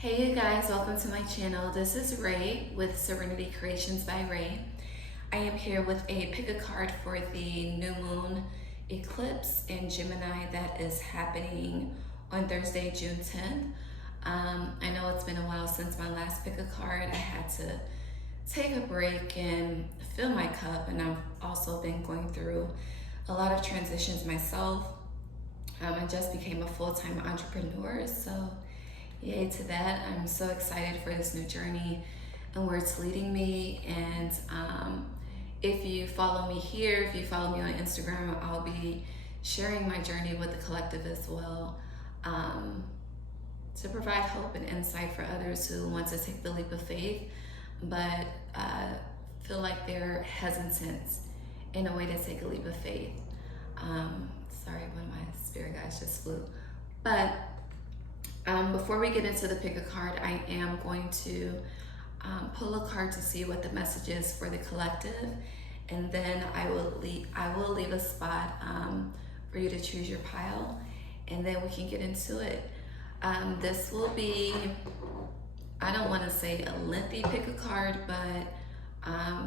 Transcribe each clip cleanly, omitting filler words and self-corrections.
Hey you guys, welcome to my channel. This is Ray with Serenity Creations by Ray. I am here with a pick a card for the new moon eclipse in Gemini that is happening on Thursday, June 10th. I know it's been a while since my last pick a card. I had to take a break and fill my cup, and I've also been going through a lot of transitions myself. I just became a full-time entrepreneur, so yay to that. I'm so excited for this new journey and where it's leading me. And if you follow me here, if you follow me on Instagram, I'll be sharing my journey with the collective as well, to provide hope and insight for others who want to take the leap of faith, but feel like they're hesitant in a way to take a leap of faith. Sorry, one of my spirit guides just flew. But before we get into the pick a card, I am going to pull a card to see what the message is for the collective, and then I will leave a spot for you to choose your pile, and then we can get into it. This will be, I don't want to say a lengthy pick a card, but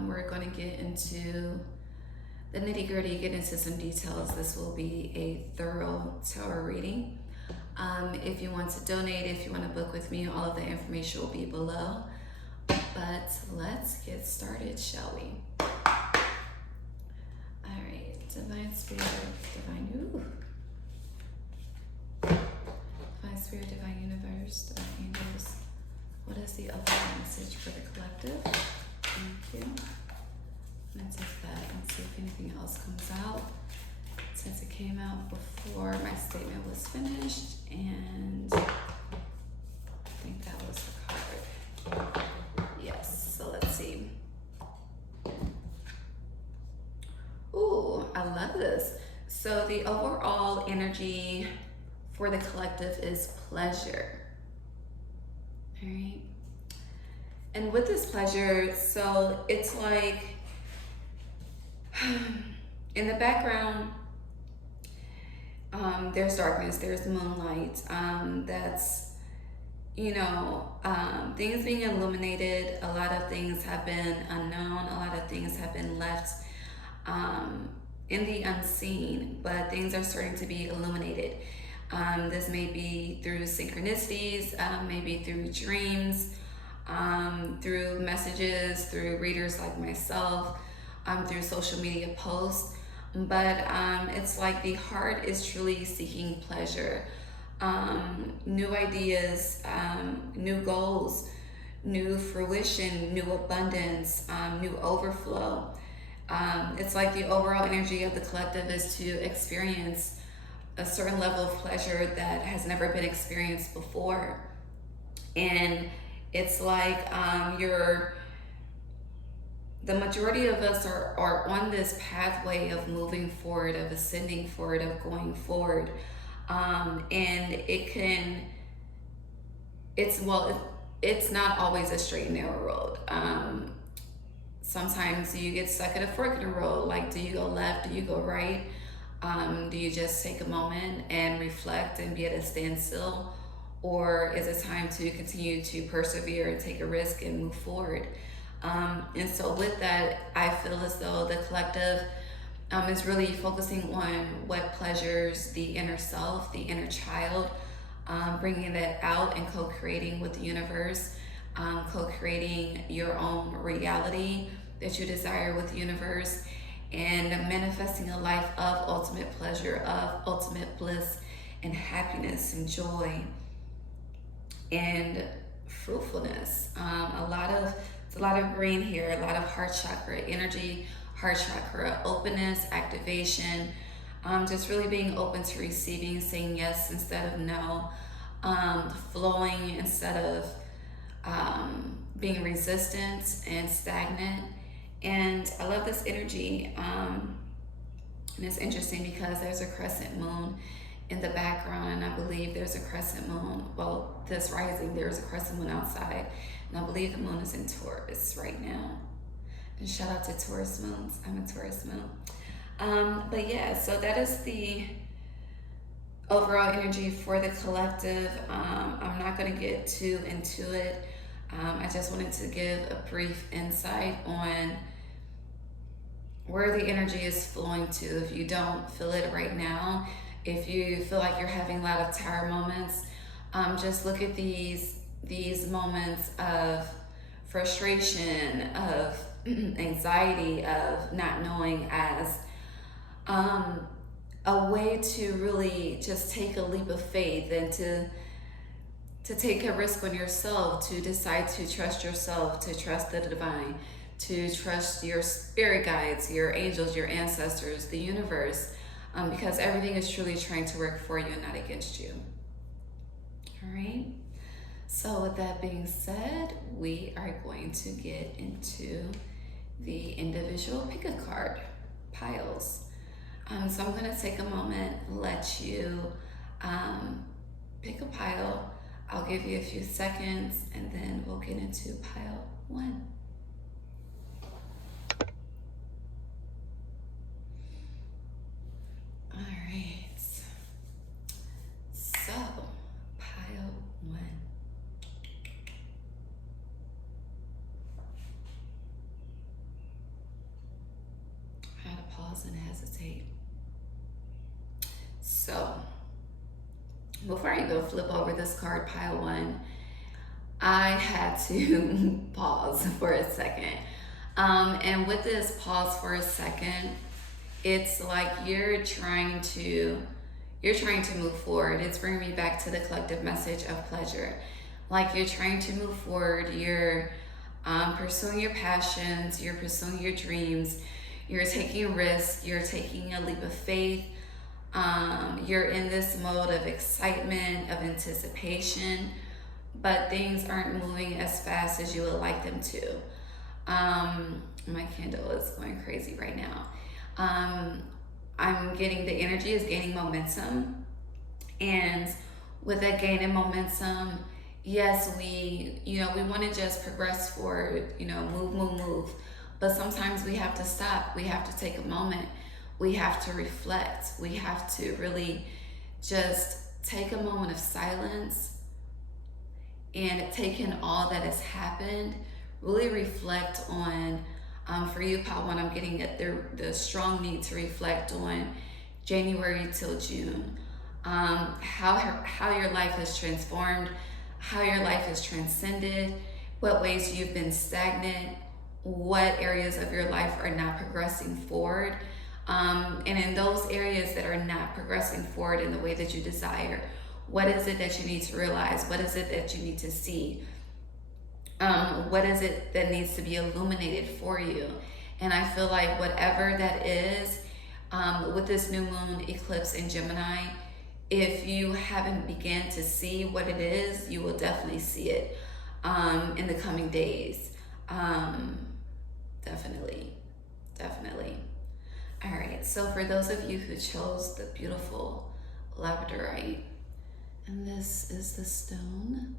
we're going to get into the nitty gritty, get into some details. This will be a thorough tarot reading. If you want to donate, if you want to book with me, all of the information will be below. But let's get started, shall we? All right, Divine Spirit, Divine Spirit, Divine Universe, Divine Angels. What is the overall message for the collective? Thank you. I'm going to take that and see if anything else comes out, since it came out before my statement was finished, and I think that was the card. Yes, so let's see. Ooh, I love this. So the overall energy for the collective is pleasure. All right. And with this pleasure, so it's like in the background, there's darkness, there's moonlight, that's, things being illuminated. A lot of things have been unknown, a lot of things have been left in the unseen, but things are starting to be illuminated. This may be through synchronicities, maybe through dreams, through messages, through readers like myself, through social media posts. But it's like the heart is truly seeking pleasure, new ideas, new goals, new fruition, new abundance, new overflow. It's like the overall energy of the collective is to experience a certain level of pleasure that has never been experienced before. And it's like the majority of us are on this pathway of moving forward, of ascending forward, of going forward. And it's not always a straight and narrow road. Sometimes you get stuck at a fork in the road. Like, do you go left? Do you go right? Do you just take a moment and reflect and be at a standstill? Or is it time to continue to persevere and take a risk and move forward? And so with that, I feel as though the collective is really focusing on what pleasures the inner self, the inner child, bringing that out and co-creating with the universe, co-creating your own reality that you desire with the universe, and manifesting a life of ultimate pleasure, of ultimate bliss and happiness and joy and fruitfulness. It's a lot of green here, a lot of heart chakra energy, heart chakra openness, activation, just really being open to receiving, saying yes instead of no, flowing instead of being resistant and stagnant. And I love this energy. And it's interesting because there's a crescent moon in the background, and I believe there's a crescent moon, well, this rising, there's a crescent moon outside, and I believe the moon is in Taurus right now. And shout out to Taurus moons. I'm a Taurus moon. But yeah, so that is the overall energy for the collective. I'm not going to get too into it. I just wanted to give a brief insight on where the energy is flowing to. If you don't feel it right now, if you feel like you're having a lot of tower moments, just look at these moments of frustration, of anxiety, of not knowing, as a way to really just take a leap of faith and to take a risk on yourself, to decide to trust yourself, to trust the divine, to trust your spirit guides, your angels, your ancestors, the universe, because everything is truly trying to work for you and not against you. All right. So with that being said, we are going to get into the individual pick a card piles. So I'm going to take a moment, let you pick a pile. I'll give you a few seconds and then we'll get into pile 1. All right. So, pile 1. I had to pause and hesitate. So, before I go flip over this card, pile 1, I had to pause for a second. And with this pause for a second, it's like you're trying to move forward. It's bringing me back to the collective message of pleasure. Like you're trying to move forward. You're pursuing your passions. You're pursuing your dreams. You're taking risks. You're taking a leap of faith. You're in this mode of excitement, of anticipation, but things aren't moving as fast as you would like them to. My candle is going crazy right now. I'm getting the energy is gaining momentum, and with that gain in momentum, yes, we want to just progress forward, move, but sometimes we have to stop. We have to take a moment. We have to reflect. We have to really just take a moment of silence and take in all that has happened. Really reflect on, for you, pile 1, I'm getting the strong need to reflect on January till June. How your life has transformed, how your life has transcended, what ways you've been stagnant, what areas of your life are not progressing forward. And in those areas that are not progressing forward in the way that you desire, what is it that you need to realize? What is it that you need to see? What is it that needs to be illuminated for you? And I feel like whatever that is, with this new moon eclipse in Gemini, if you haven't begun to see what it is, you will definitely see it in the coming days. Definitely. All right, so for those of you who chose the beautiful Labradorite, and this is the stone.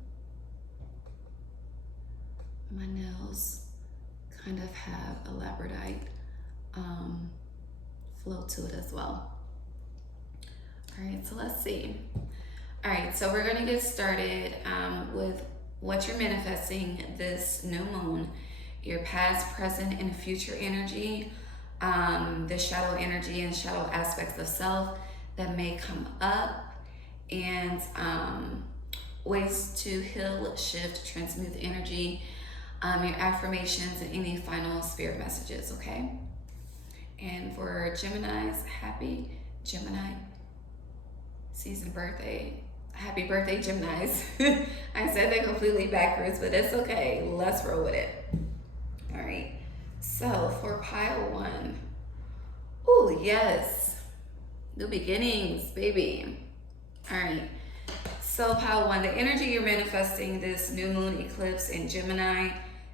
My nails kind of have a Labradorite flow to it as well. All right, so let's see. All right, so we're gonna get started with what you're manifesting this new moon, your past, present, and future energy, the shadow energy and shadow aspects of self that may come up, and ways to heal, shift, transmute energy, your affirmations, and any final spirit messages, okay? And for Geminis, happy Gemini season birthday. Happy birthday, Geminis. I said that completely backwards, but it's okay. Let's roll with it. All right. So for pile 1, oh yes, new beginnings, baby. All right. So pile 1, the energy you're manifesting this new moon eclipse in Gemini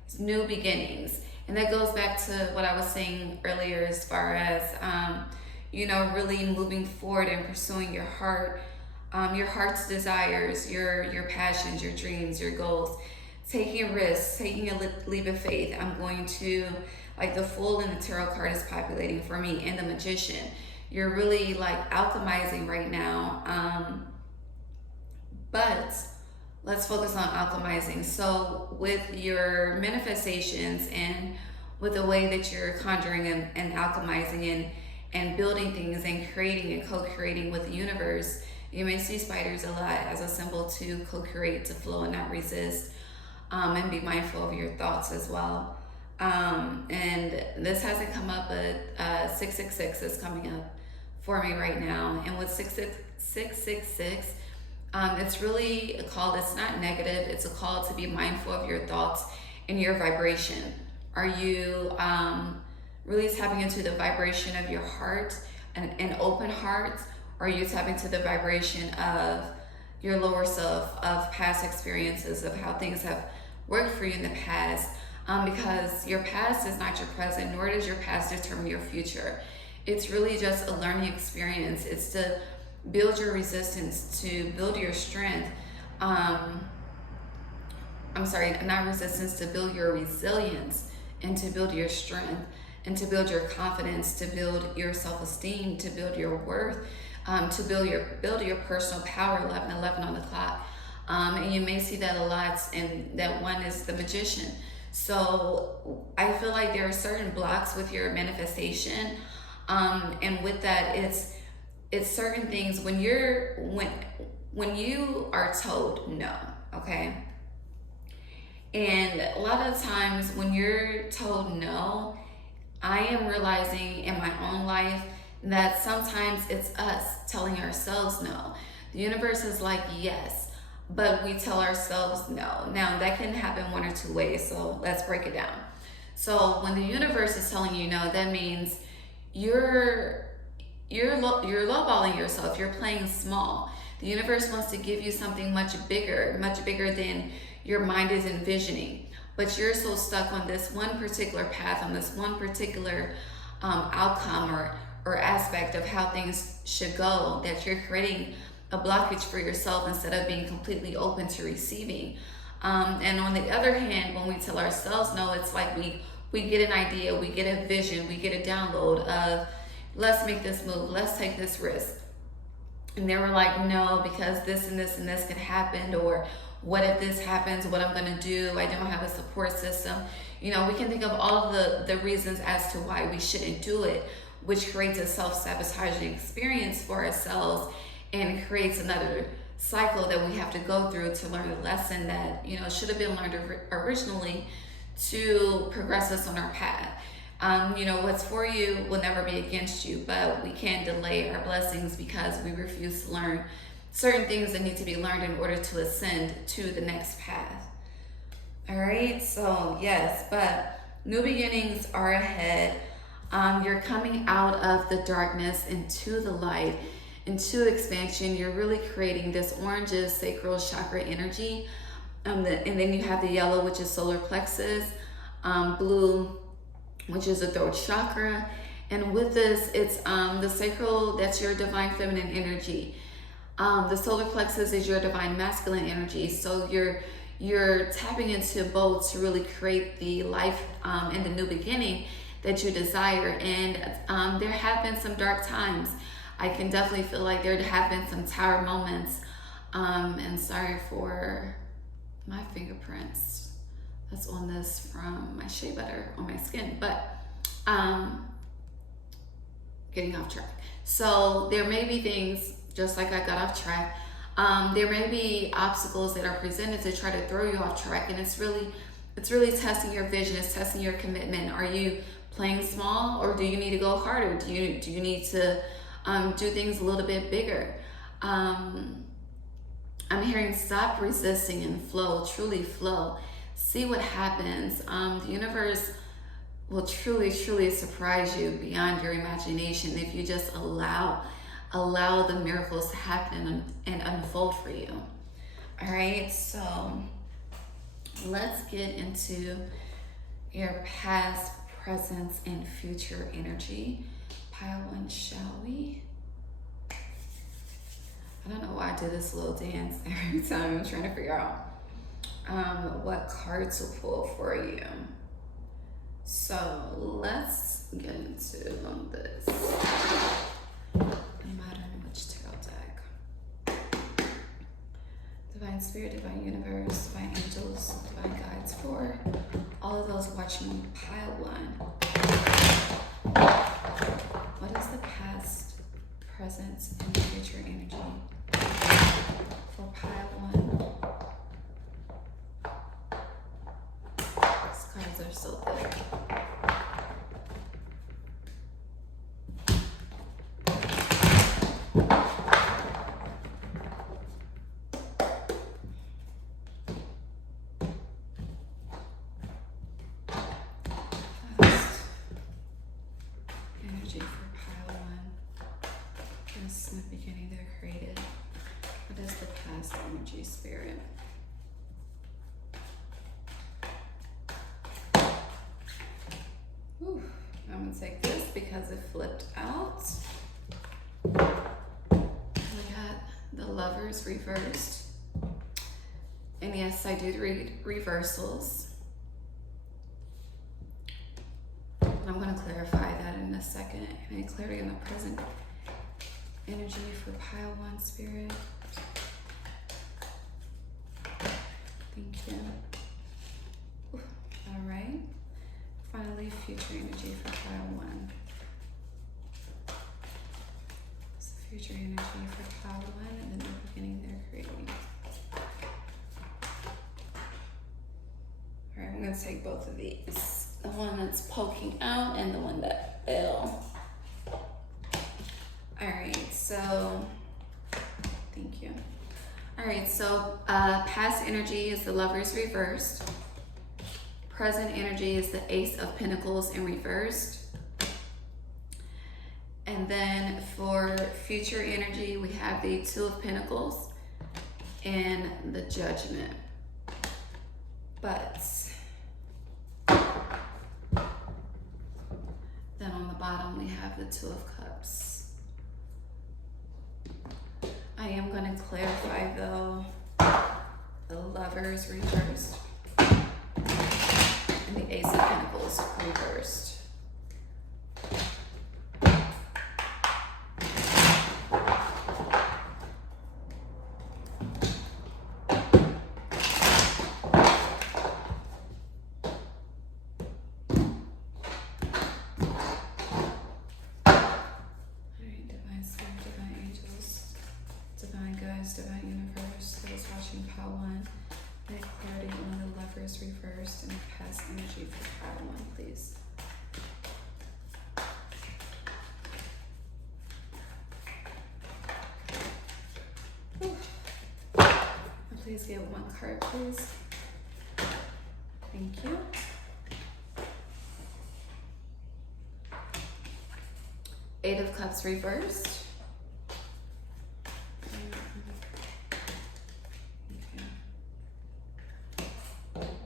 is new beginnings. And that goes back to what I was saying earlier as far as, really moving forward and pursuing your heart's desires, your passions, your dreams, your goals, taking risks, taking a leap of faith. I'm going to, like the Fool and the Tarot card is populating for me, and the Magician. You're really like alchemizing right now. But let's focus on alchemizing. So with your manifestations and with the way that you're conjuring and alchemizing and building things and creating and co-creating with the universe, you may see spiders a lot as a symbol to co-create, to flow and not resist, and be mindful of your thoughts as well. And this hasn't come up, but 666 is coming up for me right now. And with 666, it's really a call that's not negative. It's a call to be mindful of your thoughts and your vibration. Are you really tapping into the vibration of your heart, an open heart? Or are you tapping into the vibration of your lower self, of past experiences, of how things have worked for you in the past? Because your past is not your present, nor does your past determine your future. It's really just a learning experience. It's to build your resistance, to build your strength. I'm sorry, not resistance, to build your resilience and to build your strength and to build your confidence, to build your self-esteem, to build your worth, to build your personal power. 11:11 on the clock. And you may see that a lot, and that one is the Magician. So I feel like there are certain blocks with your manifestation, and with that, it's certain things when you are told no, okay? And a lot of times when you're told no, I am realizing in my own life that sometimes it's us telling ourselves no. The universe is like yes, but we tell ourselves no. Now that can happen one or two ways, so let's break it down. So when the universe is telling you no, that means you're lowballing yourself. You're playing small. The universe wants to give you something much bigger than your mind is envisioning. But you're so stuck on this one particular path, on this one particular outcome or aspect of how things should go, that you're creating a blockage for yourself instead of being completely open to receiving. And on the other hand, when we tell ourselves no, it's like we get an idea, we get a vision, we get a download of, let's make this move, let's take this risk. And they were like, no, because this and this and this could happen, or what if this happens, what I'm gonna do, I don't have a support system. You know, we can think of all the reasons as to why we shouldn't do it, which creates a self-sabotaging experience for ourselves and creates another cycle that we have to go through to learn a lesson that, you know, should have been learned originally to progress us on our path. You know, what's for you will never be against you, but we can't delay our blessings because we refuse to learn certain things that need to be learned in order to ascend to the next path. All right, so yes, but new beginnings are ahead. You're coming out of the darkness into the light, into expansion. You're really creating this orange is sacral chakra energy. And then you have the yellow, which is solar plexus, blue, which is the throat chakra. And with this, it's the sacral, that's your divine feminine energy. The solar plexus is your divine masculine energy. So you're tapping into both to really create the life and the new beginning that you desire. And there have been some dark times. I can definitely feel like there have been some tower moments. And sorry for my fingerprints that's on this from my shea butter on my skin, but getting off track. So there may be things, just like I got off track, there may be obstacles that are presented to try to throw you off track, and it's really testing your vision, it's testing your commitment. Are you playing small, or do you need to go harder? Do you need to do things a little bit bigger? I'm hearing stop resisting and flow, truly flow. See what happens. The universe will truly, truly surprise you beyond your imagination if you just allow the miracles to happen and unfold for you. All right, so let's get into your past, present, and future energy. Pile one, shall we? I don't know why I do this little dance every time. I'm trying to figure out what cards will pull for you. So let's get into this. Modern Witch Tarot deck. Divine Spirit, Divine Universe, Divine Angels, Divine Guides for all of those watching pile 1. What is the past, present, and future energy for pile 1? These cards are so thick. Energy, Spirit. Whew. I'm going to take this because it flipped out. We got the Lovers reversed. And yes, I did read reversals. I'm going to clarify that in a second. I need clarity on the present energy for pile 1, Spirit. Thank you. Ooh, all right. Finally, future energy for pile 1. So future energy for pile 1, and then the beginning they're creating. All right, I'm going to take both of these. The one that's poking out and the one that fell. All right, so thank you. All right, so past energy is the Lovers reversed. Present energy is the Ace of Pentacles in reversed. And then for future energy, we have the Two of Pentacles and the Judgment. But then on the bottom, we have the Two of Cups. I am going to clarify though, the Lovers reversed and the Ace of Pentacles reversed. Divine Universe, those watching pile 1, make clarity on the Lovers reversed and the past energy for pile 1, please. Please get 1 card, please. Thank you. Eight of Cups reversed.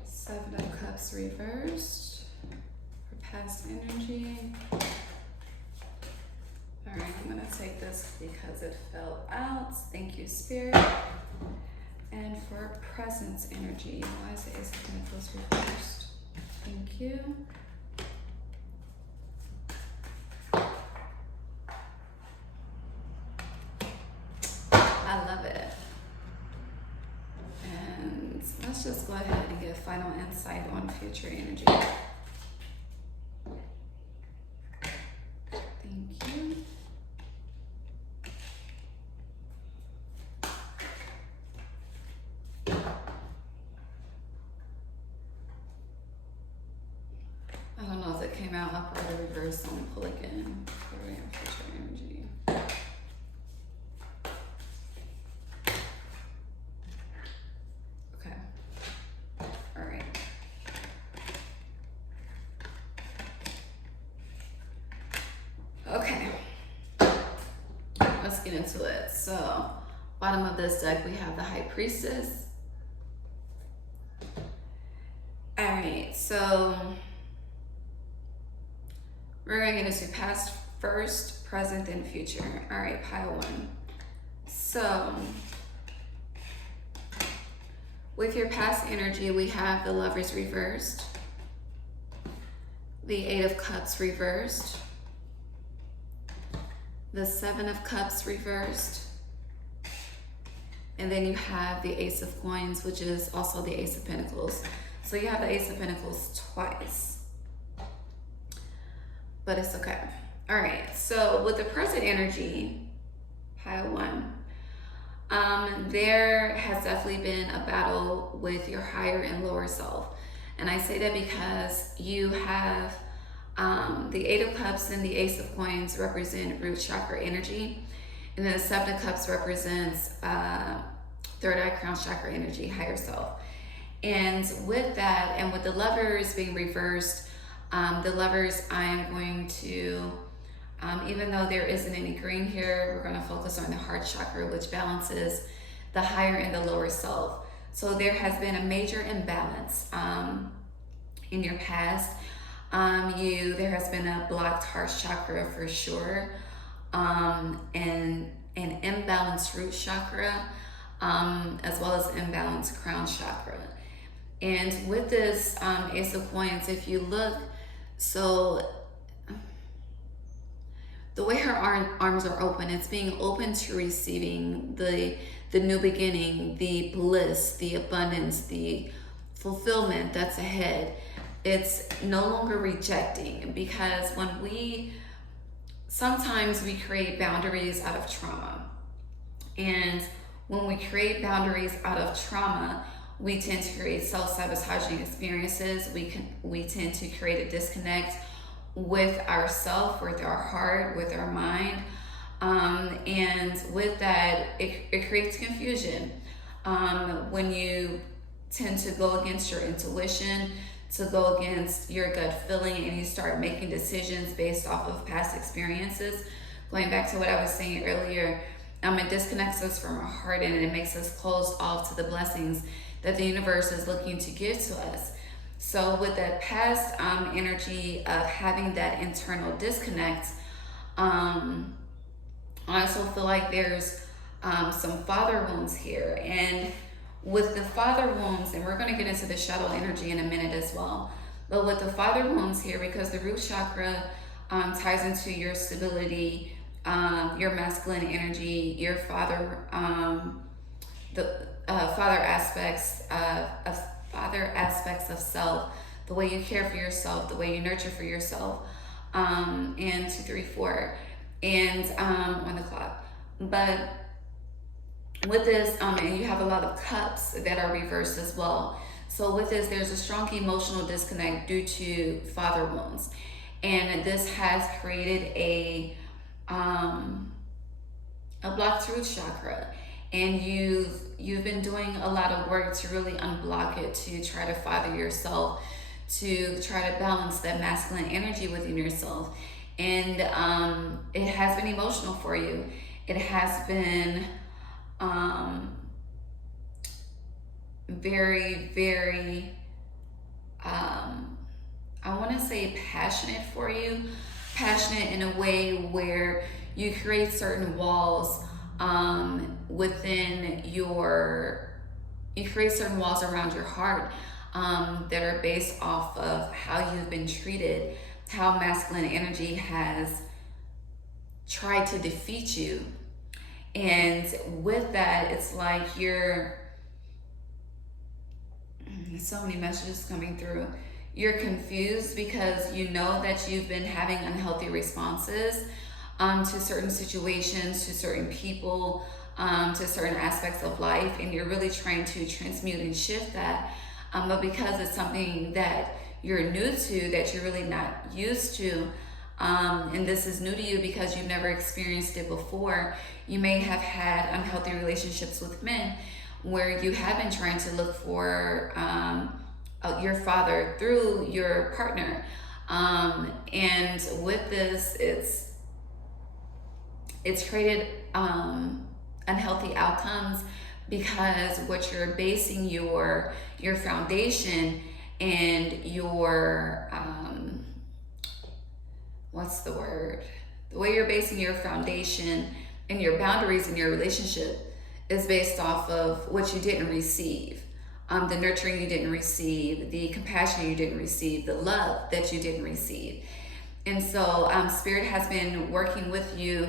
Seven of Cups reversed for past energy. All right, I'm gonna take this because it fell out. Thank you, Spirit. And for presence energy, why is the Ace of Pentacles reversed? Thank you. I love it. And let's just go ahead and get final insight on future energy. Thank you. I don't know if it came out upright or reverse, so I'm gonna pull again for future energy. Okay. All right. Okay. Let's get into it. So, bottom of this deck, we have the High Priestess. All right, so we're going to get into past first, present, and future. All right, pile one. So, with your past energy, we have the Lovers reversed, the Eight of Cups reversed, the Seven of Cups reversed. And then you have the Ace of Coins, which is also the Ace of Pentacles. So you have the Ace of Pentacles twice. But it's okay. All right, so with the present energy, pile one, there has definitely been a battle with your higher and lower self. And I say that because you have the Eight of Cups and the Ace of Coins represent root chakra energy. And then the Seven of Cups represents third eye crown chakra energy, higher self. And with that, and with the Lovers being reversed, the Lovers, I am going to, even though there isn't any green here, we're going to focus on the heart chakra, which balances the higher and the lower self. So there has been a major imbalance in your past. There has been a blocked heart chakra for sure, and an imbalanced root chakra, as well as imbalanced crown chakra. And with this Ace of Coins, if you look, so the way her arms are open, it's being open to receiving the new beginning, the bliss, the abundance, the fulfillment that's ahead. It's no longer rejecting, because sometimes we create boundaries out of trauma. And when we create boundaries out of trauma, we tend to create self-sabotaging experiences. We tend to create a disconnect with ourself, with our heart, with our mind. And with that, it creates confusion. When you tend to go against your intuition, to go against your gut feeling, and you start making decisions based off of past experiences. Going back to what I was saying earlier, it disconnects us from our heart, and it makes us closed off to the blessings that the universe is looking to give to us. So with that past energy of having that internal disconnect, I also feel like there's some father wounds here. And with the father wounds, and we're going to get into the shadow energy in a minute as well, but with the father wounds here, because the root chakra ties into your stability, your masculine energy, your father, the father aspects of self, the way you care for yourself, the way you nurture for yourself, and 2, 3, 4, and on the clock. But with this, and you have a lot of cups that are reversed as well. So with this, there's a strong emotional disconnect due to father wounds, and this has created a blocked root chakra. And you've been doing a lot of work to really unblock it, to try to father yourself, to try to balance that masculine energy within yourself. And it has been emotional for you. It has been very, very, I want to say passionate for you. Passionate in a way where you create certain walls you create certain walls around your heart that are based off of how you've been treated, how masculine energy has tried to defeat you. And with that, it's like so many messages coming through. You're confused because you know that you've been having unhealthy responses to certain situations, to certain people, to certain aspects of life, and you're really trying to transmute and shift that. But because it's something that you're new to, that you're really not used to, and this is new to you because you've never experienced it before, you may have had unhealthy relationships with men where you have been trying to look for your father through your partner. And with this, it's created unhealthy outcomes, because what you're basing your foundation and your the way you're basing your foundation and your boundaries in your relationship is based off of what you didn't receive, the nurturing you didn't receive, the compassion you didn't receive, the love that you didn't receive. And so Spirit has been working with you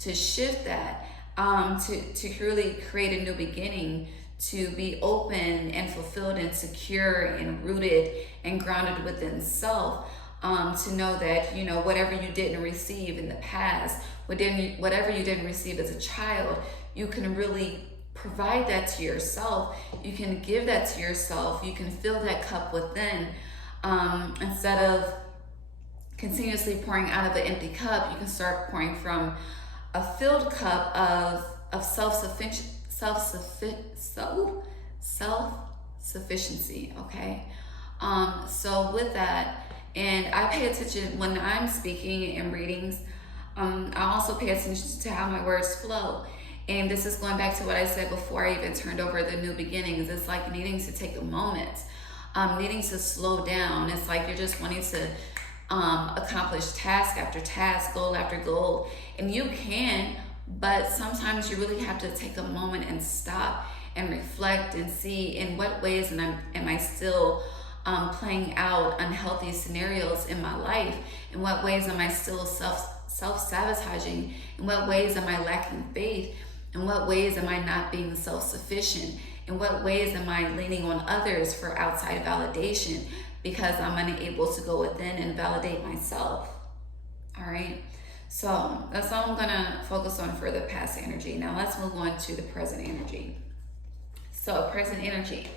to shift that, to really create a new beginning, to be open and fulfilled and secure and rooted and grounded within self, to know that, you know, whatever you didn't receive in the past, whatever you didn't receive as a child, you can really provide that to yourself. You can give that to yourself. You can fill that cup within, instead of continuously pouring out of an empty cup. You can start pouring from a filled cup of self-sufficiency. Okay, so with that, and I pay attention when I'm speaking in readings. I also pay attention to how my words flow. And this is going back to what I said before I even turned over the new beginnings. It's like needing to take a moment, needing to slow down. It's like you're just wanting to accomplish task after task, goal after goal. And you can, but sometimes you really have to take a moment and stop and reflect and see in what ways am I still playing out unhealthy scenarios in my life? In what ways am I still self-sabotaging? In what ways am I lacking faith? In what ways am I not being self-sufficient? In what ways am I leaning on others for outside validation because I'm unable to go within and validate myself? All right, so that's all I'm gonna focus on for the past energy. Now let's move on to the present energy. So present energy,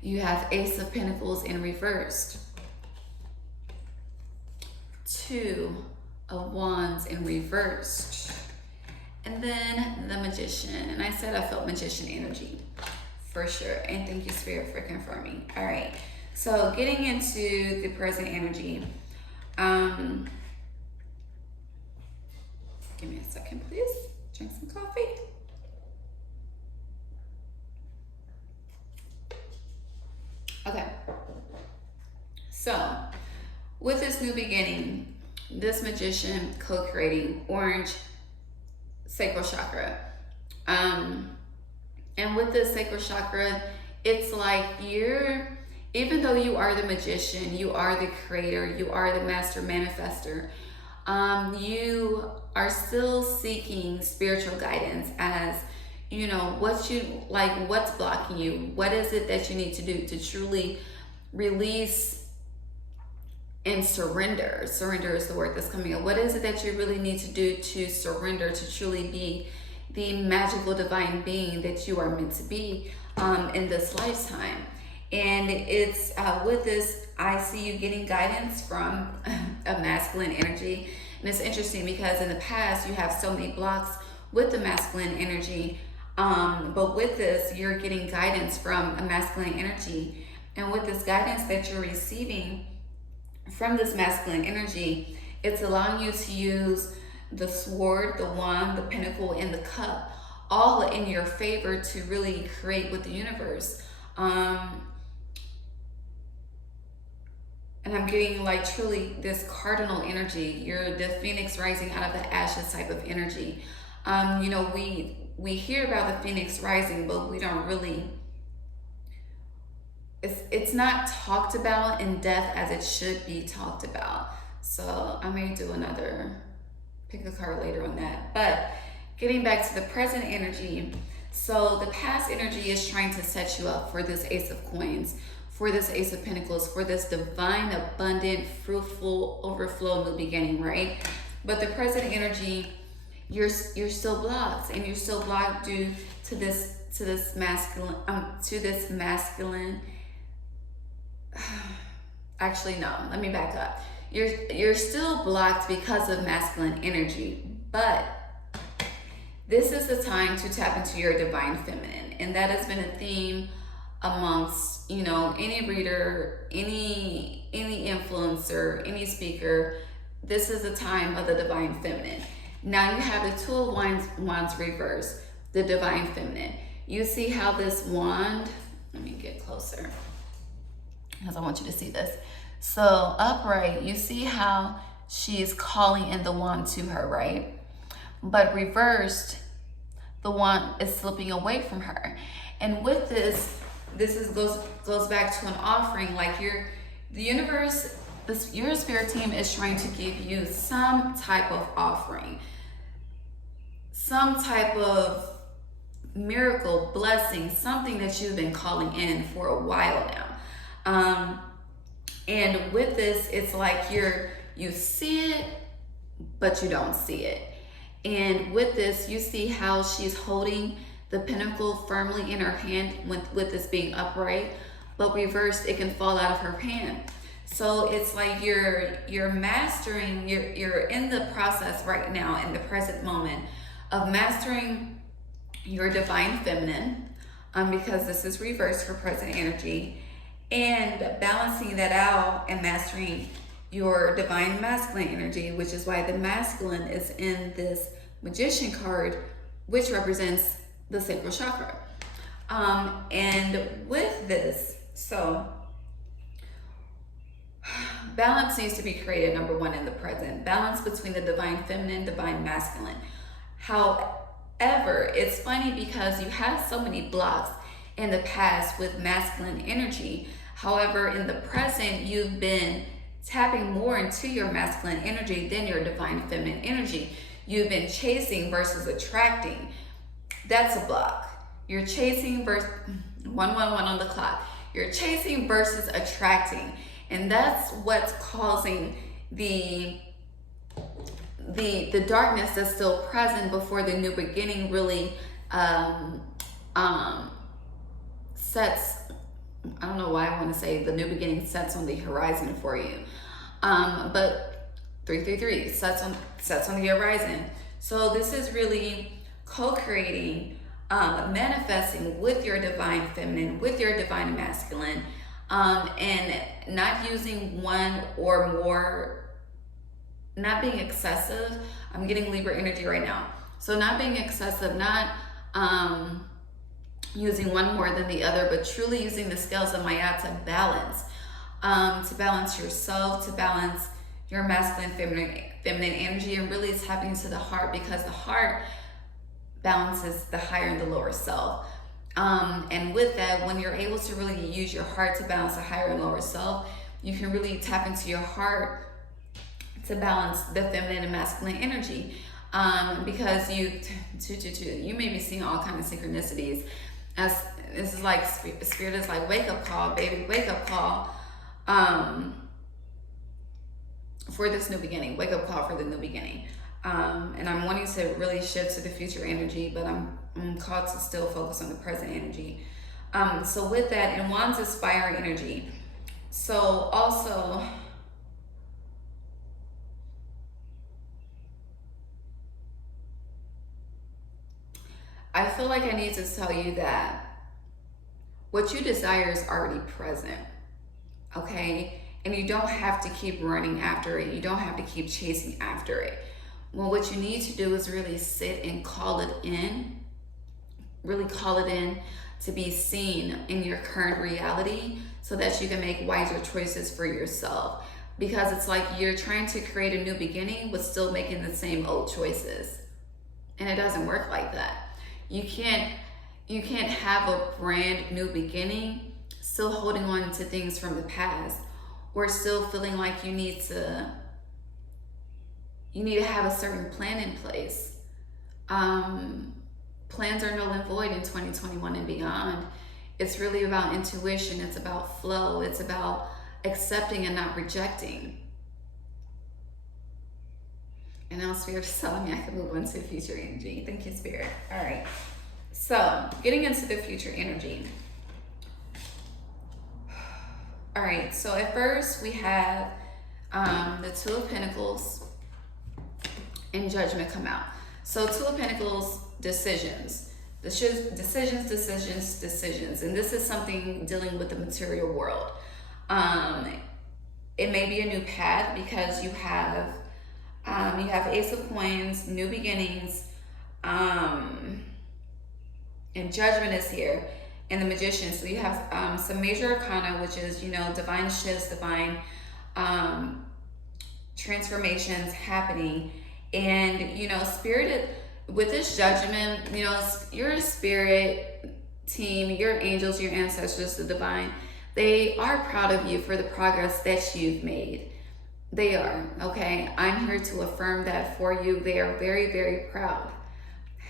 you have Ace of Pentacles in reversed, Two of Wands in reversed, and then the Magician. And I said I felt Magician energy for sure. And thank you, Spirit, for confirming. All right, so getting into the present energy. Give me a second, please. Drink some coffee. Okay, so with this new beginning, this Magician co-creating orange sacral chakra, and with this sacral chakra, it's like even though you are the magician, you are the creator, you are the master manifester, you are still seeking spiritual guidance as, you know, what's blocking you? What is it that you need to do to truly release and surrender? Surrender is the word that's coming up. What is it that you really need to do to surrender, to truly be the magical divine being that you are meant to be in this lifetime? And it's with this, I see you getting guidance from a masculine energy. And it's interesting because in the past, you have so many blocks with the masculine energy. But with this, you're getting guidance from a masculine energy. And with this guidance that you're receiving from this masculine energy, it's allowing you to use the sword, the wand, the pentacle, and the cup, all in your favor to really create with the universe. And I'm getting like truly this cardinal energy. You're the phoenix rising out of the ashes type of energy. You know, we hear about the phoenix rising, but we don't really, it's not talked about in depth as it should be talked about. So I may do pick a card later on that. But getting back to the present energy, so the past energy is trying to set you up for this Ace of Coins, for this Ace of Pentacles, for this divine, abundant, fruitful, overflow, new beginning, right? But the present energy, you're still blocked, and you're still blocked due to this masculine. Actually, no. Let me back up. You're still blocked because of masculine energy, but this is the time to tap into your divine feminine, and that has been a theme amongst, you know, any reader, any influencer, any speaker. This is the time of the divine feminine. Now you have the Two of Wands reversed, the divine feminine. You see how this wand, let me get closer because I want you to see this. So upright, you see how she's calling in the wand to her, right? But reversed, the wand is slipping away from her. And with this goes back to an offering. Like the universe, your spirit team is trying to give you some type of offering. some type of miracle, blessing, something that you've been calling in for a while now. And with this, it's like you see it, but you don't see it. And with this, you see how she's holding the pentacle firmly in her hand with this being upright, but reversed, it can fall out of her hand. So it's like you're mastering, you're in the process right now, in the present moment, of mastering your divine feminine, because this is reversed for present energy, and balancing that out and mastering your divine masculine energy, which is why the masculine is in this Magician card, which represents the sacral chakra. And with this, so balance needs to be created, number one, in the present. Balance between the divine feminine, divine masculine. However, it's funny because you have so many blocks in the past with masculine energy. However, in the present, you've been tapping more into your masculine energy than your divine feminine energy. You've been chasing versus attracting. That's a block. You're chasing versus 111 on the clock. You're chasing versus attracting. And that's what's causing the darkness that's still present before the new beginning really sets. I don't know why I want to say the new beginning sets on the horizon for you, but 333 sets on the horizon. So this is really co-creating, manifesting with your divine feminine, with your divine masculine, and not using one or more, not being excessive. I'm getting Libra energy right now. So not being excessive, not using one more than the other, but truly using the scales of Maya to balance yourself, to balance your masculine, feminine energy, and really tapping into the heart, because the heart balances the higher and the lower self. And with that, when you're able to really use your heart to balance the higher and lower self, you can really tap into your heart to balance the feminine and masculine energy. Because you may be seeing all kinds of synchronicities. As this is like spirit is like, wake up call, baby, wake up call, for this new beginning, wake up call for the new beginning. And I'm wanting to really shift to the future energy, but I'm called to still focus on the present energy. So with that, and Wands is fire energy. So also, I feel like I need to tell you that what you desire is already present, okay? And you don't have to keep running after it. You don't have to keep chasing after it. Well, what you need to do is really sit and call it in, really call it in to be seen in your current reality so that you can make wiser choices for yourself. Because it's like you're trying to create a new beginning but still making the same old choices. And it doesn't work like that. You can't have a brand new beginning still holding on to things from the past, or still feeling like you need to have a certain plan in place. Plans are null and void in 2021 and beyond. It's really about intuition. It's about flow. It's about accepting and not rejecting. And now Spirit is telling me I can move on to future energy. Thank you, Spirit. All right. So getting into the future energy. All right. So at first we have the Two of Pentacles and Judgment come out. So Two of Pentacles, decisions. Decisions. And this is something dealing with the material world. It may be a new path because you have Ace of Coins, new beginnings, and Judgment is here, and the Magician. So you have some major arcana, which is, divine shifts, divine transformations happening. And, Spirit, with this Judgment, your spirit team, your angels, your ancestors, the divine, they are proud of you for the progress that you've made. They are, okay? I'm here to affirm that for you. They are very, very proud.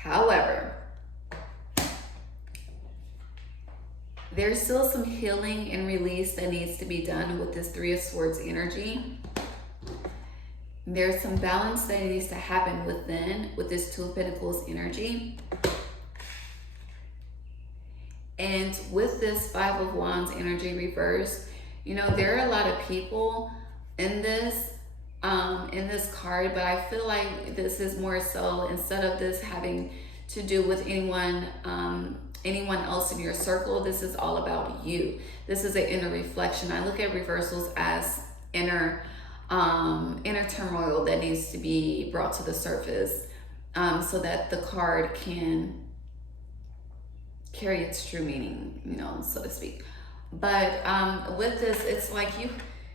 However, there's still some healing and release that needs to be done with this Three of Swords energy. There's some balance that needs to happen within with this Two of Pentacles energy. And with this Five of Wands energy reversed, you know, there are a lot of people in this card, but I feel like this is more so, instead of this having to do with anyone else in your circle, this is all about you. This is an inner reflection. I look at reversals as inner turmoil that needs to be brought to the surface, so that the card can carry its true meaning, you know, so to speak. But with this, it's like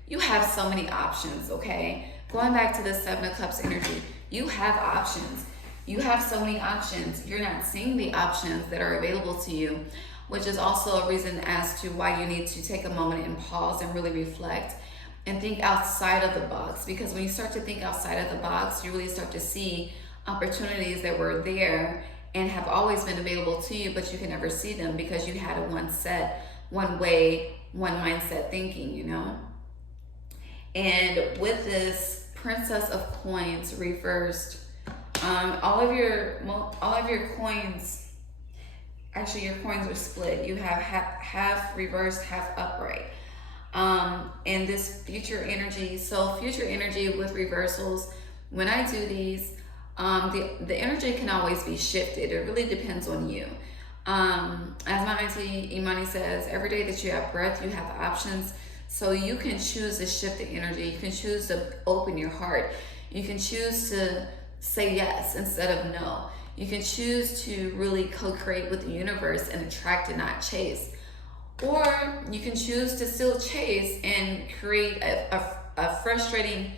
you have so many options, okay? Going back to the Seven of Cups energy, you have options. You have so many options. You're not seeing the options that are available to you, which is also a reason as to why you need to take a moment and pause and really reflect and think outside of the box. Because when you start to think outside of the box, you really start to see opportunities that were there and have always been available to you, but you can never see them because you had a one way, one mindset thinking, you know? And with this Princess of Coins reversed, all of your coins, actually your coins are split. You have half reversed, half upright. And this future energy, so future energy with reversals, when I do these, the energy can always be shifted. It really depends on you. As my auntie Imani says, every day that you have breath, you have options. So you can choose to shift the energy. You can choose to open your heart. You can choose to say yes instead of no. You can choose to really co-create with the universe and attract and not chase. Or you can choose to still chase and create a frustrating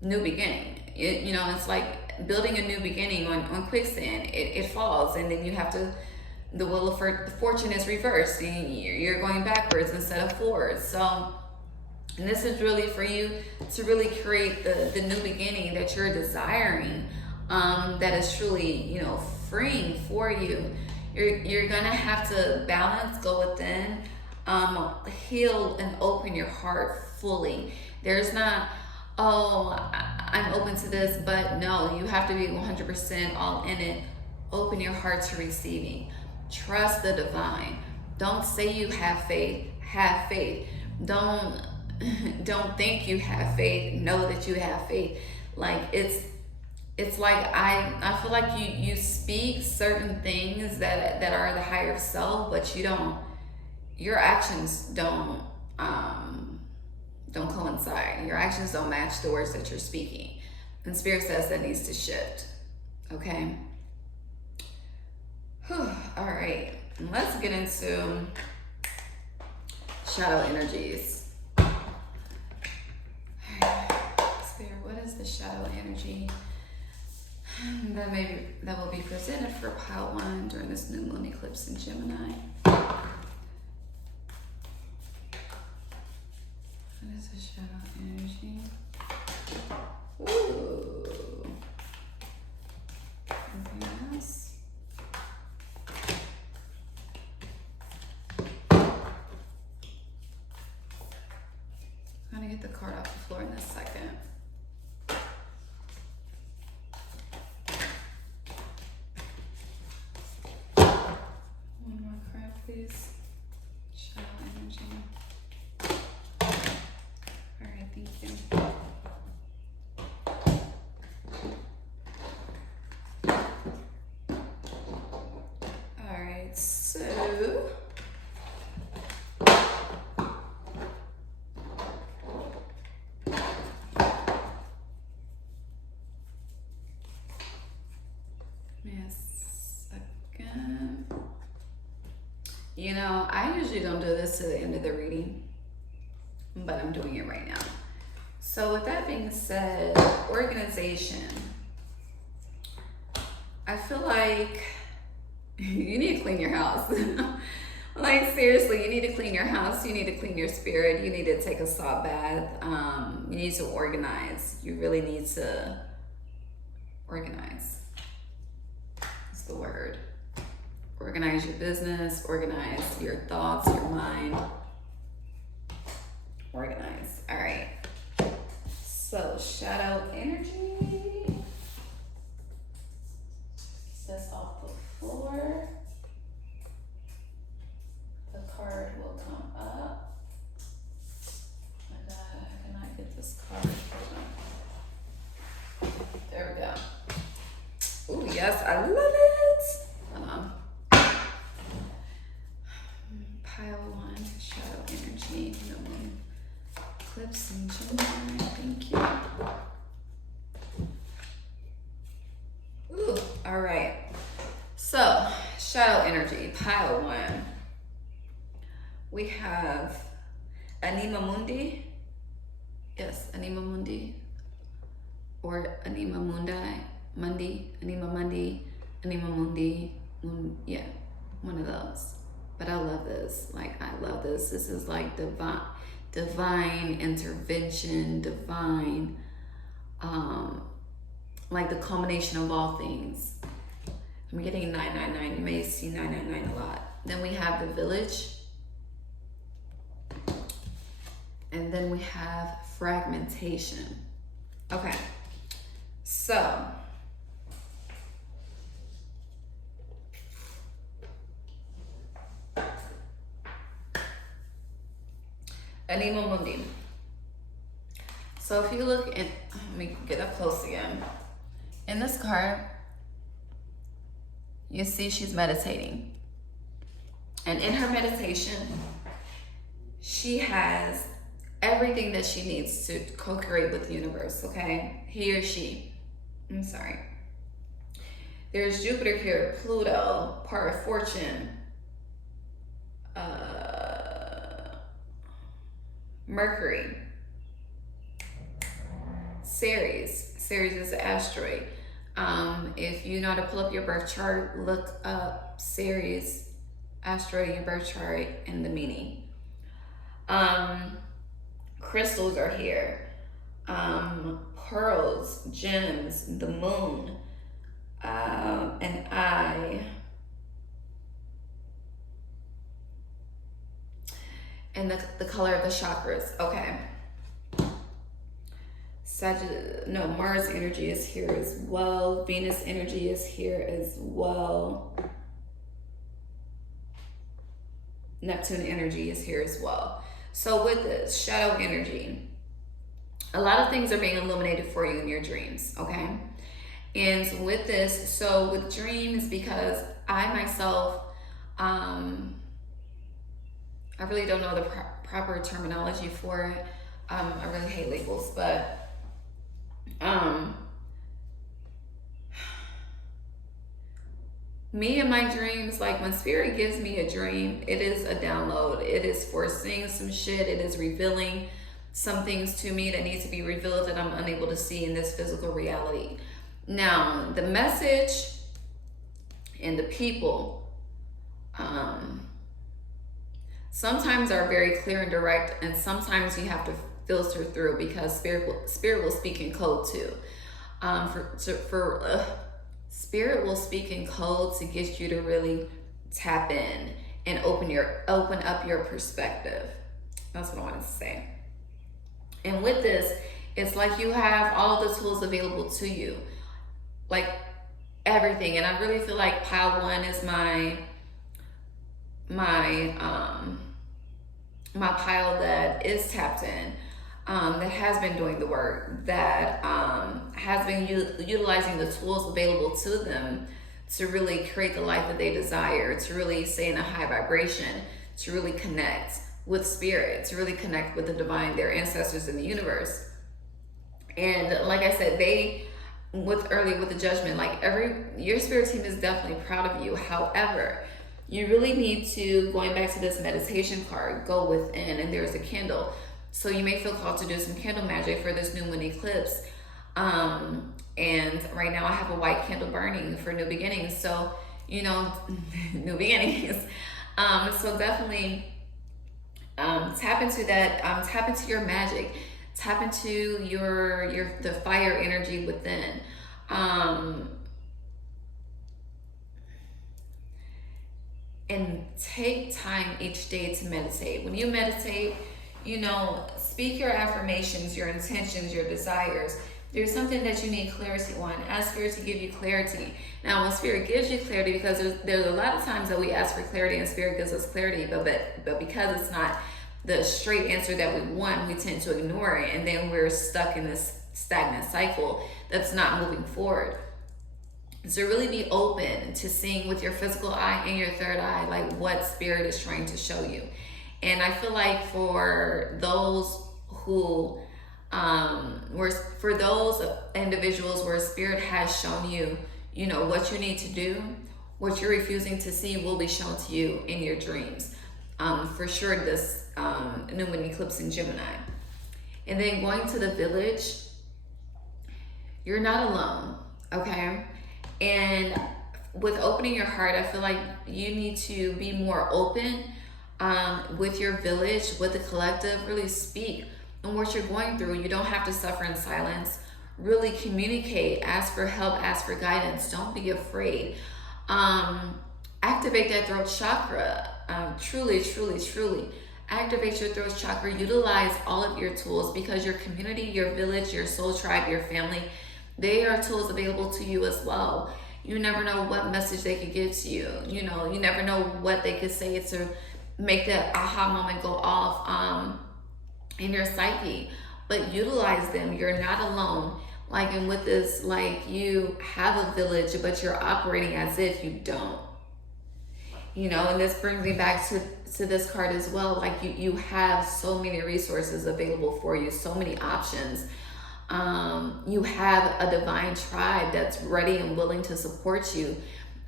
new beginning. You know, it's like building a new beginning on quicksand. It falls, and then you have to, the wheel of fortune is reversed, and you're going backwards instead of forwards. So, and this is really for you to really create the new beginning that you're desiring, that is truly, you know, freeing for you. You're gonna have to balance, go within, heal and open your heart fully. There's not, oh, I'm open to this, but no, you have to be 100% all in it. Open your heart to receiving. Trust the divine. Don't say you have faith. Have faith. Don't think you have faith. Know that you have faith. Like it's like I feel like you speak certain things that are the higher self, but you don't. Your actions don't coincide. Your actions don't match the words that you're speaking. And Spirit says that needs to shift. Okay. Whew. All right. Let's get into shadow energies. All right. Spirit, what is the shadow energy that will be presented for pile 1 during this new moon eclipse in Gemini? What is the shadow energy? Ooh. Anything else? I'm gonna get the card off the floor in a second. One more card, please. Shadow energy. Alright, thank you. Alright, so you know, I usually don't do this to the end of the reading, but I'm doing it right now. So with that being said, organization. I feel like you need to clean your house. Like seriously, you need to clean your house. You need to clean your spirit. You need to take a salt bath. You need to organize. You really need to organize. That's the word? Organize your business, organize your thoughts, your mind. Organize. All right. So, shadow energy. This off the floor. The card will come up. Oh my God, I cannot get this card. There we go. Oh yes, I love it. Hold on. Pile 1, shadow energy, Eclipse and Gemini. Thank you. Ooh, all right. So, shadow energy, pile 1. We have Anima Mundi. Yes, Anima Mundi. Or Anima Mundi. Mundi. Anima Mundi. Anima Mundi. Yeah, one of those. But I love this. Like, I love this. This is like divine intervention, divine, like the culmination of all things. I'm getting 999. You may see 999 a lot. Then we have the village. And then we have fragmentation. Okay. So, Anima Mundi. So if you look in, let me get up close again. In this card, you see she's meditating. And in her meditation, she has everything that she needs to co-create with the universe, okay? He or she. I'm sorry. There's Jupiter here, Pluto, part of fortune, Mercury, Ceres. Ceres is an asteroid. If you know how to pull up your birth chart, look up Ceres asteroid in your birth chart and the meaning. Crystals are here. Pearls, gems, the moon, an eye, and the color of the chakras. Okay. Mars energy is here as well. Venus energy is here as well. Neptune energy is here as well. So with this shadow energy, a lot of things are being illuminated for you in your dreams, okay? And with this, so with dreams, because I myself, I really don't know the proper terminology for it. I really hate labels, but me and my dreams, like when spirit gives me a dream, it is a download. It is foreseeing some shit. It is revealing some things to me that need to be revealed that I'm unable to see in this physical reality. Now, the message and the people sometimes are very clear and direct, and sometimes you have to filter through because spirit will speak in code too. Spirit will speak in code to get you to really tap in and open up your perspective. That's what I wanted to say. And with this, it's like you have all of the tools available to you, like everything. And I really feel like pile 1 is my pile that is tapped in, that has been doing the work, that has been utilizing the tools available to them to really create the life that they desire, to really stay in a high vibration, to really connect with spirit, to really connect with the divine, their ancestors in the universe. And like I said, with the judgment, like your spirit team is definitely proud of you. However, you really need to, going back to this meditation card, go within, and there's a candle. So you may feel called to do some candle magic for this new moon eclipse. And right now I have a white candle burning for new beginnings. So, new beginnings. So definitely tap into that, tap into your magic, tap into the fire energy within. and take time each day to meditate. When you meditate, you know, speak your affirmations, your intentions, your desires. There's something that you need clarity on. Ask Spirit to give you clarity. Now, when Spirit gives you clarity, because there's a lot of times that we ask for clarity and Spirit gives us clarity, but because it's not the straight answer that we want, we tend to ignore it, and then we're stuck in this stagnant cycle that's not moving forward. So really be open to seeing with your physical eye and your third eye, like what Spirit is trying to show you. And I feel like for those who for those individuals where Spirit has shown you, you know, what you need to do, what you're refusing to see will be shown to you in your dreams. For sure, this new moon eclipse in Gemini. And then going to the village, you're not alone, okay? And with opening your heart, I feel like you need to be more open with your village, with the collective. Really speak on what you're going through. You don't have to suffer in silence. Really communicate, ask for help, ask for guidance. Don't be afraid. Activate that throat chakra. Truly activate your throat chakra. Utilize all of your tools, because your community, your village, your soul tribe, your family, they are tools available to you as well. You never know what message they could give to you. You know, you never know what they could say to make that aha moment go off in your psyche. But utilize them. You're not alone. Like, and with this, like, you have a village, but you're operating as if you don't. You know, and this brings me back to this card as well. Like, you have so many resources available for you, so many options. You have a divine tribe that's ready and willing to support you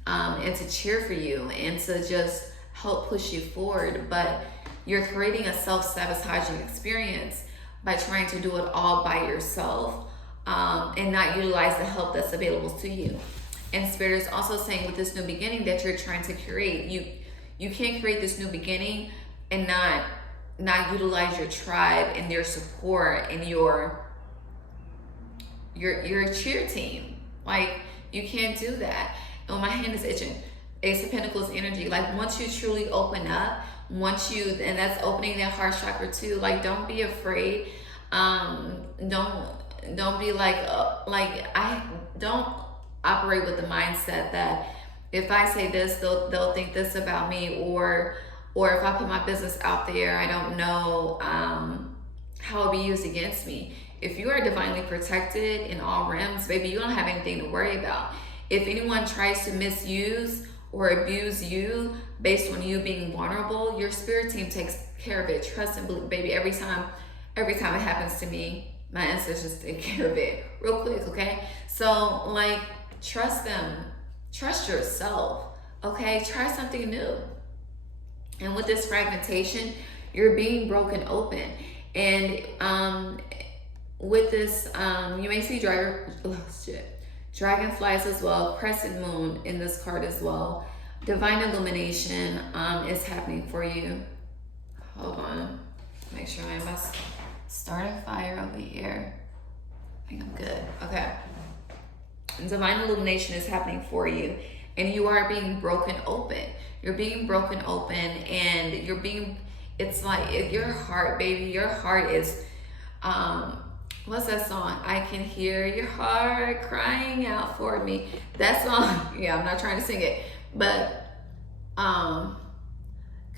and to cheer for you and to just help push you forward. But you're creating a self-sabotaging experience by trying to do it all by yourself and not utilize the help that's available to you. And Spirit is also saying with this new beginning that you're trying to create, you can't create this new beginning and not utilize your tribe and their support and your cheer team. Like, you can't do that. Oh, my hand is itching. Ace of Pentacles energy. Like, once you truly open up, and that's opening that heart chakra too. Like, don't be afraid. Don't be like I don't operate with the mindset that if I say this, they'll think this about me, or if I put my business out there, I don't know how it'll be used against me. If you are divinely protected in all realms, baby, you don't have anything to worry about. If anyone tries to misuse or abuse you based on you being vulnerable, your spirit team takes care of it. Trust and believe, baby. Every time it happens to me, my ancestors take care of it real quick, okay? So, like, trust them. Trust yourself, okay? Try something new. And with this fragmentation, you're being broken open. And with this, you may see dragonflies as well, crescent moon in this card as well. Divine illumination is happening for you. Hold on, make sure I must start a fire over here. I think I'm good. Okay. Divine illumination is happening for you, and you are being broken open. You're being broken open, and it's like your heart, baby. Your heart is what's that song? I can hear your heart crying out for me. That song, yeah, I'm not trying to sing it, but come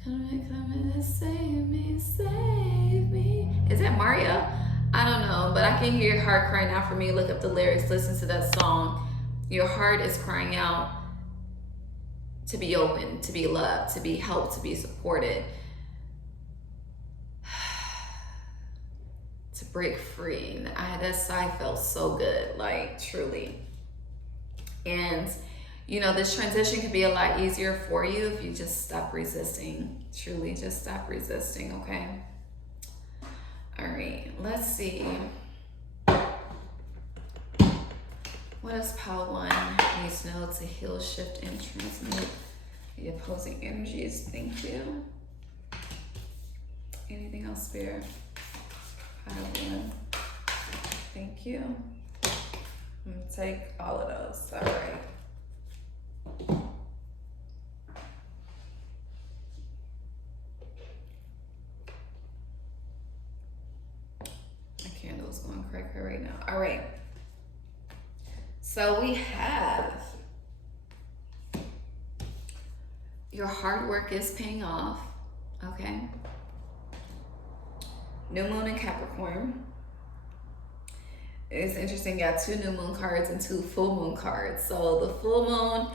and save me, save me. Is that Mario? I don't know, but I can hear your heart crying out for me. Look up the lyrics, listen to that song. Your heart is crying out to be open, to be loved, to be helped, to be supported, to break free. That sigh felt so good, like, truly. And you know, this transition could be a lot easier for you if you just stop resisting. Truly, just stop resisting, okay? All right, let's see. What does Pile 1 need to know to heal, shift, and transmute the opposing energies? Thank you. Anything else, Spirit? Pile 1. Thank you. I'm gonna take all of those. All right. So we have your hard work is paying off, okay? New moon in Capricorn. It's interesting, got 2 new moon cards and 2 full moon cards. So the full moon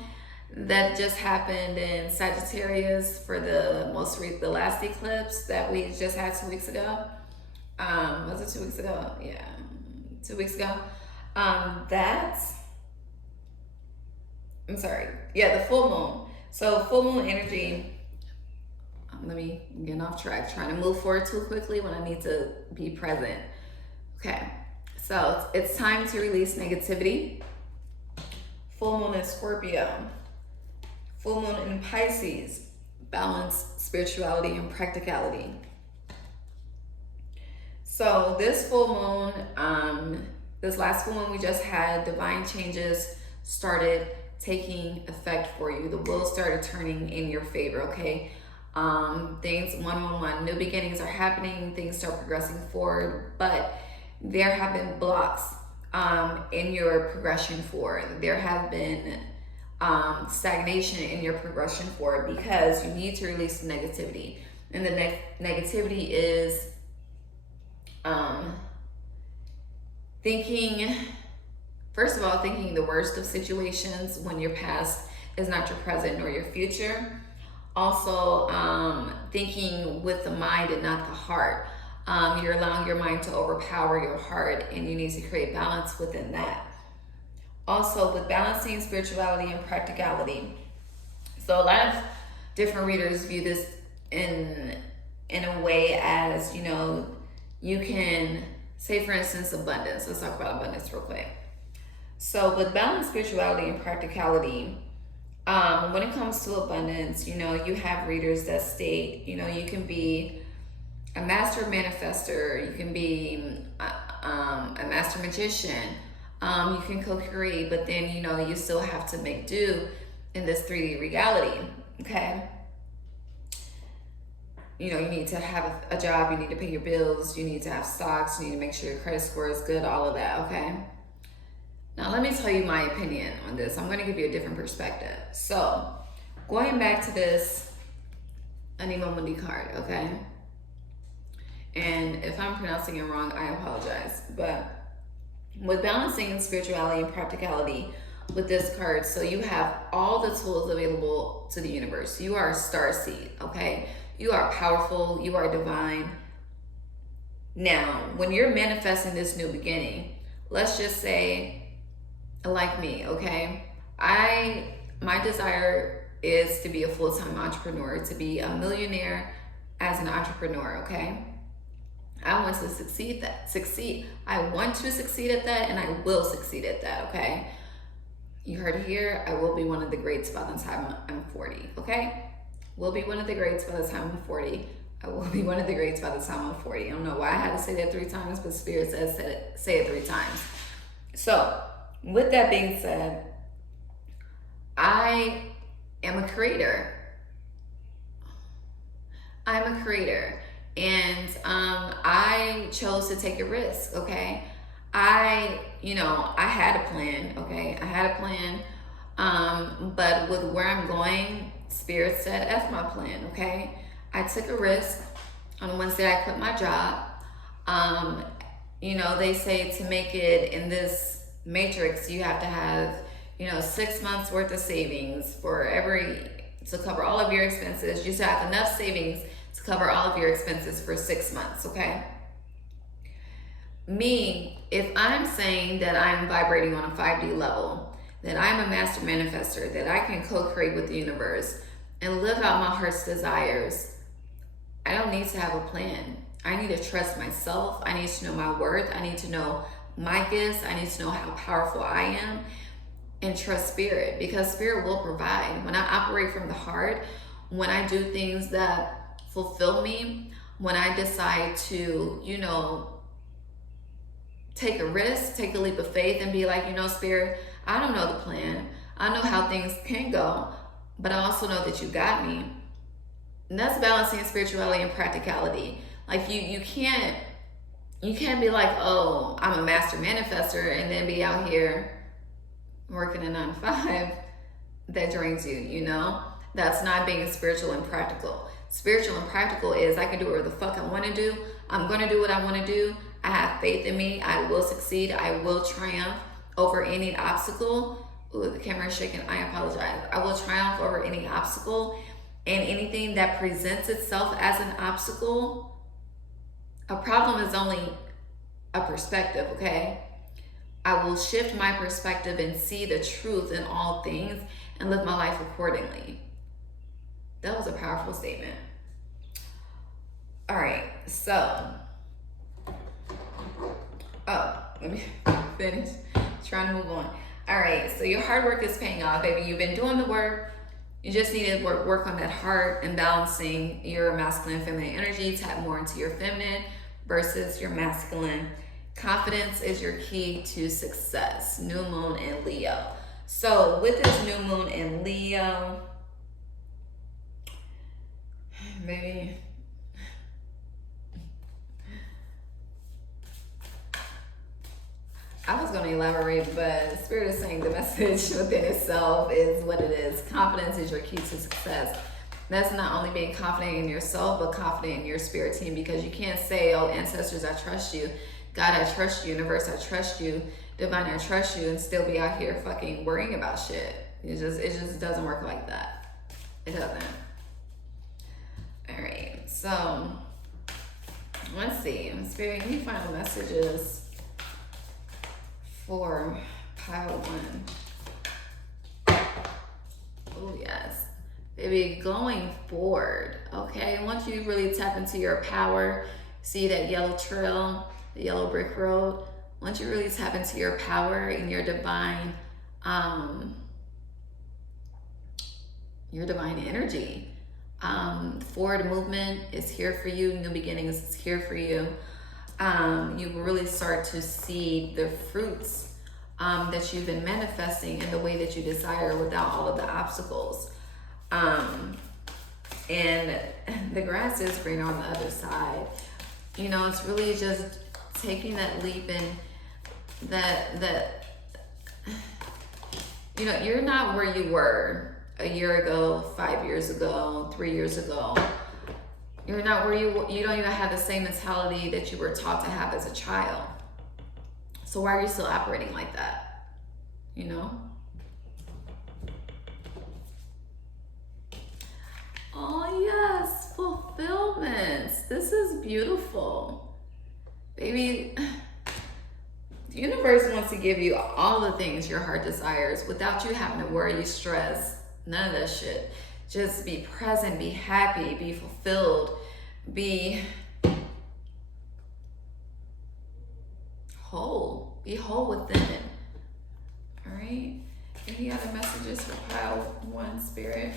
that just happened in Sagittarius for the last eclipse that we just had 2 weeks ago. Was it 2 weeks ago? Yeah, 2 weeks ago. The full moon. So full moon energy, let me get off track, trying to move forward too quickly when I need to be present. Okay, so it's time to release negativity. Full moon in Scorpio. Full moon in Pisces. Balance, spirituality, and practicality. So this full moon, this last full moon we just had, divine changes started taking effect for you. The wheels started turning in your favor, okay? Things 111, new beginnings are happening, things start progressing forward, but there have been blocks in your progression forward. There have been stagnation in your progression forward because you need to release the negativity. And the negativity is thinking the worst of situations when your past is not your present nor your future. Also, thinking with the mind and not the heart. You're allowing your mind to overpower your heart, and you need to create balance within that. Also, with balancing spirituality and practicality. So a lot of different readers view this in a way as, you can say, for instance, abundance. Let's talk about abundance real quick. So with balanced spirituality and practicality, when it comes to abundance, you have readers that state, you can be a master manifester, you can be a master magician, you can co-create, but then, you still have to make do in this 3D reality, okay? You need to have a job, you need to pay your bills, you need to have stocks, you need to make sure your credit score is good, all of that, okay? Now, let me tell you my opinion on this. I'm going to give you a different perspective. So, going back to this Anima Mundi card, okay? And if I'm pronouncing it wrong, I apologize. But with balancing spirituality and practicality with this card, so you have all the tools available to the universe. You are a star seed, okay? You are powerful. You are divine. Now, when you're manifesting this new beginning, let's just say, like me, okay? My desire is to be a full-time entrepreneur, to be a millionaire as an entrepreneur, okay? I want to succeed. I want to succeed at that, and I will succeed at that, okay? You heard it here. I will be one of the greats by the time I'm 40, okay? Will be one of the greats by the time I'm 40. I will be one of the greats by the time I'm 40. I don't know why I had to say that 3 times, but Spirit says say it 3 times. So, with that being said, I am a creator. I'm a creator. And I chose to take a risk, okay? I had a plan, okay? I had a plan, but with where I'm going, Spirit said, F my plan, okay? I took a risk. On Wednesday, I quit my job. They say to make it in this matrix, you have to have, 6 months worth of savings to cover all of your expenses. You should have enough savings to cover all of your expenses for 6 months, okay? Me, if I'm saying that I'm vibrating on a 5D level, that I'm a master manifester, that I can co-create with the universe and live out my heart's desires, I don't need to have a plan. I need to trust myself. I need to know my worth. I need to know my gifts. I need to know how powerful I am, and trust Spirit, because Spirit will provide. When I operate from the heart, when I do things that fulfill me, when I decide to, take a risk, take a leap of faith and be like, Spirit, I don't know the plan. I know how things can go, but I also know that you got me. And that's balancing spirituality and practicality. Like you can't be like, oh, I'm a master manifester, and then be out here working a 9 to 5 that drains you, you know? That's not being spiritual and practical. Spiritual and practical is I can do whatever the fuck I want to do. I'm going to do what I want to do. I have faith in me. I will succeed. I will triumph over any obstacle. Ooh, the camera is shaking. I apologize. I will triumph over any obstacle, and anything that presents itself as an obstacle. A problem is only a perspective, okay? I will shift my perspective and see the truth in all things and live my life accordingly. That was a powerful statement. All right, so, let me finish. Trying to move on. All right, so your hard work is paying off, baby. You've been doing the work. You just need to work on that heart and balancing your masculine and feminine energy. Tap more into your feminine versus your masculine. Confidence is your key to success. New moon in Leo. So with this new moon in Leo, maybe I was going to elaborate, but the Spirit is saying the message within itself is what it is. Confidence is your key to success. That's not only being confident in yourself, but confident in your spirit team, because you can't say, oh, ancestors, I trust you. God, I trust you. Universe, I trust you. Divine, I trust you, and still be out here fucking worrying about shit. It just doesn't work like that. It doesn't. All right, so let's see. Spirit, any final messages for pile 1? Oh, yes. Baby, going forward, okay? Once you really tap into your power, see that yellow trail, the yellow brick road, once you really tap into your power and your divine energy, forward movement is here for you. New beginnings is here for you. You will really start to see the fruits that you've been manifesting in the way that you desire without all of the obstacles. And the grass is greener on the other side. You know, it's really just taking that leap and that you know, you're not where you were a year ago, 5 years ago, 3 years ago. You're not where you don't even have the same mentality that you were taught to have as a child. So why are you still operating like that? You know? Oh yes, fulfillments. This is beautiful. Baby, the universe wants to give you all the things your heart desires without you having to worry, stress, none of that shit. Just be present, be happy, be fulfilled, be whole. Be whole within it. All right? Any other messages for pile 1, Spirit?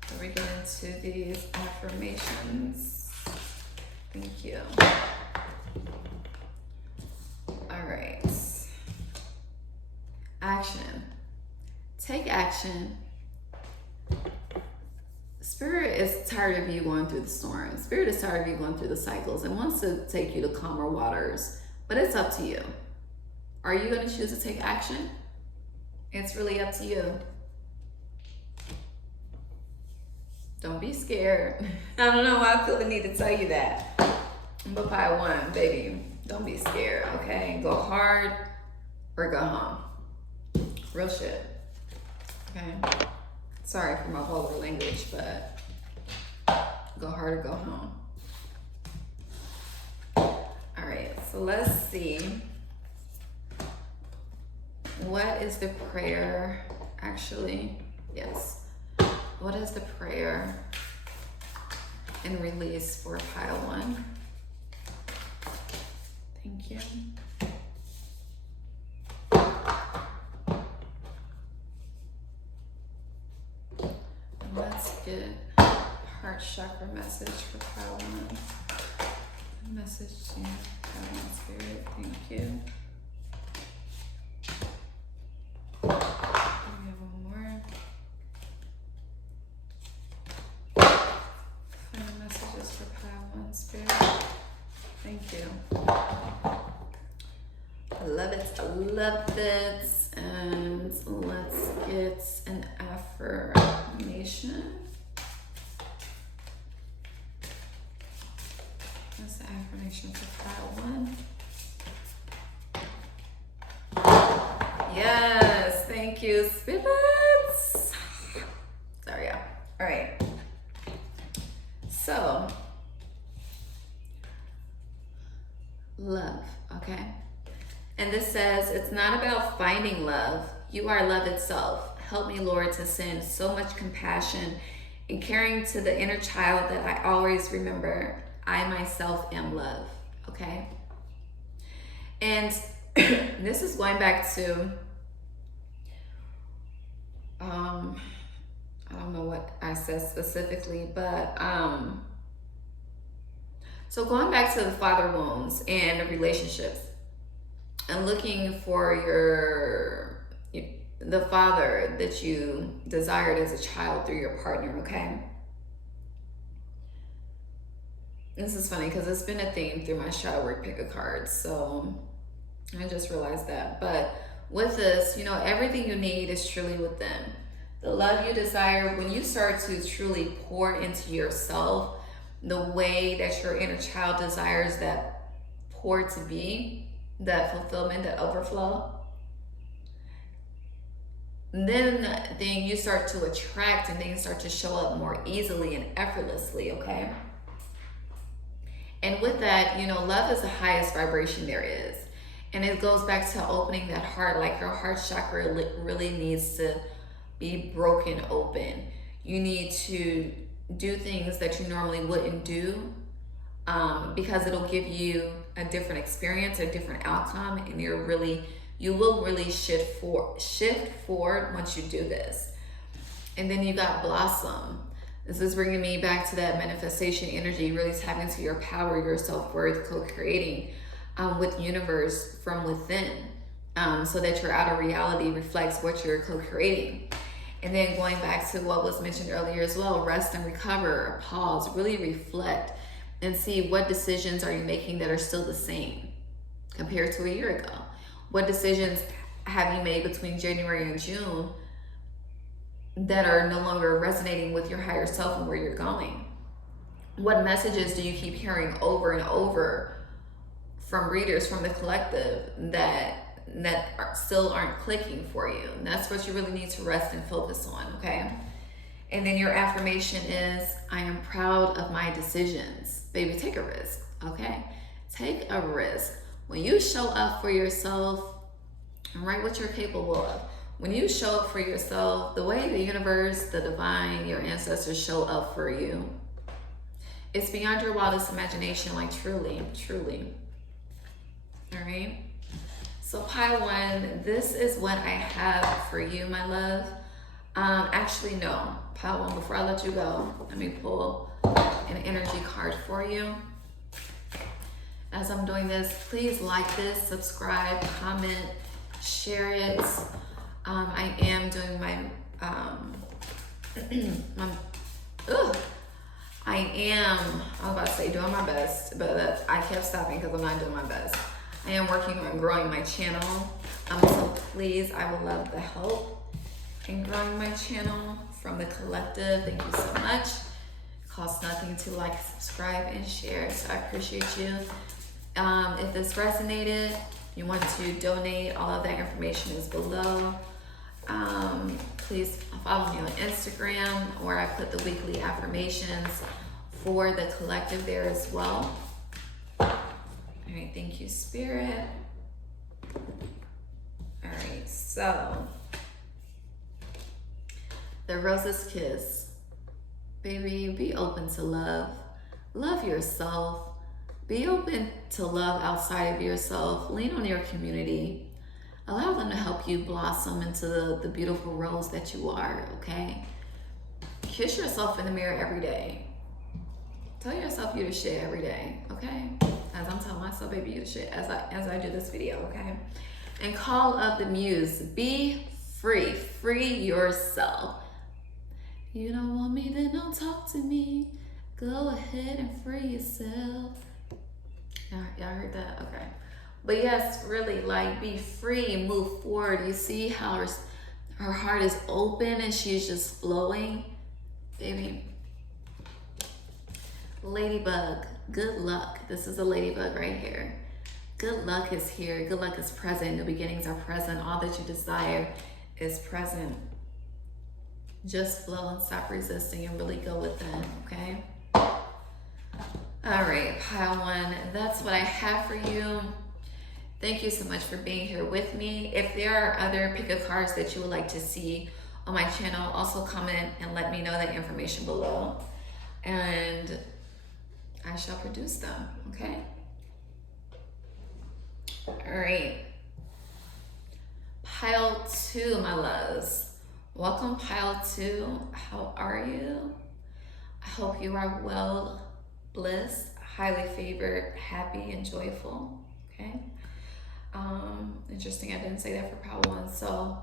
Before we get into these affirmations. Thank you. All right. Action. Take action. Spirit is tired of you going through the storm. Spirit is tired of you going through the cycles and wants to take you to calmer waters. But it's up to you. Are you going to choose to take action? It's really up to you. Don't be scared. I don't know why I feel the need to tell you that. But pile 1, baby, don't be scared, okay? Go hard or go home. Real shit. Okay? Sorry for my vulgar language, but go hard or go home. All right, so let's see. What is the prayer, actually? Yes. What is the prayer and release for pile 1? Thank you. And let's get heart chakra message for pile 1. Message to pile 1, Spirit. Thank you. We have one more. Final messages for pile 1, Spirit. Thank you. I love it. I love it. and let's get an affirmation. What's the affirmation for pile 1? Yes, thank you, spirits. Sorry, yeah. All right. So, love, okay? And this says, it's not about finding love. You are love itself. Help me, Lord, to send so much compassion and caring to the inner child that I always remember I myself am love, okay? And this is going back to, I don't know what I said specifically, but so going back to the father wounds and the relationships and looking for the father that you desired as a child through your partner, okay? This is funny because it's been a theme through my shadow work pick a card, so I just realized that. But with this, you know, everything you need is truly within. The love you desire, when you start to truly pour into yourself, the way that your inner child desires that pour to be, that fulfillment, that overflow, then you start to attract and things start to show up more easily and effortlessly, okay? And with that, you know, love is the highest vibration there is. And it goes back to opening that heart, like your heart chakra really needs to be broken open. You need to do things that you normally wouldn't do because it'll give you a different experience, a different outcome, and you will really shift forward once you do this. And then you got blossom. This is bringing me back to that manifestation energy, really tapping into your power, your self-worth, co-creating with universe from within, so that your outer reality reflects what you're co-creating. And then going back to what was mentioned earlier as well, rest and recover, pause, really reflect and see what decisions are you making that are still the same compared to a year ago. What decisions have you made between January and June that are no longer resonating with your higher self and where you're going? What messages do you keep hearing over and over from readers, from the collective, that still aren't clicking for you? And that's what you really need to rest and focus on, okay? And then your affirmation is, I am proud of my decisions. Baby, take a risk, okay? Take a risk. When you show up for yourself and write what you're capable of, when you show up for yourself, the way the universe, the divine, your ancestors show up for you, it's beyond your wildest imagination, like truly, truly. All right? So pile 1, this is what I have for you, my love. Actually, no. Pile 1, before I let you go, let me pull an energy card for you. As I'm doing this, please like this, subscribe, comment, share it. I am doing my, I was about to say doing my best, but I kept stopping because I'm not doing my best. I am working on growing my channel. So please, I would love the help in growing my channel from the collective. Thank you so much. It costs nothing to like, subscribe, and share. So I appreciate you. If this resonated, you want to donate, all of that information is below. Please follow me on Instagram, where I put the weekly affirmations for the collective there as well. All right, thank you, Spirit. All right, so the Rose's Kiss. Baby, be open to love. Love yourself. Be open to love outside of yourself. Lean on your community. Allow them to help you blossom into the beautiful rose that you are, okay? Kiss yourself in the mirror every day. Tell yourself you're the shit every day, okay? As I'm telling myself, baby, you're the shit as I do this video, okay? And call up the muse. Be free. Free yourself. You don't want me, then don't talk to me. Go ahead and free yourself. Y'all heard that? Okay. But yes, really, like, be free, move forward. You see how her heart is open and she's just flowing. Baby, ladybug, good luck. This is a ladybug right here. Good luck is here. Good luck is present. New beginnings are present. All that you desire is present. Just flow and stop resisting and really go with them, okay? All right, pile one, that's what I have for you. Thank you so much for being here with me. If there are other pick of cards that you would like to see on my channel, also comment and let me know that information below. And I shall produce them, okay? All right. Pile two, my loves. Welcome, pile two. How are you? I hope you are well, blessed, highly favored, happy, and joyful, okay? Interesting, I didn't say that for pile one, so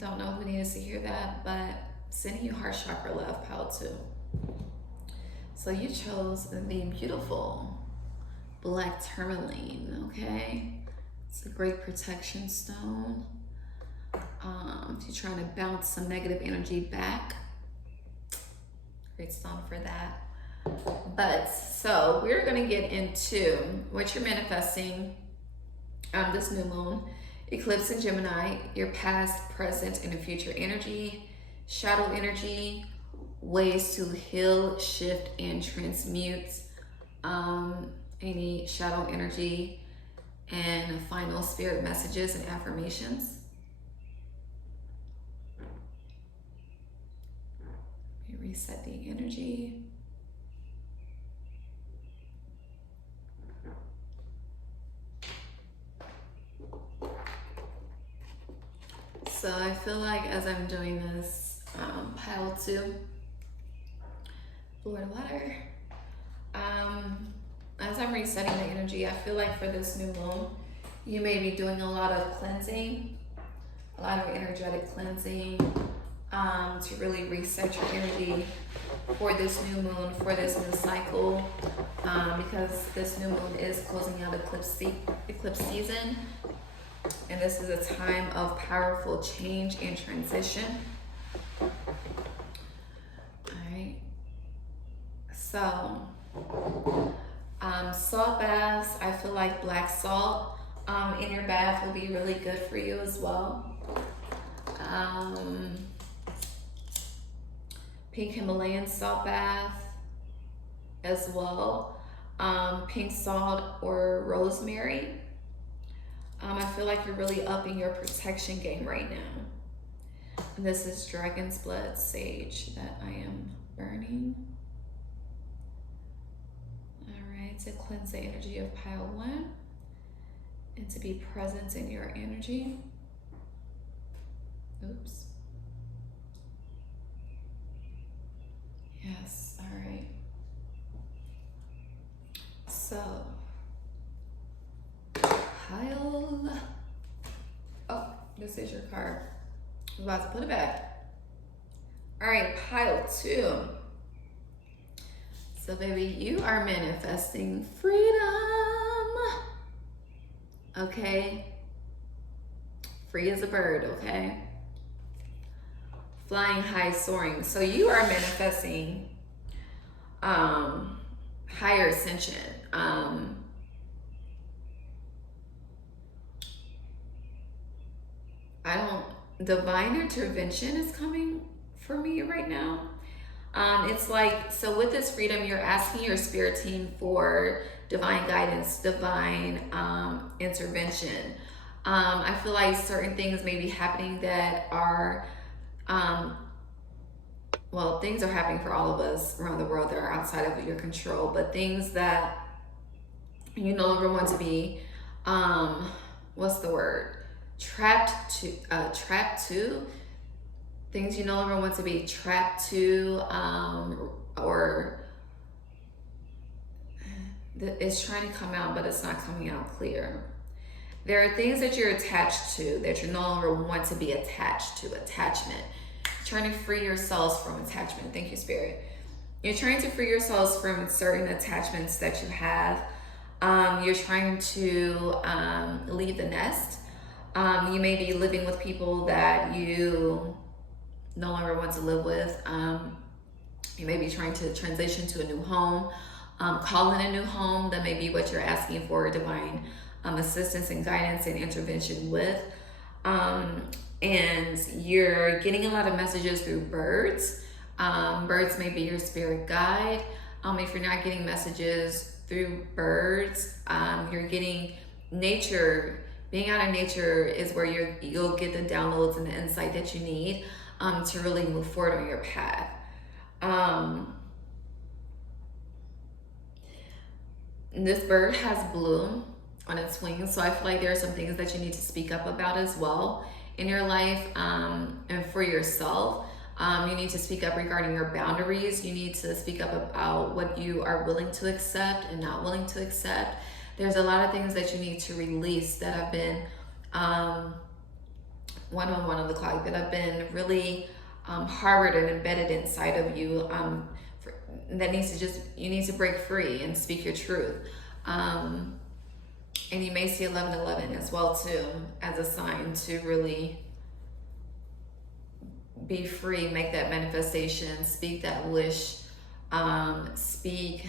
don't know who needs to hear that, but sending you heart chakra love, pile two. So you chose the beautiful black tourmaline, okay? It's a great protection stone. If you're trying to bounce some negative energy back, great stone for that. But so we're gonna get into what you're manifesting this new moon, eclipse in Gemini, your past, present, and future energy, shadow energy, ways to heal, shift, and transmute any shadow energy, and final spirit messages and affirmations. Reset the energy. So I feel like as I'm doing this, pile two, Lord water, as I'm resetting the energy, I feel like for this new moon, you may be doing a lot of cleansing, a lot of energetic cleansing, to really reset your energy for this new moon, for this new cycle, because this new moon is closing out eclipse season, and this is a time of powerful change and transition. All right, so salt baths, I feel like black salt in your bath will be really good for you as well. Pink Himalayan salt bath as well. Pink salt or rosemary. I feel like you're really upping your protection game right now. And this is dragon's blood sage that I am burning. All right, to cleanse the energy of pile one and to be present in your energy. Oops. Yes, all right. So, pile, oh, this is your card. I'm about to put it back. All right, pile two. So baby, you are manifesting freedom, okay? Free as a bird, okay? Flying high, soaring. So you are manifesting higher ascension. Divine intervention is coming for me right now. It's like, so with this freedom, you're asking your spirit team for divine guidance, divine intervention. I feel like certain things may be happening that are, well, things are happening for all of us around the world that are outside of your control, but things that you no longer want to be, what's the word? Trapped to, things you no longer want to be trapped to, or it's trying to come out, but it's not coming out clear. There are things that you're attached to that you no longer want to be attached to, attachment. Trying to free yourselves from attachment. Thank you, Spirit. You're trying to free yourselves from certain attachments that you have. You're trying to leave the nest. You may be living with people that you no longer want to live with. You may be trying to transition to a new home, calling a new home. That may be what you're asking for divine assistance and guidance and intervention with. And you're getting a lot of messages through birds. Birds may be your spirit guide. If you're not getting messages through birds, you're getting nature. Being out in nature is where you'll get the downloads and the insight that you need to really move forward on your path. This bird has blue on its wings, so I feel like there are some things that you need to speak up about as well in your life, and for yourself. You need to speak up regarding your boundaries. You need to speak up about what you are willing to accept and not willing to accept. There's a lot of things that you need to release that have been 111 on the clock, that have been really harbored and embedded inside of you. That needs to you need to break free and speak your truth. And you may see 1111 as well too, as a sign to really be free, make that manifestation, speak that wish, speak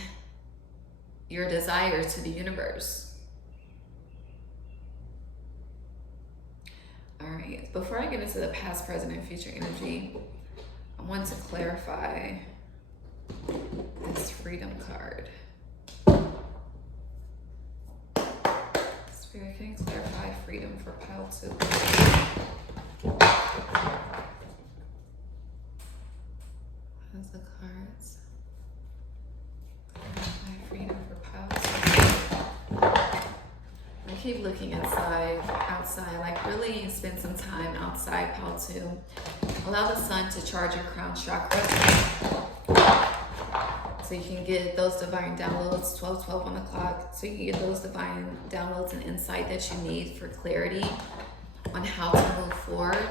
your desire to the universe. All right, before I get into the past, present, and future energy, I want to clarify this freedom card. Spirit, can you clarify freedom for pile 2? What's the cards? Clarify freedom for pile 2. I keep looking outside, like really spend some time outside, pile 2. Allow the sun to charge your crown chakra, so you can get those divine downloads. 12:12 on the clock, so you can get those divine downloads and insight that you need for clarity on how to move forward.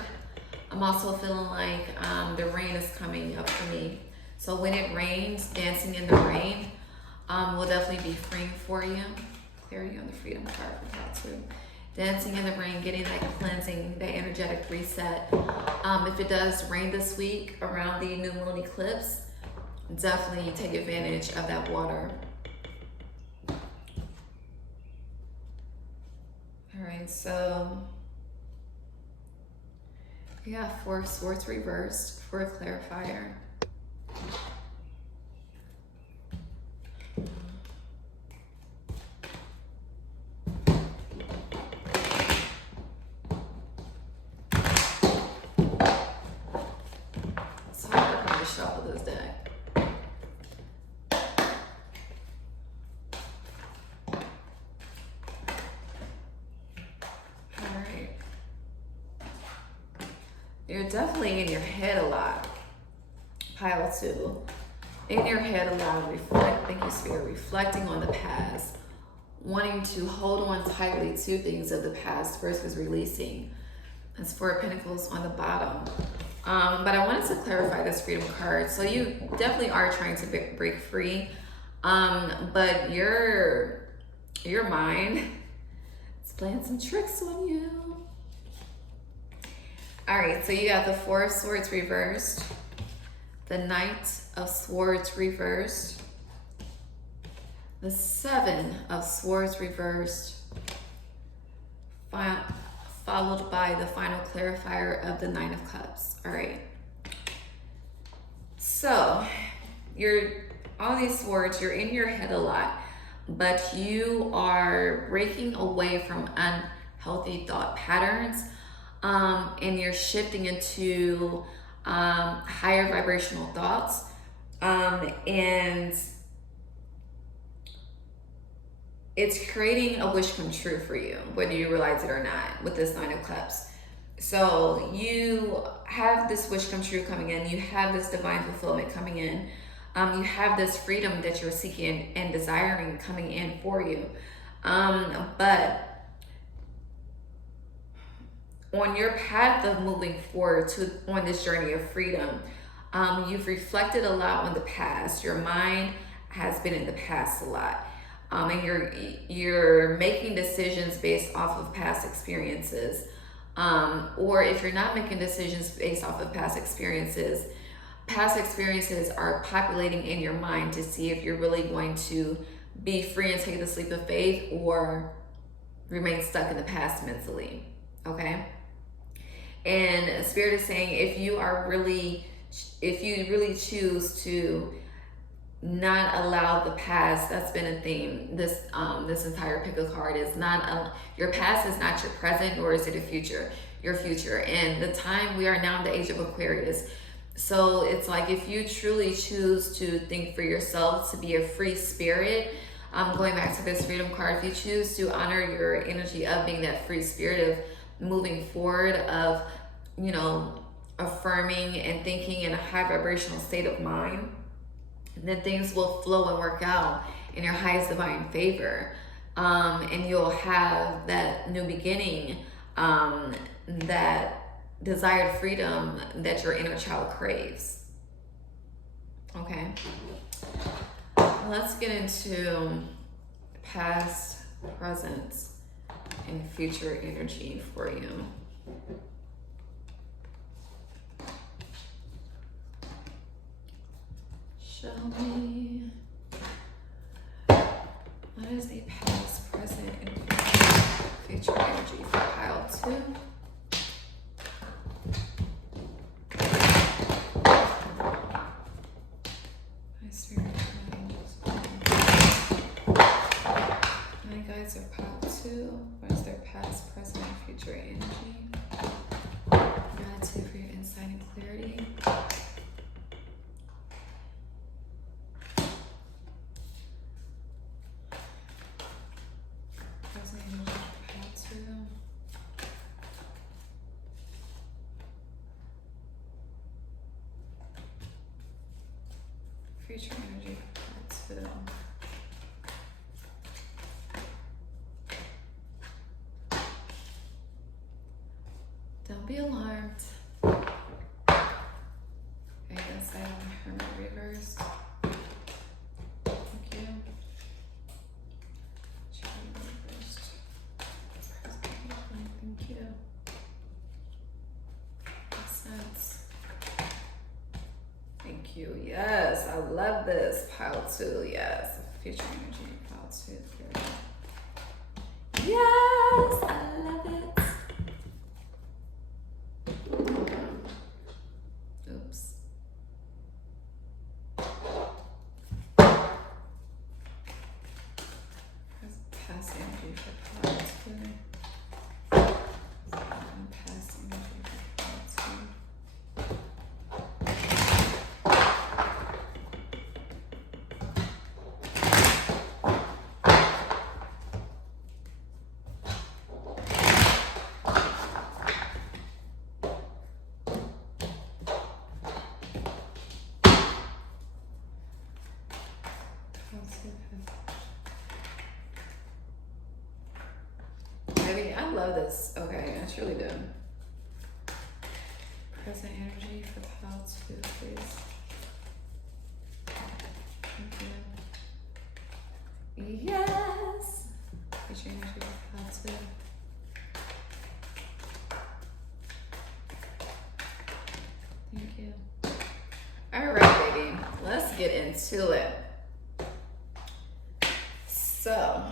I'm also feeling like the rain is coming up for me, so when it rains, dancing in the rain will definitely be freeing for you. Clarity on the freedom card for pile 2. Dancing in the rain, getting that cleansing, that energetic reset. If it does rain this week around the new moon eclipse, definitely take advantage of that water. All right, so we got 4 of Swords reversed for a clarifier. Shuffle this deck. Alright. You're definitely in your head a lot. Pile 2. In your head a lot. Thank you, Spirit. Reflecting on the past. Wanting to hold on tightly to things of the past versus releasing. That's 4 of Pentacles on the bottom. But I wanted to clarify this freedom card. So you definitely are trying to break free, but your mind is playing some tricks on you. All right, so you got the 4 of Swords reversed, the Knight of Swords reversed, the 7 of Swords reversed, followed by the final clarifier of the 9 of Cups. All right. So all these swords, you're in your head a lot, but you are breaking away from unhealthy thought patterns, and you're shifting into higher vibrational thoughts, and it's creating a wish come true for you, whether you realize it or not, with this 9 of Cups. So you have this wish come true coming in. You have this divine fulfillment coming in. You have this freedom that you're seeking and desiring coming in for you. But on your path of moving forward on this journey of freedom, you've reflected a lot on the past. Your mind has been in the past a lot. and you're making decisions based off of past experiences, or if you're not making decisions based off of past experiences are populating in your mind to see if you're really going to be free and take the leap of faith or remain stuck in the past mentally. Okay? And Spirit is saying if you really choose to not allow the past, that's been a theme. This entire pick a card is not your past is not your present, nor is it your future. And the time we are now in the age of Aquarius. So it's like if you truly choose to think for yourself, to be a free spirit, going back to this freedom card, if you choose to honor your energy of being that free spirit, of moving forward, of, you know, affirming and thinking in a high vibrational state of mind, then things will flow and work out in your highest divine favor. And you'll have that new beginning, that desired freedom that your inner child craves. Okay. Let's get into past, present, and future energy for you. Show me, what is the past, present, and future energy for pile 2? My spirit my guides are pile 2. What is their past, present, and future energy? Gratitude for your insight and clarity. Future energy for part 2. Don't be alarmed. Okay, that's the Hermit reversed. Thank you. Reversed. Thank you. Makes sense. Thank you. Yes, I love this. Pile 2. Yes. Future energy. Pile 2. Yes, I love it. Oops. Past energy for pile 2. Past energy for pile 2. Baby, I love this. Okay, I truly do. Present energy for pile 2, please. Thank you. Yes. Future energy for pile 2. Thank you. All right, baby. Let's get into it. So,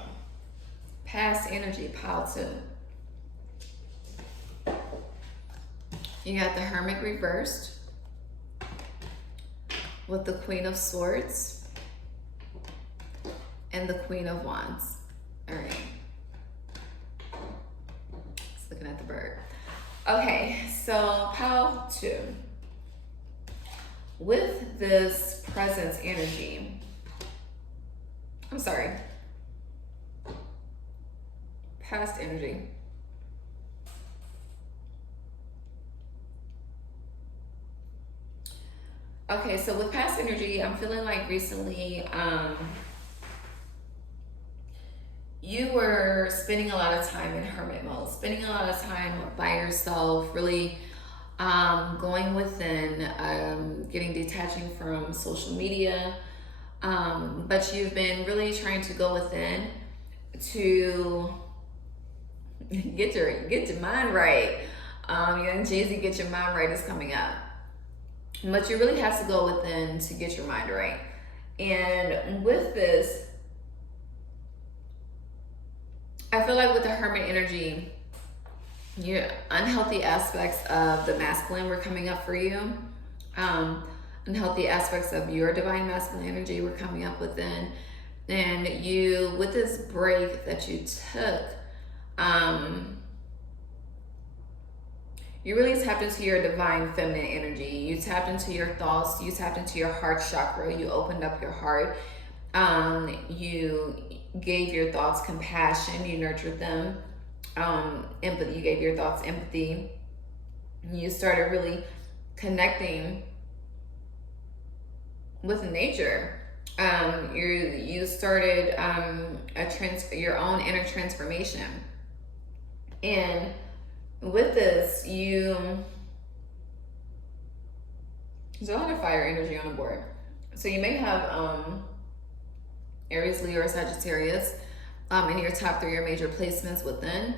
past energy, pile 2. You got the Hermit reversed with the Queen of Swords and the Queen of Wands. All right. Just looking at the bird. Okay, so pile 2. With this presence energy, I'm sorry, past energy. Okay, so with past energy, I'm feeling like recently you were spending a lot of time in hermit mode, spending a lot of time by yourself, really going within, detaching from social media, But you've been really trying to go within to get your mind right. Young Jeezy, get your mind right is coming up. But you really have to go within to get your mind right. And with this, I feel like with the Hermit energy, your unhealthy aspects of the masculine were coming up for you. Unhealthy aspects of your divine masculine energy were coming up within. And you, with this break that you took, you really tapped into your divine feminine energy. You tapped into your thoughts. You tapped into your heart chakra. You opened up your heart. You gave your thoughts compassion. You nurtured them. Empathy. You gave your thoughts empathy. You started really connecting with nature. You started your own inner transformation. And with this, there's a lot of fire energy on the board. So you may have Aries, Leo, or Sagittarius in your top 3 or major placements within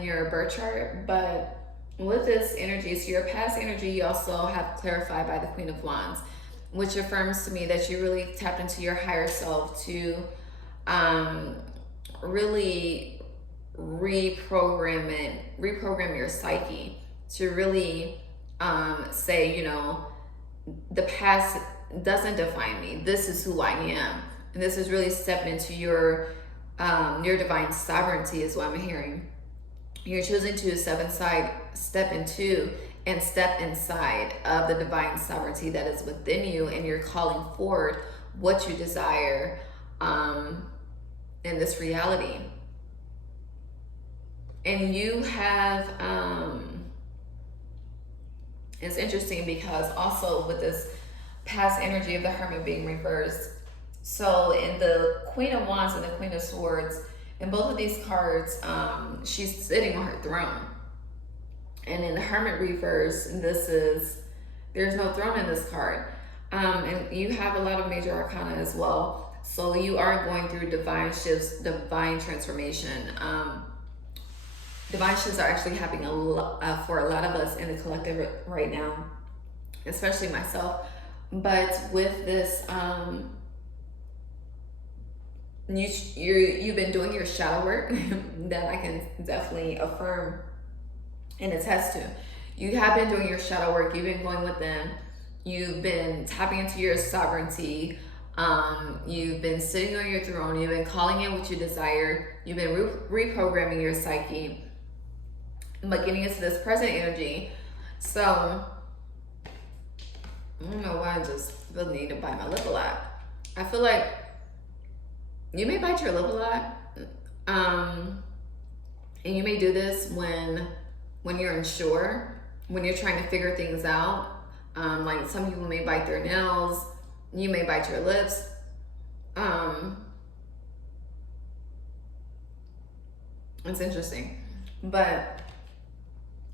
your birth chart. But with this energy, so your past energy, you also have clarified by the Queen of Wands, which affirms to me that you really tapped into your higher self to really reprogram your psyche, to really say, the past doesn't define me. This is who I am. And this is really stepping into your divine sovereignty is what I'm hearing. You're choosing to step into and step inside of the divine sovereignty that is within you, and you're calling forward what you desire in this reality. And you have, it's interesting because also with this past energy of the Hermit being reversed, so in the Queen of Wands and the Queen of Swords, in both of these cards, she's sitting on her throne. And in the Hermit reverse, there's no throne in this card. And you have a lot of major arcana as well. So you are going through divine shifts, divine transformation. Divine shifts are actually happening for a lot of us in the collective right now, especially myself. But with this, you've been doing your shadow work that I can definitely affirm and attest to. You have been doing your shadow work. You've been going within. You've been tapping into your sovereignty. You've been sitting on your throne. You've been calling in what you desire. You've been reprogramming your psyche. But getting into this present energy. So, I don't know why I just feel the need to bite my lip a lot. I feel like you may bite your lip a lot. And you may do this when you're unsure, when you're trying to figure things out. Like some people may bite their nails. You may bite your lips. It's interesting. But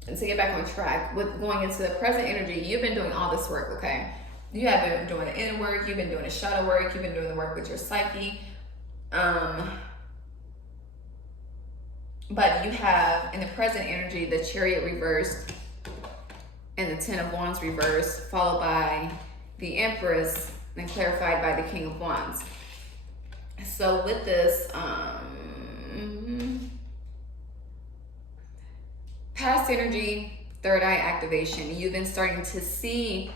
to get back on track, with going into the present energy, you've been doing all this work, okay? You have been doing the inner work, you've been doing the shadow work, you've been doing the work with your psyche. But you have, in the present energy, the Chariot reversed and the Ten of Wands reversed, followed by the Empress and clarified by the King of Wands. So with this, past energy, third eye activation, you've been starting to see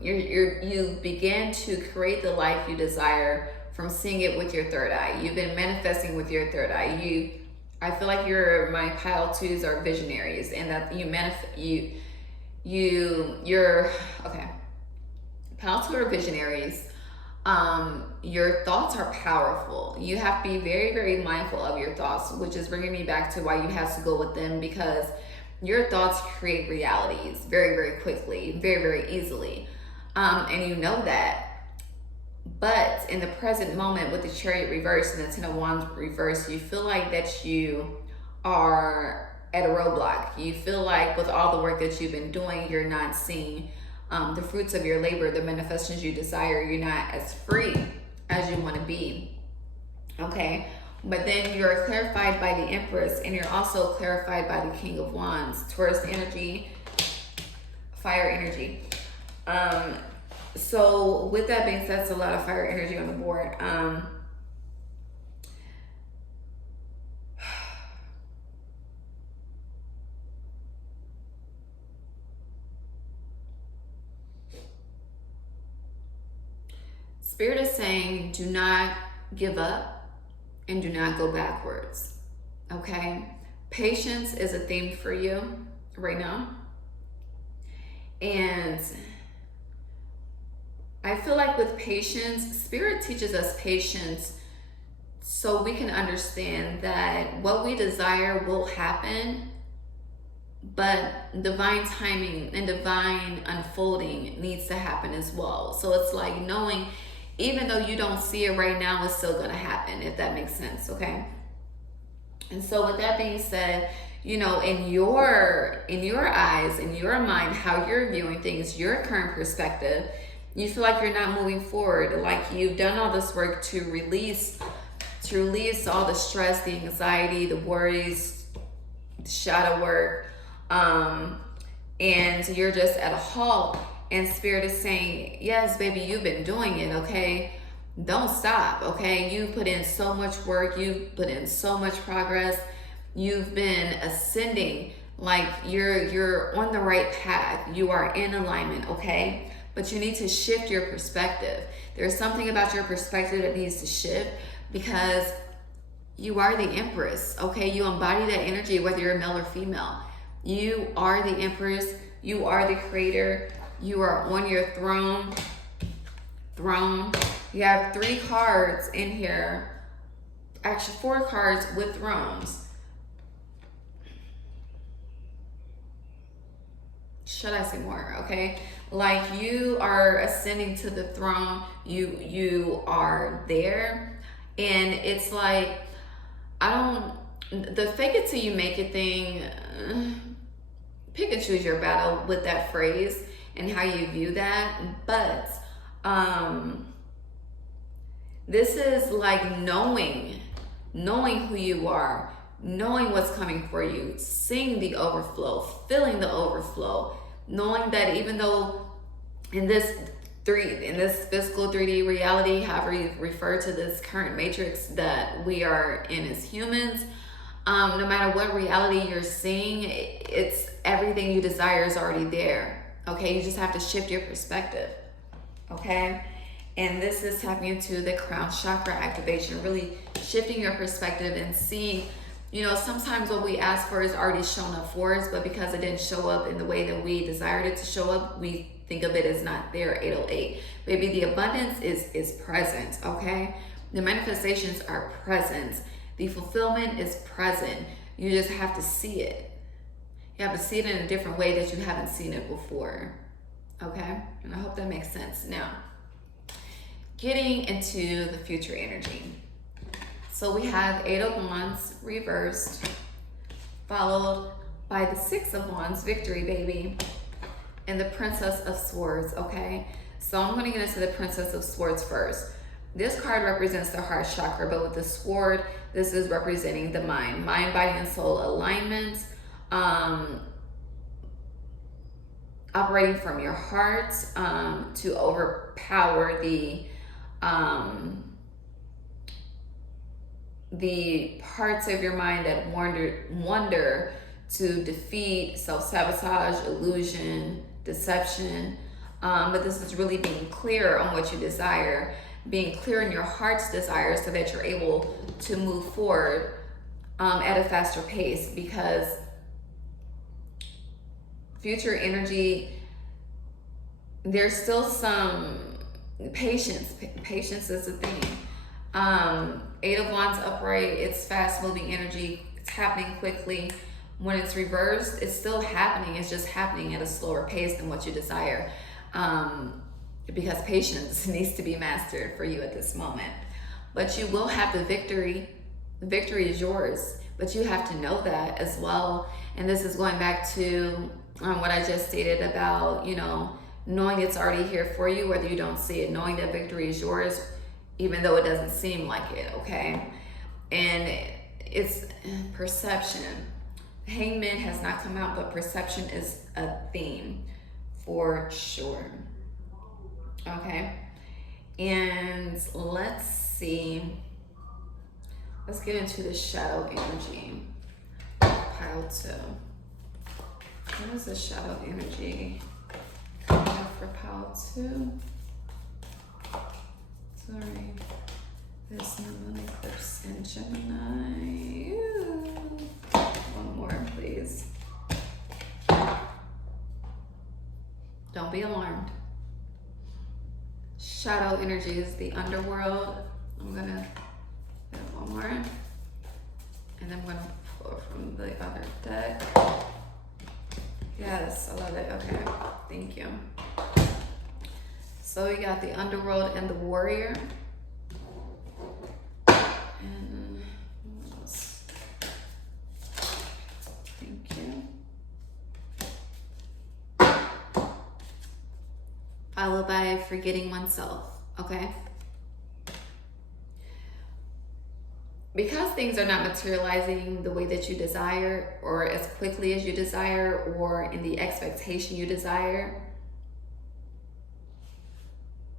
you began to create the life you desire from seeing it with your third eye. You've been manifesting with your third eye. I feel like my pile twos are visionaries, and that okay. Pile two are visionaries. Your thoughts are powerful. You have to be very, very mindful of your thoughts, which is bringing me back to why you have to go with them, because your thoughts create realities very, very quickly, very, very easily. And you know that. But in the present moment with the Chariot reverse and the Ten of Wands reverse, you feel like that you are at a roadblock. You feel like with all the work that you've been doing, you're not seeing the fruits of your labor, the manifestations you desire, you're not as free as you want to be. Okay, but then you're clarified by the Empress, and you're also clarified by the King of Wands, Taurus energy, fire energy. So with that being said, that's a lot of fire energy on the board. Spirit is saying, do not give up and do not go backwards. Okay? Patience is a theme for you right now. And I feel like with patience, Spirit teaches us patience so we can understand that what we desire will happen, but divine timing and divine unfolding needs to happen as well. So it's like knowing, even though you don't see it right now, it's still going to happen, if that makes sense, okay? And so with that being said, you know, in your eyes, in your mind, how you're viewing things, your current perspective, you feel like you're not moving forward, like you've done all this work to release all the stress, the anxiety, the worries, the shadow work, and you're just at a halt. And Spirit is saying, yes, baby, you've been doing it, okay? Don't stop, okay? You put in so much work. You put in so much progress. You've been ascending, like you're on the right path. You are in alignment, okay? But you need to shift your perspective. There's something about your perspective that needs to shift, because you are the Empress, okay? You embody that energy, whether you're male or female. You are the Empress. You are the creator. You are on your throne. You have 3 cards in here. Actually, 4 cards with thrones. Should I say more? Okay. Like you are ascending to the throne. You are there. And it's like, the fake it till you make it thing, pick and choose your battle with that phrase and how you view that. But this is like knowing who you are, knowing what's coming for you, seeing the overflow, feeling the overflow, knowing that even though in this physical 3D reality, however you refer to this current matrix that we are in as humans, no matter what reality you're seeing, it's everything you desire is already there. Okay, you just have to shift your perspective. Okay, and this is tapping into the crown chakra activation, really shifting your perspective and seeing, you know, sometimes what we ask for is already shown up for us, but because it didn't show up in the way that we desired it to show up, we think of it as not there. 808. Baby, the abundance is present, okay? The manifestations are present. The fulfillment is present. You just have to see it. You have to see it in a different way that you haven't seen it before, okay? And I hope that makes sense. Now, getting into the future energy. So we have 8 of Wands reversed, followed by the 6 of Wands, victory, baby, and the Princess of Swords, okay? So I'm going to get into the Princess of Swords first. This card represents the heart chakra, but with the sword, this is representing the mind, body, and soul alignment, operating from your heart to overpower the parts of your mind that wander to defeat, self-sabotage, illusion, deception. But this is really being clear on what you desire, being clear in your heart's desire so that you're able to move forward at a faster pace, because future energy, there's still some patience. Patience is a thing. 8 of Wands upright, it's fast moving energy. It's happening quickly. When it's reversed, it's still happening. It's just happening at a slower pace than what you desire. Because patience needs to be mastered for you at this moment. But you will have the victory. The victory is yours, but you have to know that as well. And this is going back to what I just stated about, you know, knowing it's already here for you, whether you don't see it, knowing that victory is yours, even though it doesn't seem like it, okay? And it's perception. Hangman has not come out, but perception is a theme for sure, okay? And let's see. Let's get into the shadow energy. Pile 2. What is the shadow energy for pile 2? Sorry. This new moon eclipse in Gemini. Ooh. One more, please. Don't be alarmed. Shadow energy is the underworld. I'm gonna get one more. And I'm gonna pull from the other deck. Yes, I love it. Okay, thank you. So we got the underworld and the warrior. And what else? Thank you. Followed by forgetting oneself, okay? Because things are not materializing the way that you desire, or as quickly as you desire, or in the expectation you desire,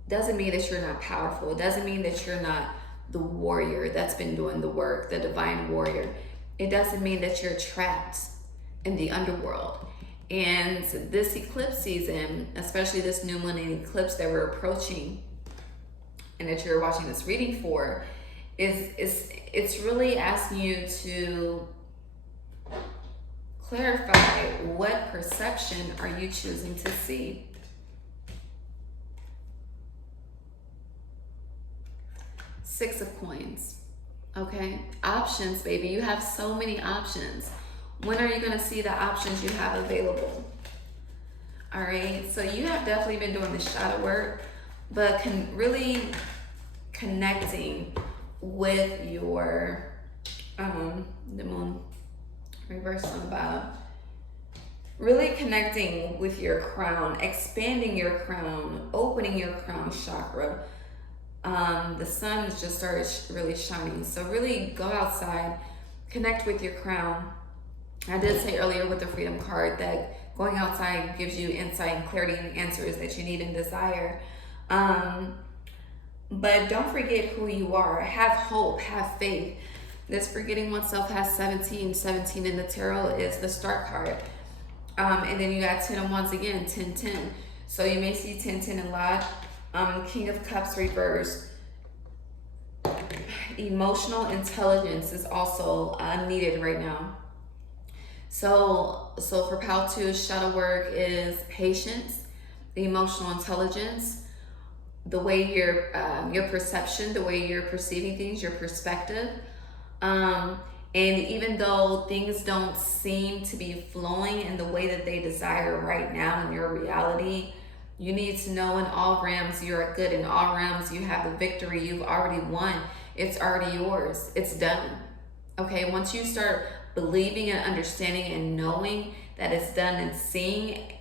doesn't mean that you're not powerful. It doesn't mean that you're not the warrior that's been doing the work, the divine warrior. It doesn't mean that you're trapped in the underworld. And this eclipse season, especially this new moon and eclipse that we're approaching and that you're watching this reading for, it's really asking you to clarify what perception are you choosing to see. Six of Coins, okay? Options, baby. You have so many options. When are you going to see the options you have available? All right, so you have definitely been doing the shadow work, but really connecting with your, the moon reverse on the bottom. Really connecting with your crown, expanding your crown, opening your crown chakra. The sun has just started really shining. So really go outside, connect with your crown. I did say earlier with the Freedom card that going outside gives you insight and clarity and answers that you need and desire. But don't forget who you are. Have hope, have faith. This forgetting oneself has 17. 17 in the tarot is the start card. And then you got 10 of Wands again, 10, 10. So you may see 10, 10 a lot. King of Cups reverse. Emotional intelligence is also needed right now. So for pile 2, shadow work is patience, the emotional intelligence, the way your perception, the way you're perceiving things, your perspective. And even though things don't seem to be flowing in the way that they desire right now in your reality, you need to know in all realms you are good. In all realms you have the victory. You've already won. It's already yours. It's done. Okay, once you start believing and understanding and knowing that it's done and seeing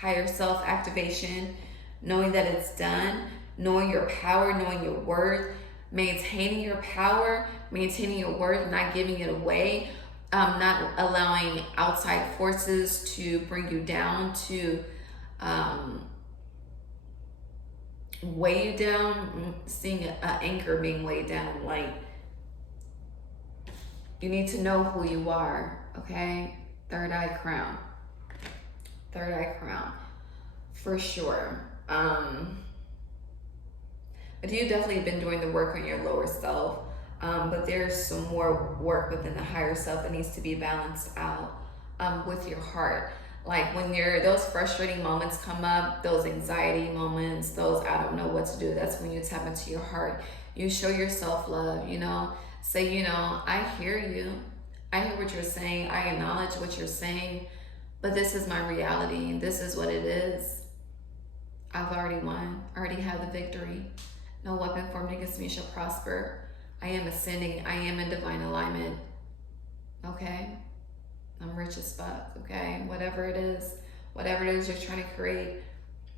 higher self activation, knowing that it's done, knowing your power, knowing your worth, maintaining your power, maintaining your worth, not giving it away, not allowing outside forces to bring you down, to weigh you down, seeing an anchor being weighed down. Like, you need to know who you are, okay? Third eye crown. Third eye crown, for sure. But you've definitely been doing the work on your lower self, but there's some more work within the higher self that needs to be balanced out with your heart. Like when those frustrating moments come up, those anxiety moments, those I don't know what to do, that's when you tap into your heart. You show yourself love, you know, say, you know, I hear you. I hear what you're saying. I acknowledge what you're saying, but this is my reality and this is what it is. I've already won. I already have the victory. No weapon formed against me shall prosper. I am ascending. I am in divine alignment. Okay? I'm rich as fuck, okay? Whatever it is you're trying to create,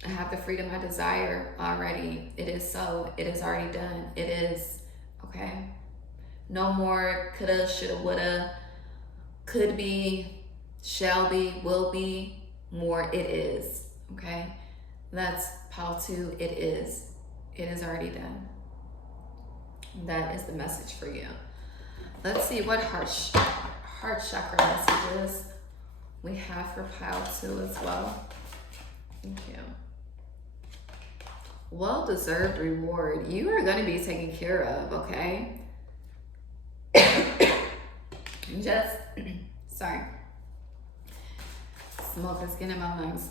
I have the freedom I desire already. It is so. It is already done. It is. Okay? No more coulda, shoulda, woulda, could be, shall be, will be. More it is. Okay? That's pile 2. It is. It is already done. That is the message for you. Let's see what heart chakra messages we have for pile 2 as well. Thank you. Well-deserved reward. You are going to be taken care of, okay? Just, sorry. Smoke is getting in my lungs.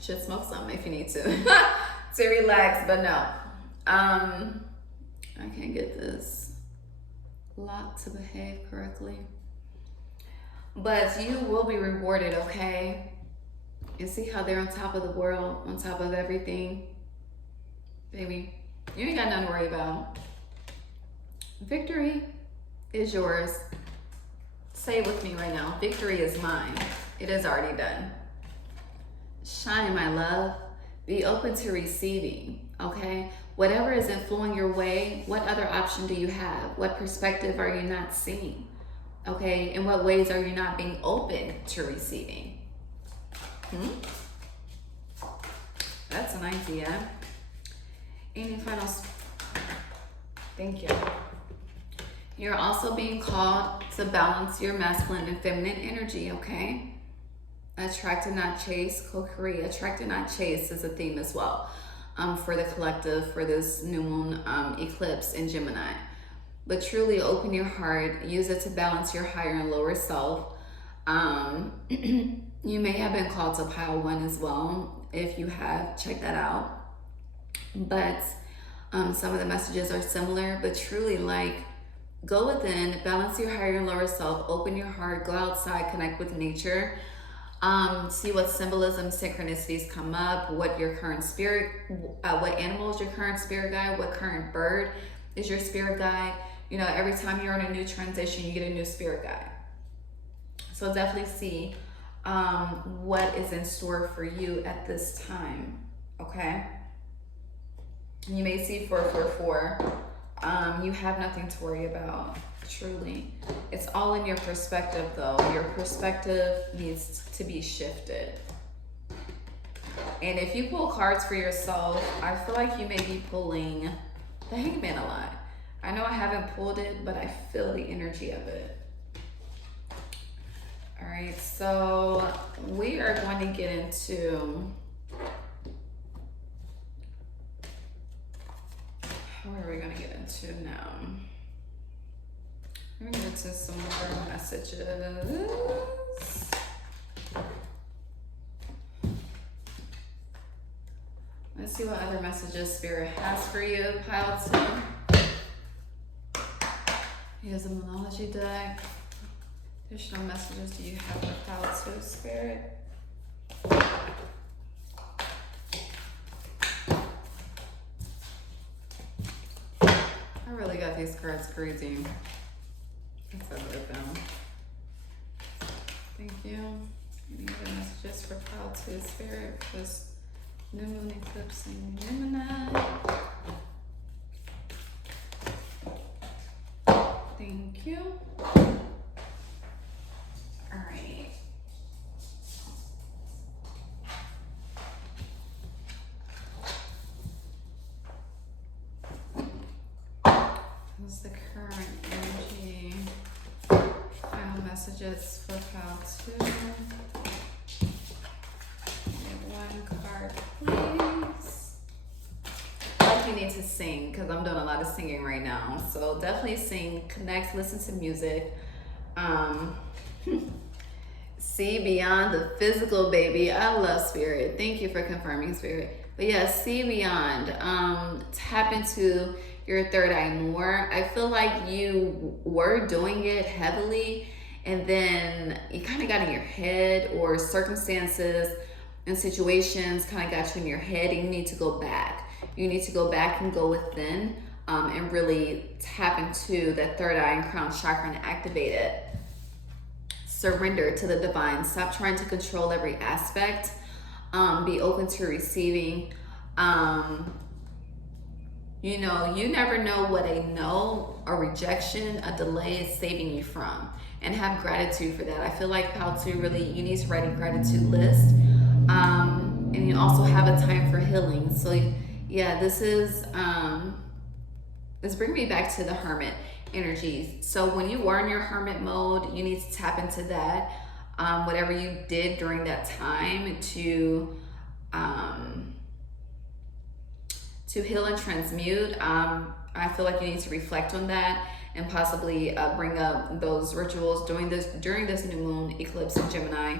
Should smoke some if you need to. To relax, but no. I can't get this lock to behave correctly. But you will be rewarded, okay? And see how they're on top of the world, on top of everything. Baby, you ain't got nothing to worry about. Victory is yours. Say it with me right now. Victory is mine. It is already done. Shine, my love. Be open to receiving, okay? Whatever isn't flowing your way, what other option do you have? What perspective are you not seeing? Okay, in what ways are you not being open to receiving? That's an idea. Any final? Thank you. You're also being called to balance your masculine and feminine energy, okay? Attract and not chase, co-create. Attract and not chase is a theme as well for the collective, for this new moon eclipse in Gemini. But truly open your heart, use it to balance your higher and lower self. You may have been called to pile 1 as well. If you have, check that out. But some of the messages are similar, but truly like go within, balance your higher and lower self, open your heart, go outside, connect with nature. See what symbolism, synchronicities come up, what your current spirit, what animal is your current spirit guide, what current bird is your spirit guide. You know, every time you're in a new transition, you get a new spirit guide. So definitely see what is in store for you at this time, okay? You may see 444. You have nothing to worry about, truly. It's all in your perspective, though. Your perspective needs to be shifted. And if you pull cards for yourself, I feel like you may be pulling the Hangman a lot. I know I haven't pulled it, but I feel the energy of it. All right, so we are going to get into, what are we going to get into now? We're going to get into some more messages. Let's see what other messages Spirit has for you, pile 2. Here's a Monology deck. Additional messages do you have for pile 2, Spirit? I really got these cards crazy. Let's have it them. Thank you. Any other messages for pile 2, Spirit? This new moon eclipse in Gemini. Thank you. All right. What's the current energy? Final messages for pile 2. One card, please. Like you need to sing, because I'm doing a lot of singing right now. So definitely sing, connect, listen to music. See beyond the physical, baby. I love Spirit. Thank you for confirming, Spirit. But yeah, see beyond. Tap into your third eye more. I feel like you were doing it heavily, and then you kind of got in your head, or circumstances and situations kind of got you in your head, and you need to go back. You need to go back and go within and really tap into that third eye and crown chakra and activate it. Surrender to the divine. Stop trying to control every aspect Be open to receiving. You know, you never know what a no, a rejection, a delay is saving you from. And have gratitude for that. I feel like how to really, you need to write a gratitude list. And you also have a time for healing. So yeah, this bringing me back to the hermit energies. So when you are in your hermit mode, you need to tap into that. Whatever you did during that time to heal and transmute. I feel like you need to reflect on that and possibly bring up those rituals during this new moon eclipse in Gemini.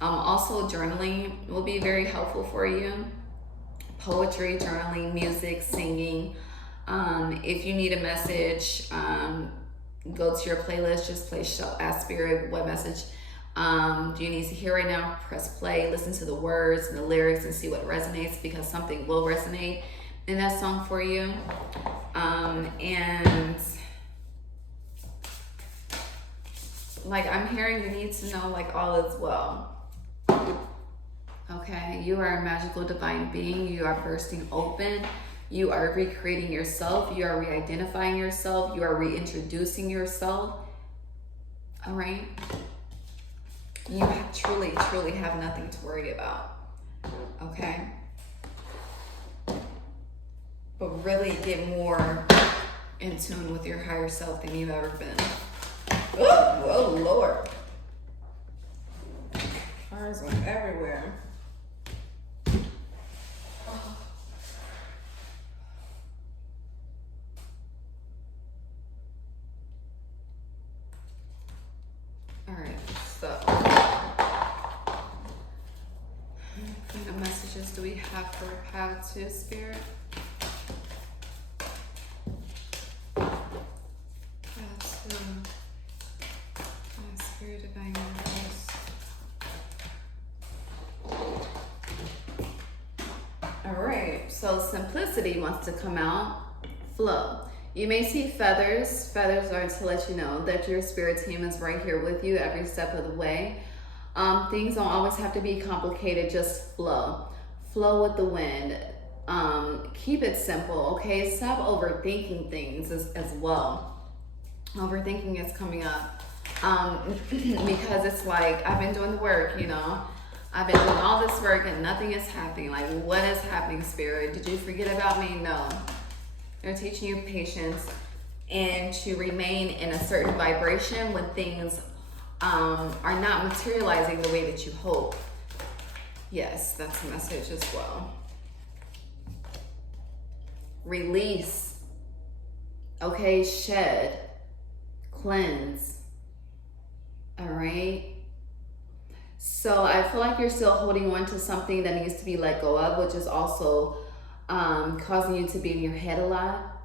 Also, journaling will be very helpful for you. Poetry, journaling, music, singing. If you need a message, go to your playlist. Just play Ask Spirit, what message do you need to hear right now? Press play, listen to the words and the lyrics and see what resonates, because something will resonate in that song for you. And like I'm hearing, you need to know like all is well. Okay, you are a magical divine being. You are bursting open. You are recreating yourself. You are re-identifying yourself. You are reintroducing yourself. All right. You truly, truly have nothing to worry about. Okay. But really get more in tune with your higher self than you've ever been. Oh Lord. Fires went everywhere. All right, so what kind of messages do we have for how to Spirit? Spirit divine universe. All right, so simplicity wants to come out. Flow. You may see feathers. Feathers are to let you know that your spirit team is right here with you every step of the way. Things don't always have to be complicated, just flow. Flow with the wind. Keep it simple, okay? Stop overthinking things as well. Overthinking is coming up. Because it's like, I've been doing the work, you know. I've been doing all this work and nothing is happening. Like, what is happening, Spirit? Did you forget about me? No. They're teaching you patience and to remain in a certain vibration when things are not materializing the way that you hope. Yes, that's a message as well. Release. Okay, shed. Cleanse. All right. So I feel like you're still holding on to something that needs to be let go of, which is also causing you to be in your head a lot.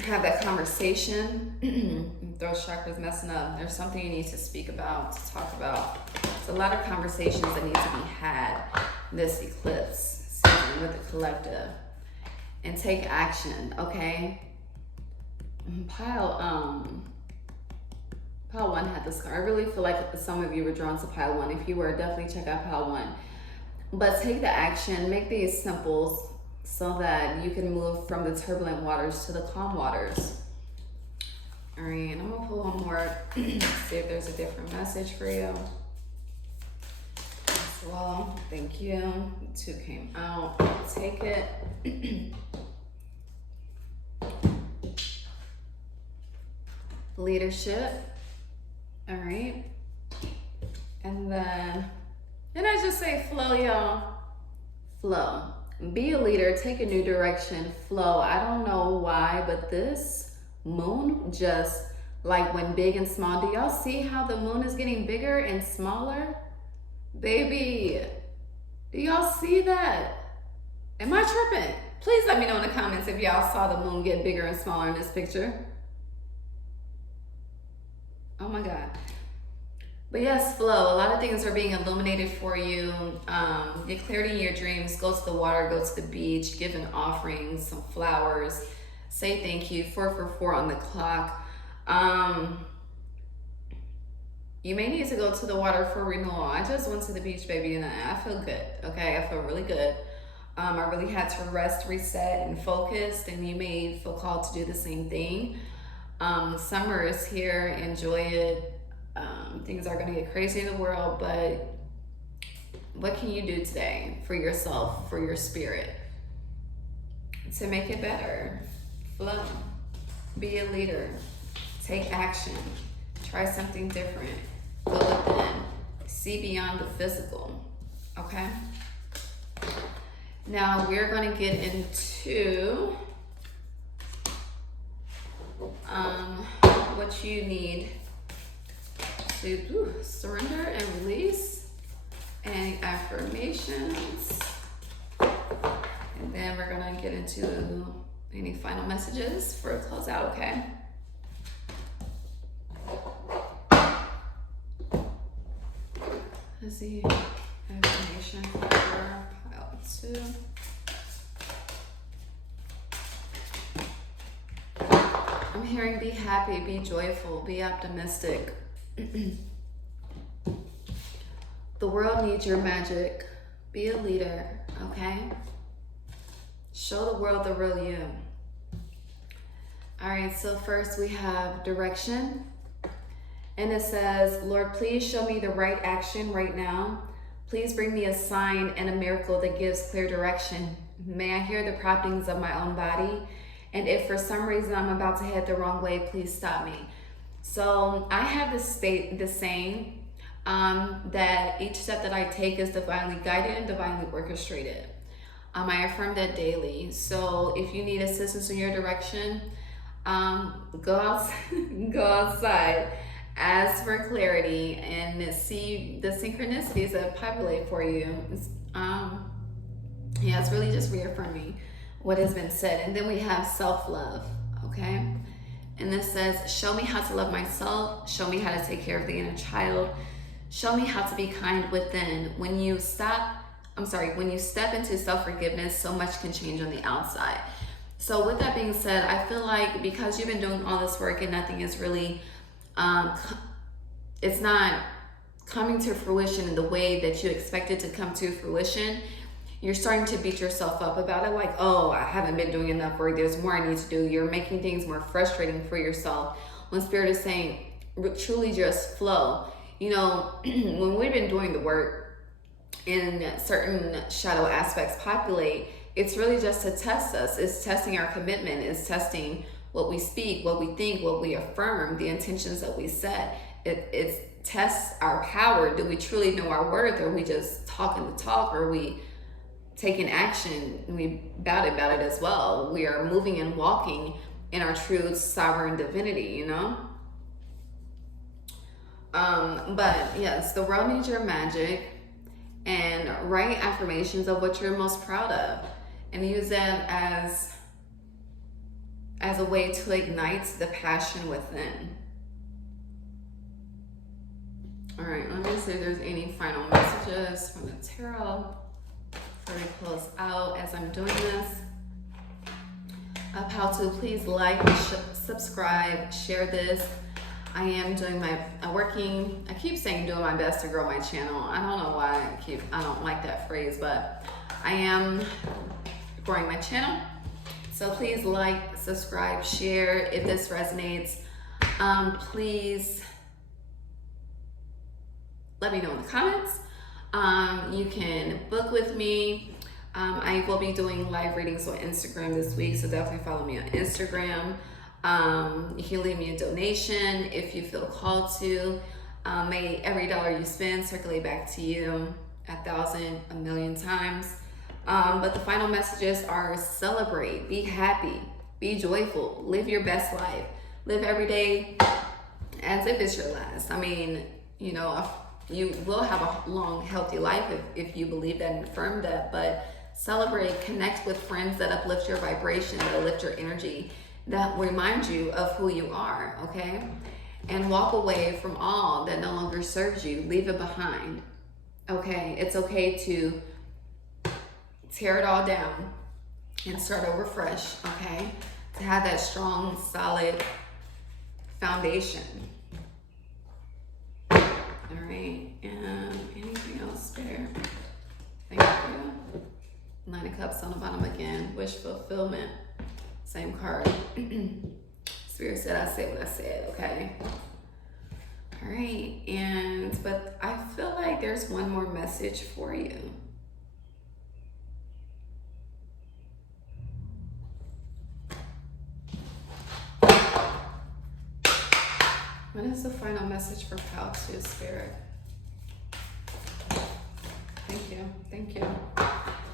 Have that conversation. Throat chakra's messing up. There's something you need to speak about, to talk about. There's a lot of conversations that need to be had this eclipse season with the collective. And take action, okay? Pile 1 had this card. I really feel like some of you were drawn to pile 1. If you were, definitely check out pile 1. But take the action, make these simples so that you can move from the turbulent waters to the calm waters. All right, and I'm gonna pull one more, see if there's a different message for you. As well, thank you. 2 came out, take it. Leadership. All right. And then, did I just say flow, y'all? Flow. Be a leader, take a new direction, flow. I don't know why, but this moon just like went big and small. Do y'all see how the moon is getting bigger and smaller? Baby, do y'all see that? Am I tripping? Please let me know in the comments if y'all saw the moon get bigger and smaller in this picture. Oh my God. But yes, flow. A lot of things are being illuminated for you. Get clarity in your dreams. Go to the water, go to the beach, give an offering, some flowers. Say thank you. 444 on the clock. You may need to go to the water for renewal. I just went to the beach, baby, and I feel good, okay? I feel really good. I really had to rest, reset, and focus, and you may feel called to do the same thing. Summer is here. Enjoy it. Things are going to get crazy in the world, but what can you do today for yourself, for your spirit, to make it better? Flow. Be a leader. Take action. Try something different. Go within. See beyond the physical. Okay? Now we're going to get into what you need to surrender and release, and affirmations. And then we're going to get into any final messages for a closeout, okay? Let's see. Affirmation for pile 2. I'm hearing be happy, be joyful, be optimistic. The world needs your magic. Be a leader, okay? Show the world the real you. All right, so first we have direction. And it says, Lord, please show me the right action right now. Please bring me a sign and a miracle that gives clear direction. May I hear the promptings of my own body. And if for some reason I'm about to head the wrong way, please stop me. So I have this saying that each step that I take is divinely guided and divinely orchestrated. I affirm that daily. So if you need assistance in your direction, go outside, ask for clarity, and see the synchronicities that populate for you. Yeah, it's really just reaffirming what has been said. And then we have self-love, okay? And this says, show me how to love myself. Show me how to take care of the inner child. Show me how to be kind within. When you step into self-forgiveness, so much can change on the outside. So with that being said, I feel like because you've been doing all this work and nothing is really, it's not coming to fruition in the way that you expect it to come to fruition, you're starting to beat yourself up about it, like, oh, I haven't been doing enough work, there's more I need to do. You're making things more frustrating for yourself, when Spirit is saying, truly just flow. You know, when we've been doing the work and certain shadow aspects populate, it's really just to test us. It's testing our commitment. It's testing what we speak, what we think, what we affirm, the intentions that we set. It tests our power. Do we truly know our worth? Or are we just talking the talk? Or are we taking action? And we about it as well. We are moving and walking in our true sovereign divinity, you know? But yes, the world needs your magic, and write affirmations of what you're most proud of, and use that as a way to ignite the passion within. All right, let me see if there's any final messages from the tarot before we close out as I'm doing this. How to please like, subscribe, share this. I am doing I keep saying doing my best to grow my channel. I don't know why I don't like that phrase, but I am growing my channel. So please like, subscribe, share if this resonates. Please let me know in the comments. You can book with me. I will be doing live readings on Instagram this week, so definitely follow me on Instagram. You can leave me a donation if you feel called to. May every dollar you spend circulate back to you 1,000, 1,000,000 times. But the final messages are: celebrate, be happy, be joyful, live your best life, live every day as if it's your last. I mean, you know, you will have a long, healthy life if you believe that and affirm that, but celebrate, connect with friends that uplift your vibration, that lift your energy, that remind you of who you are, okay? And walk away from all that no longer serves you. Leave it behind, okay? It's okay to tear it all down and start over fresh, okay? To have that strong, solid foundation. right, and anything else there? Thank you. Nine of Cups on the bottom again. Wish fulfillment. Same card. Spirit said I said what I said, okay? All right, but I feel like there's one more message for you. What is the final message for Pile 2, Spirit? Thank you, thank you.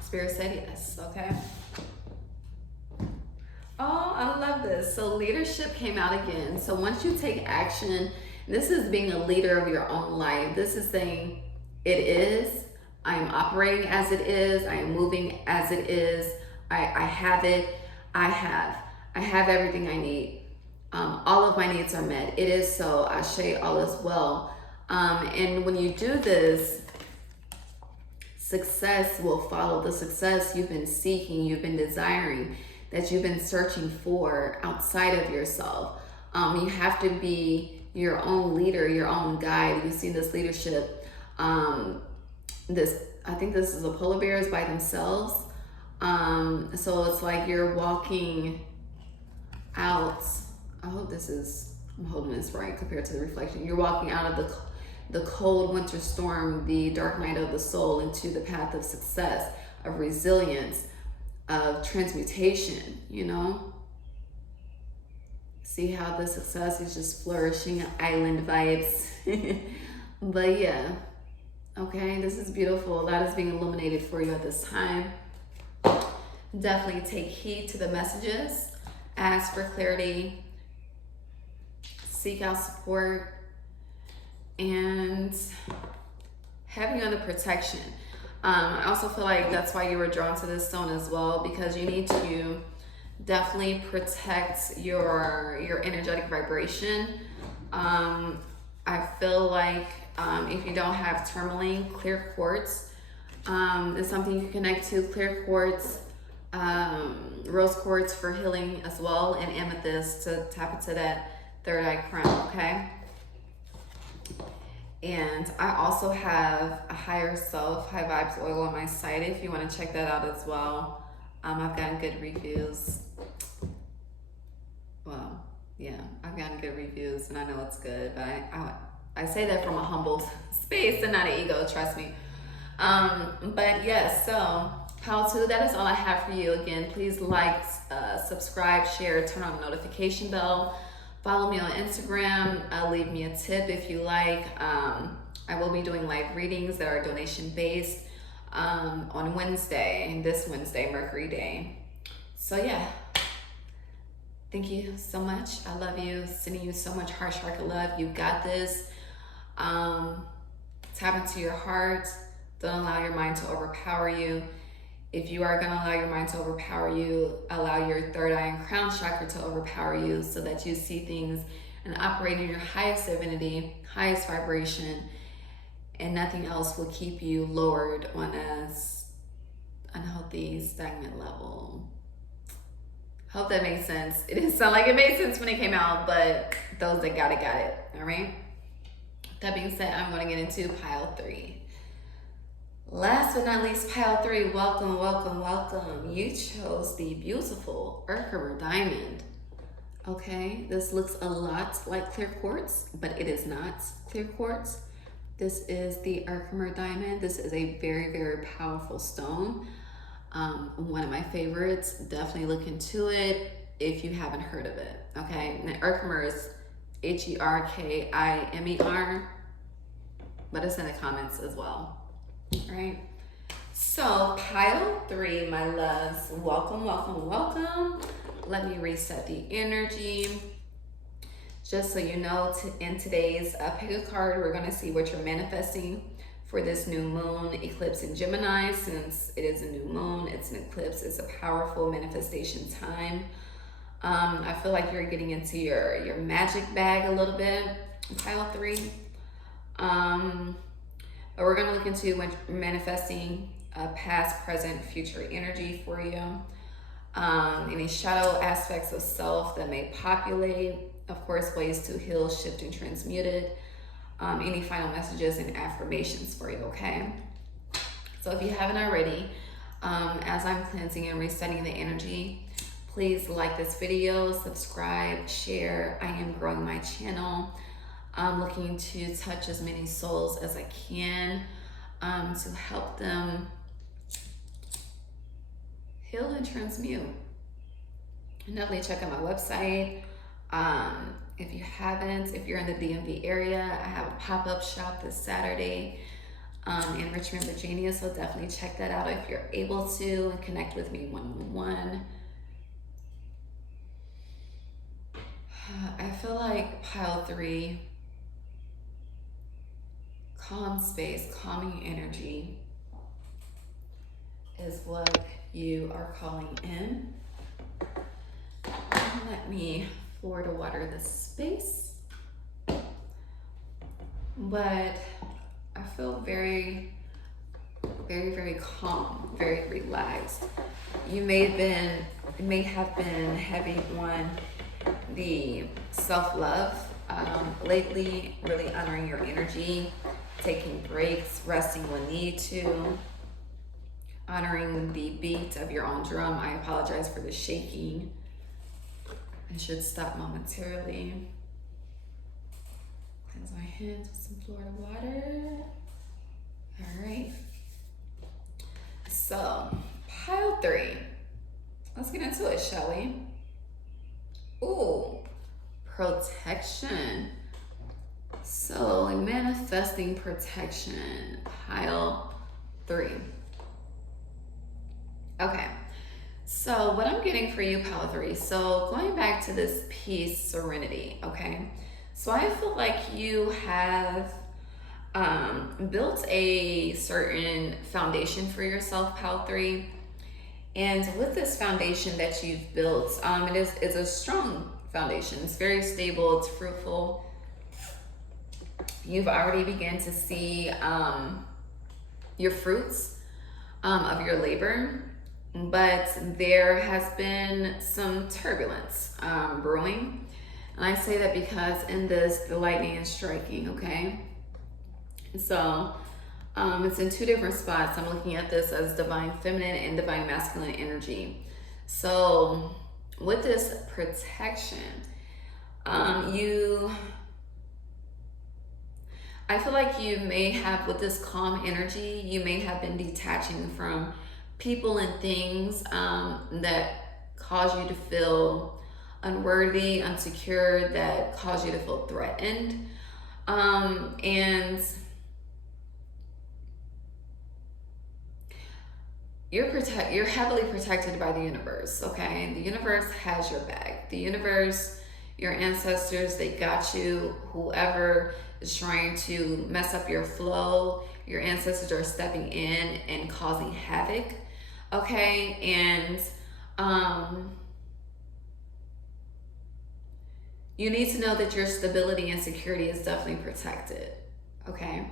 Spirit said yes, okay? Oh, I love this. So leadership came out again. So once you take action, this is being a leader of your own life. This is saying it is. I am operating as it is. I am moving as it is. I have it. I have everything I need. All of my needs are met. It is so. Ashe, all is well. And when you do this, success will follow. The success you've been seeking, you've been desiring, that you've been searching for outside of yourself. You have to be your own leader, your own guide. You see this leadership. I think this is a polar bears by themselves. So it's like you're walking out. I hope I'm holding this right compared to the reflection. You're walking out of the cold winter storm, the dark night of the soul, into the path of success, of resilience, of transmutation, you know? See how the success is just flourishing, island vibes. But yeah, okay, this is beautiful. A lot is being illuminated for you at this time. Definitely take heed to the messages. Ask for clarity. Seek out support. And having other protection. I also feel like that's why you were drawn to this stone as well, because you need to definitely protect your energetic vibration. I feel like if you don't have tourmaline, clear quartz is something you can connect to. Clear quartz, rose quartz for healing as well, and amethyst to tap into that third eye crown, okay? And I also have a higher self, high vibes oil on my site if you want to check that out as well. I've gotten good reviews. Well, yeah, I've gotten good reviews and I know it's good, but I say that from a humble space and not an ego, trust me. But yes, so Pile 2, that is all I have for you. Again, please like, subscribe, share, turn on the notification bell. Follow me on Instagram. Leave me a tip if you like. I will be doing live readings that are donation based on Wednesday, this Wednesday, Mercury Day. So yeah, thank you so much. I love you. Sending you so much heart chakra love. You got this. Tap into your heart. Don't allow your mind to overpower you. If you are going to allow your mind to overpower you, allow your third eye and crown chakra to overpower you so that you see things and operate in your highest divinity, highest vibration, and nothing else will keep you lowered on a unhealthy, stagnant level. Hope that makes sense. It didn't sound like it made sense when it came out, but those that got it, all right? That being said, I'm going to get into Pile 3. Last but not least, Pile 3, welcome, welcome, welcome. You chose the beautiful Herkimer diamond. Okay, this looks a lot like clear quartz, but it is not clear quartz. This is the Herkimer diamond. This is a very, very powerful stone. One of my favorites. Definitely look into it if you haven't heard of it. Okay, now Herkimer is Herkimer, but it's in the comments as well. All right, so Pile 3, my loves, welcome, welcome, welcome. Let me reset the energy. Just so you know, in today's pick a card, we're going to see what you're manifesting for this new moon eclipse in Gemini. Since it is a new moon, it's an eclipse, it's a powerful manifestation time. I feel like you're getting into your magic bag a little bit, Pile 3. We're going to look into when manifesting past, present, future energy for you. Any shadow aspects of self that may populate. Of course, ways to heal, shift, and transmute it. any final messages and affirmations for you, okay? So if you haven't already, as I'm cleansing and resetting the energy, please like this video, subscribe, share. I am growing my channel. I'm looking to touch as many souls as I can to help them heal and transmute. And definitely check out my website. If you haven't, if you're in the DMV area, I have a pop-up shop this Saturday in Richmond, Virginia. So definitely check that out if you're able to, and connect with me one-on-one. I feel like pile 3, calm space, calming energy is what you are calling in. Let me Florida water this space. But I feel very, very, very calm, very relaxed. You may have been having on the self-love lately, really honoring your energy, taking breaks, resting when need to, honoring the beat of your own drum. I apologize for the shaking. I should stop momentarily. Cleanse my hands with some Florida water. All right. So, pile 3. Let's get into it, shall we? Ooh, protection. So, manifesting protection, pile 3. Okay. So what I'm getting for you, pile 3, so going back to this peace, serenity, okay? So I feel like you have built a certain foundation for yourself, pile 3. And with this foundation that you've built, it's a strong foundation. It's very stable, it's fruitful. You've already begun to see your fruits of your labor. But there has been some turbulence brewing. And I say that because in this, the lightning is striking, okay? So it's in 2 different spots. I'm looking at this as divine feminine and divine masculine energy. So with this protection, I feel like you may have, with this calm energy, you may have been detaching from people and things that cause you to feel unworthy, insecure, that cause you to feel threatened. And you're heavily protected by the universe, okay? The universe has your back. The universe, your ancestors, they got you. Whoever is trying to mess up your flow, your ancestors are stepping in and causing havoc. Okay, and you need to know that your stability and security is definitely protected. Okay,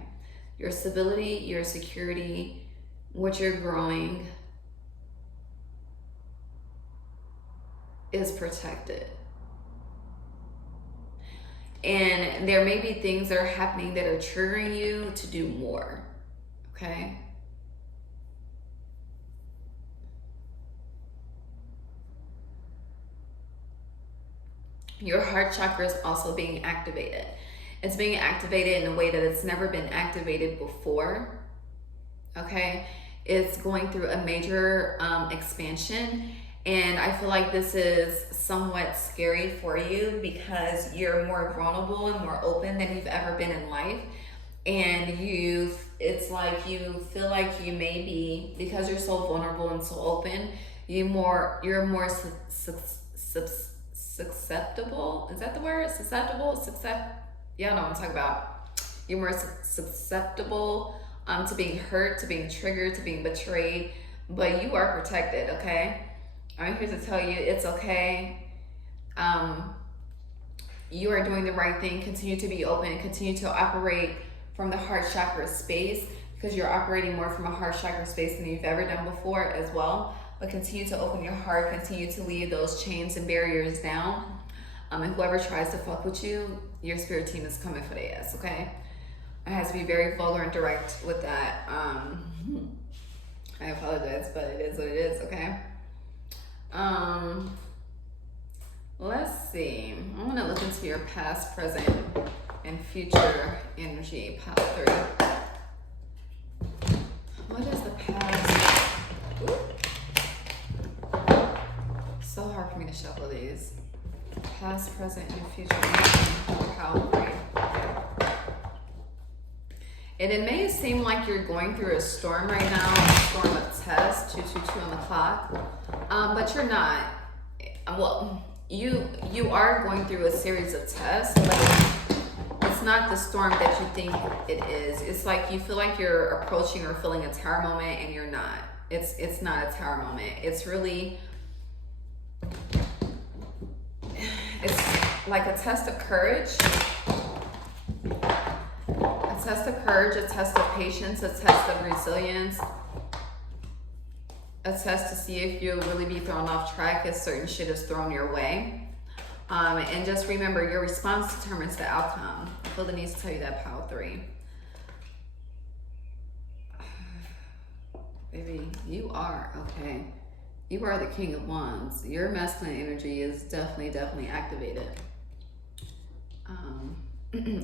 your stability, your security, what you're growing is protected. And there may be things that are happening that are triggering you to do more. Okay. Your heart chakra is also being activated. It's being activated in a way that it's never been activated before. Okay, it's going through a major expansion, and I feel like this is somewhat scary for you because you're more vulnerable and more open than you've ever been in life, and it's like you feel like you may be, because you're so vulnerable and so open, you're more susceptible. Is that the word? Susceptible? Yeah, I know what I'm talking about. You're more susceptible to being hurt, to being triggered, to being betrayed, but you are protected, okay? I'm here to tell you it's okay. You are doing the right thing. Continue to be open, continue to operate from the heart chakra space, because you're operating more from a heart chakra space than you've ever done before as well. But continue to open your heart, continue to leave those chains and barriers down. And whoever tries to fuck with you, your spirit team is coming for their ass, okay? I have to be very vulgar and direct with that. I apologize, but it is what it is, okay? Let's see. I want to look into your past, present, and future energy, pile 3. What is the past? Ooh. So hard for me to shuffle these. Past, present, and future energy, pile 3. And it may seem like you're going through a storm right now, a storm of test, 222 on the clock, but you're not. Well, you are going through a series of tests, but it's not the storm that you think it is. It's like you feel like you're approaching or feeling a tower moment, and you're not. It's not a tower moment. It's really, it's like a test of courage. A test of courage, a test of patience, a test of resilience, a test to see if you'll really be thrown off track if certain shit is thrown your way. And just remember, your response determines the outcome. I feel the need to tell you that, pile 3. Baby, you are, okay. You are the King of Wands. Your masculine energy is definitely activated.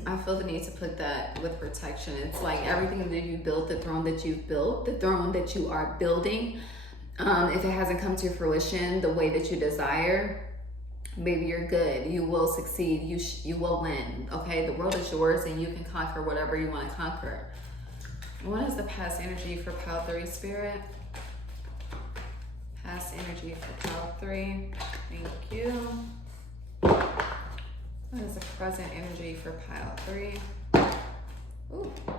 I feel the need to put that with protection. It's like everything that you built, the throne that you've built, the throne that you are building, if it hasn't come to fruition the way that you desire, baby, you're good. You will succeed. You will win, okay? The world is yours, and you can conquer whatever you want to conquer. What is the past energy for pile 3, Spirit? Past energy for pile 3. Thank you. What is the present energy for pile 3? Ooh. All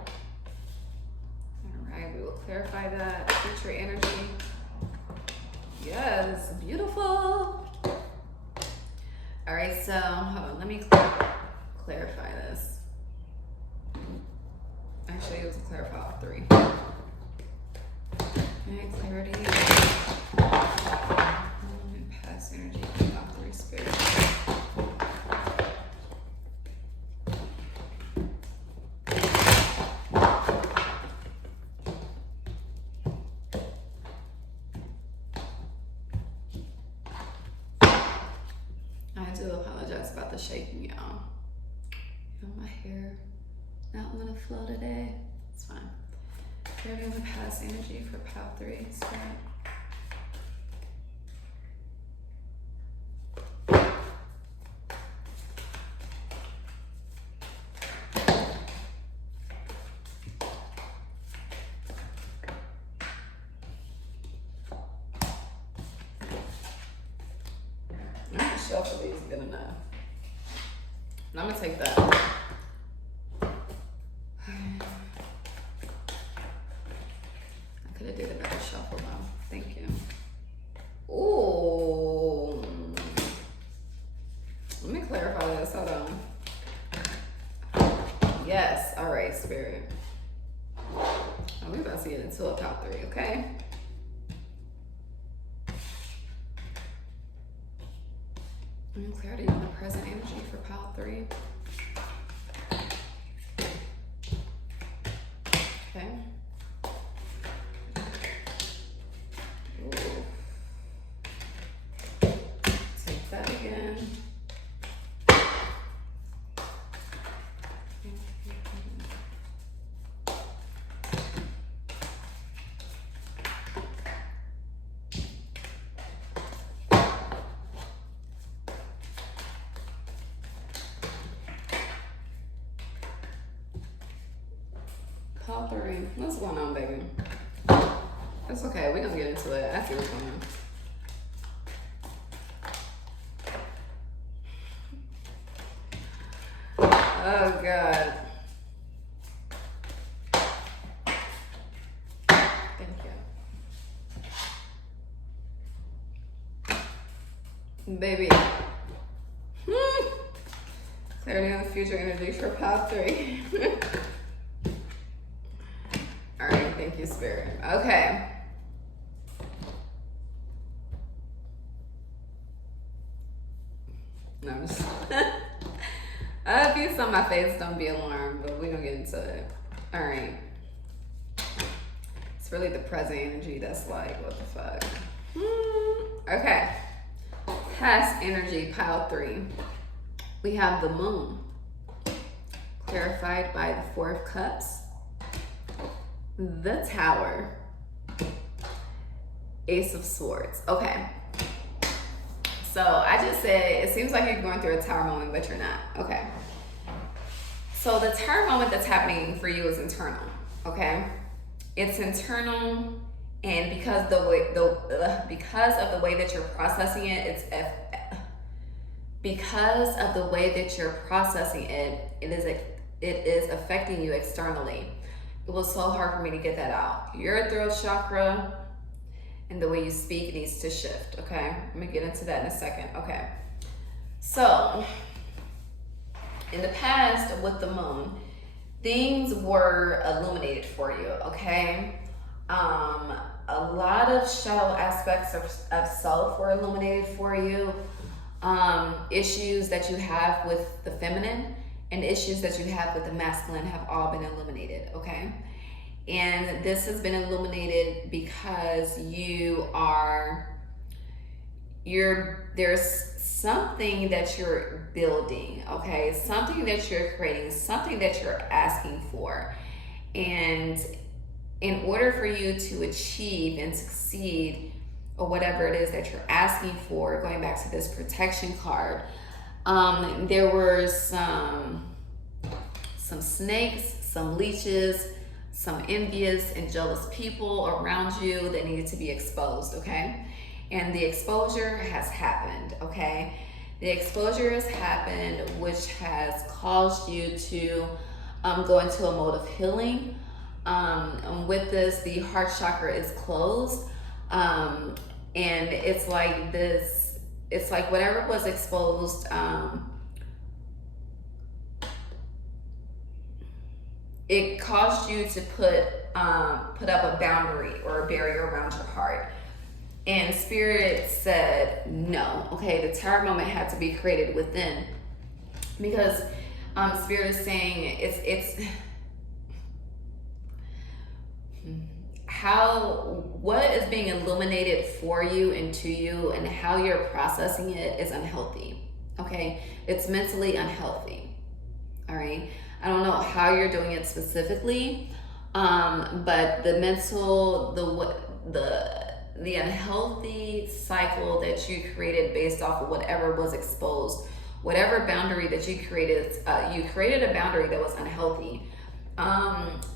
right, we will clarify that. Future energy. Yes, beautiful. All right, so hold on, let me clarify this. Actually, it was a clarify all 3. Okay, clarity. And past energy for pile 3, Spirit. About the shaking, y'all. My hair not on the flow today. It's fine. Clearing the past energy for pile 3, Spirit. I'm gonna shuffle these good enough. And I'm gonna take that. I could have did a better shuffle though. Thank you. Ooh. Let me clarify this. Hold on. Yes. All right, Spirit. We're about to get into a pile 3, okay? And clarity on the present energy for pile 3. Okay. Ooh. Take that again. Pile 3. What's going on, baby? It's okay. We're going to get into it. I see what's going on. Oh, God. Thank you. Baby. Clarity on the future energy for pile 3. All right, thank you, Spirit. Okay. No, I'm just... If you saw my face, don't be alarmed, but we're gonna get into it. All right. It's really the present energy that's like, what the fuck? Okay. Past energy, pile 3. We have the moon, clarified by the 4 of Cups, the Tower, Ace of Swords. Okay. So I just said, it seems like you're going through a tower moment, but you're not. Okay. So the tower moment that's happening for you is internal. Okay. It's internal, and because of the way that you're processing it, it is affecting you externally. It was so hard for me to get that out. Your throat chakra and the way you speak needs to shift, okay? I'm gonna get into that in a second, okay? So, in the past with the moon, things were illuminated for you, okay? A lot of shadow aspects of self were illuminated for you. Issues that you have with the feminine and issues that you have with the masculine have all been illuminated, okay? And this has been illuminated because there's something that you're building, okay? Something that you're creating, something that you're asking for. And in order for you to achieve and succeed, or whatever it is that you're asking for, going back to this protection card, there were some snakes, some leeches, some envious and jealous people around you that needed to be exposed, okay? And the exposure has happened, okay? The exposure has happened, which has caused you to go into a mode of healing. With this, the heart chakra is closed. And it's like this, it's like whatever was exposed, it caused you to put up a boundary or a barrier around your heart. And Spirit said no, okay? The tower moment had to be created within, because Spirit is saying what is being illuminated for you and to you and how you're processing it is unhealthy, okay? It's mentally unhealthy, all right? I don't know how you're doing it specifically, but the mental, the unhealthy cycle that you created based off of whatever was exposed, whatever boundary that you created a boundary that was unhealthy.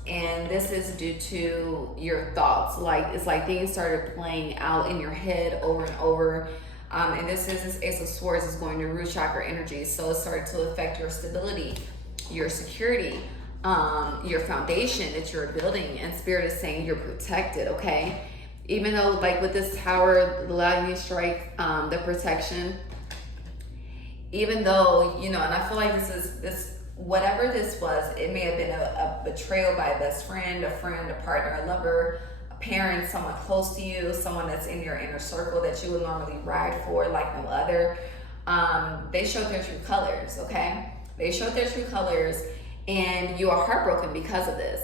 And this is due to your thoughts. Like, it's like things started playing out in your head over and over. And this Ace of Swords is going to root chakra energy. So it started to affect your stability, your security, your foundation that you're building. And Spirit is saying you're protected, okay? Even though, like with this tower, the lightning strike, the protection, even though, and I feel like whatever this was, it may have been a betrayal by a best friend, a partner, a lover, a parent, someone close to you, someone that's in your inner circle that you would normally ride for like no other. They showed their true colors, okay? They showed their true colors, and you are heartbroken because of this.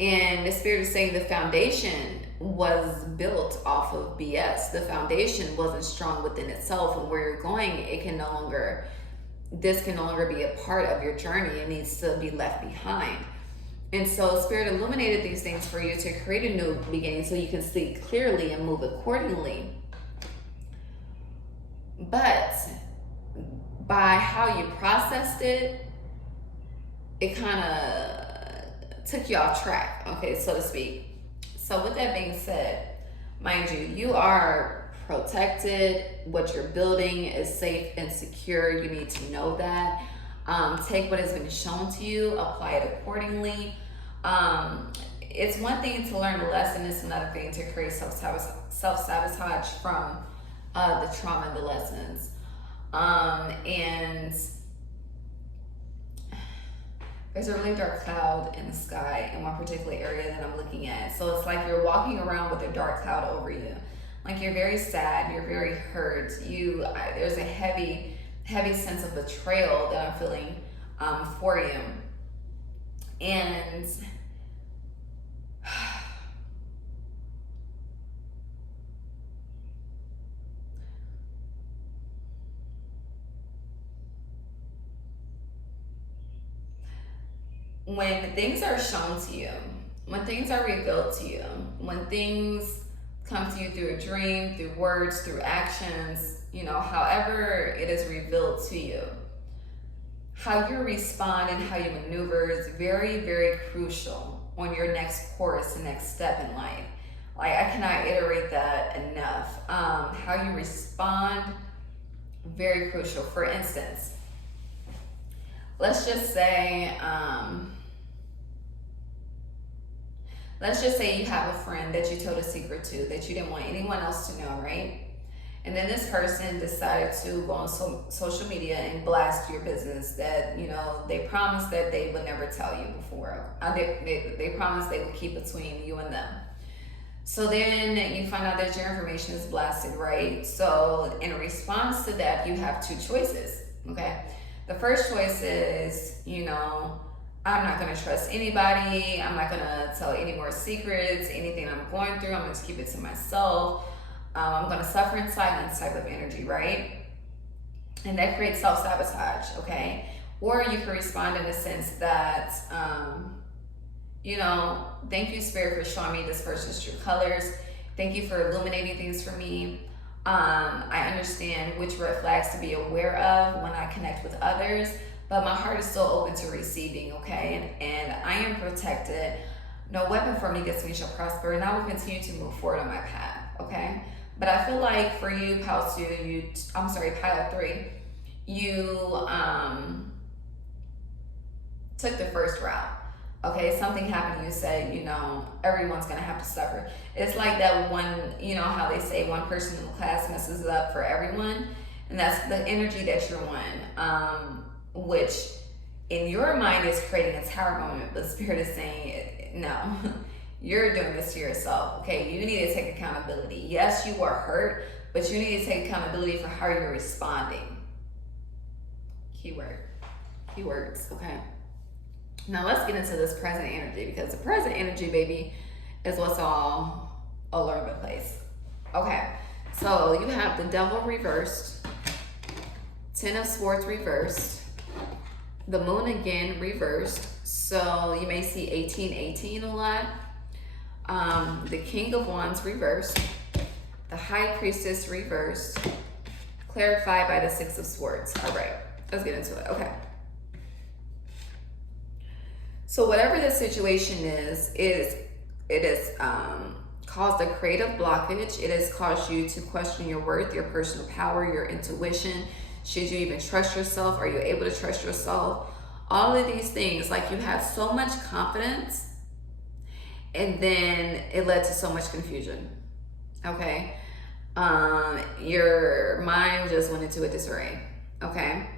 And the Spirit is saying the foundation was built off of BS. The foundation wasn't strong within itself, and where you're going, this can no longer be a part of your journey. It needs to be left behind. And so Spirit illuminated these things for you to create a new beginning so you can see clearly and move accordingly. But by how you processed it, it kind of took you off track, okay, so to speak. So with that being said, mind you, you are protected. What you're building is safe and secure. You need to know that. Take what has been shown to you, apply it accordingly. It's one thing to learn a lesson, it's another thing to create self-sabotage from the trauma and the lessons. And there's a really dark cloud in the sky in one particular area that I'm looking at. So it's like you're walking around with a dark cloud over you. Like you're very sad, you're very hurt. There's a heavy sense of betrayal that I'm feeling for you. And when things are shown to you, when things are revealed to you, when things come to you through a dream, through words, through actions, you know, however it is revealed to you, how you respond and how you maneuver is very, very crucial on your next course and next step in life. Like, I cannot iterate that enough. How you respond, very crucial. For instance, let's just say you have a friend that you told a secret to that you didn't want anyone else to know, right? And then this person decided to go on social media and blast your business that, you know, they promised that they would never tell you before. They promised they would keep between you and them. So then you find out that your information is blasted, right? So in response to that, you have two choices, okay? The first choice is, you know, I'm not going to trust anybody. I'm not going to tell any more secrets, anything I'm going through. I'm going to keep it to myself. I'm going to suffer in silence type of energy, right? And that creates self-sabotage, okay? Or you can respond in the sense that, you know, thank you, Spirit, for showing me this person's true colors. Thank you for illuminating things for me. I understand which red flags to be aware of when I connect with others, but my heart is still open to receiving, okay? And I am protected. No weapon formed against me shall prosper, and I will continue to move forward on my path, okay? But I feel like for you, pile 3, you took the first route. Okay, something happened, you said, you know, everyone's gonna have to suffer. It's like that one, you know, how they say one person in the class messes it up for everyone, and that's the energy that you're on, which in your mind is creating a tower moment, but Spirit is saying, no, you're doing this to yourself, okay? You need to take accountability. Yes, you are hurt, but you need to take accountability for how you're responding. Keywords, okay? Now let's get into this present energy, because the present energy, baby, is what's all over the place. Okay, so you have the Devil reversed, 10 of Swords reversed, the Moon again reversed, so you may see 1818 a lot. The King of Wands reversed, the High Priestess reversed, clarified by the 6 of Swords. All right, let's get into it. Okay. So whatever the situation is it has caused a creative blockage. It has caused you to question your worth, your personal power, your intuition. Should you even trust yourself? Are you able to trust yourself? All of these things, like you have so much confidence, and then it led to so much confusion, okay? Your mind just went into a disarray, okay?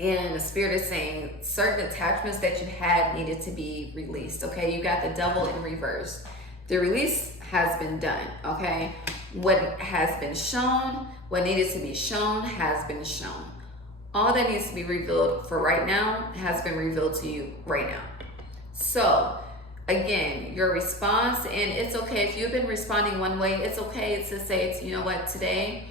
And the Spirit is saying certain attachments that you had needed to be released, okay? You got the Devil in reverse. The release has been done, okay? What has been shown, what needed to be shown has been shown. All that needs to be revealed for right now has been revealed to you right now. So, again, your response, and it's okay if you've been responding one way, it's okay to say, it's, you know what, today,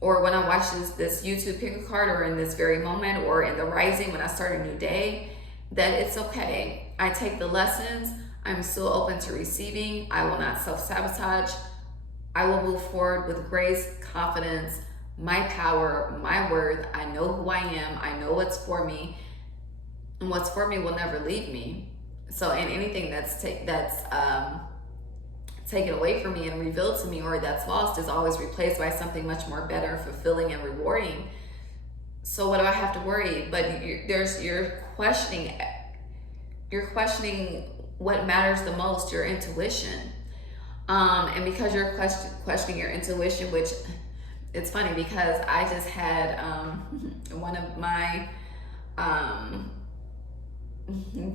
or when I watch this YouTube pick a card, or in this very moment, or in the rising when I start a new day, that it's okay. I take the lessons. I'm still open to receiving. I will not self-sabotage. I will move forward with grace, confidence, my power, my worth. I know who I am. I know what's for me, and what's for me will never leave me. So, and anything that's taken away from me and revealed to me, or that's lost, is always replaced by something much more better, fulfilling, and rewarding. So what do I have to worry? But you're questioning what matters the most, your intuition. And because you're questioning your intuition, which it's funny because I just had one of my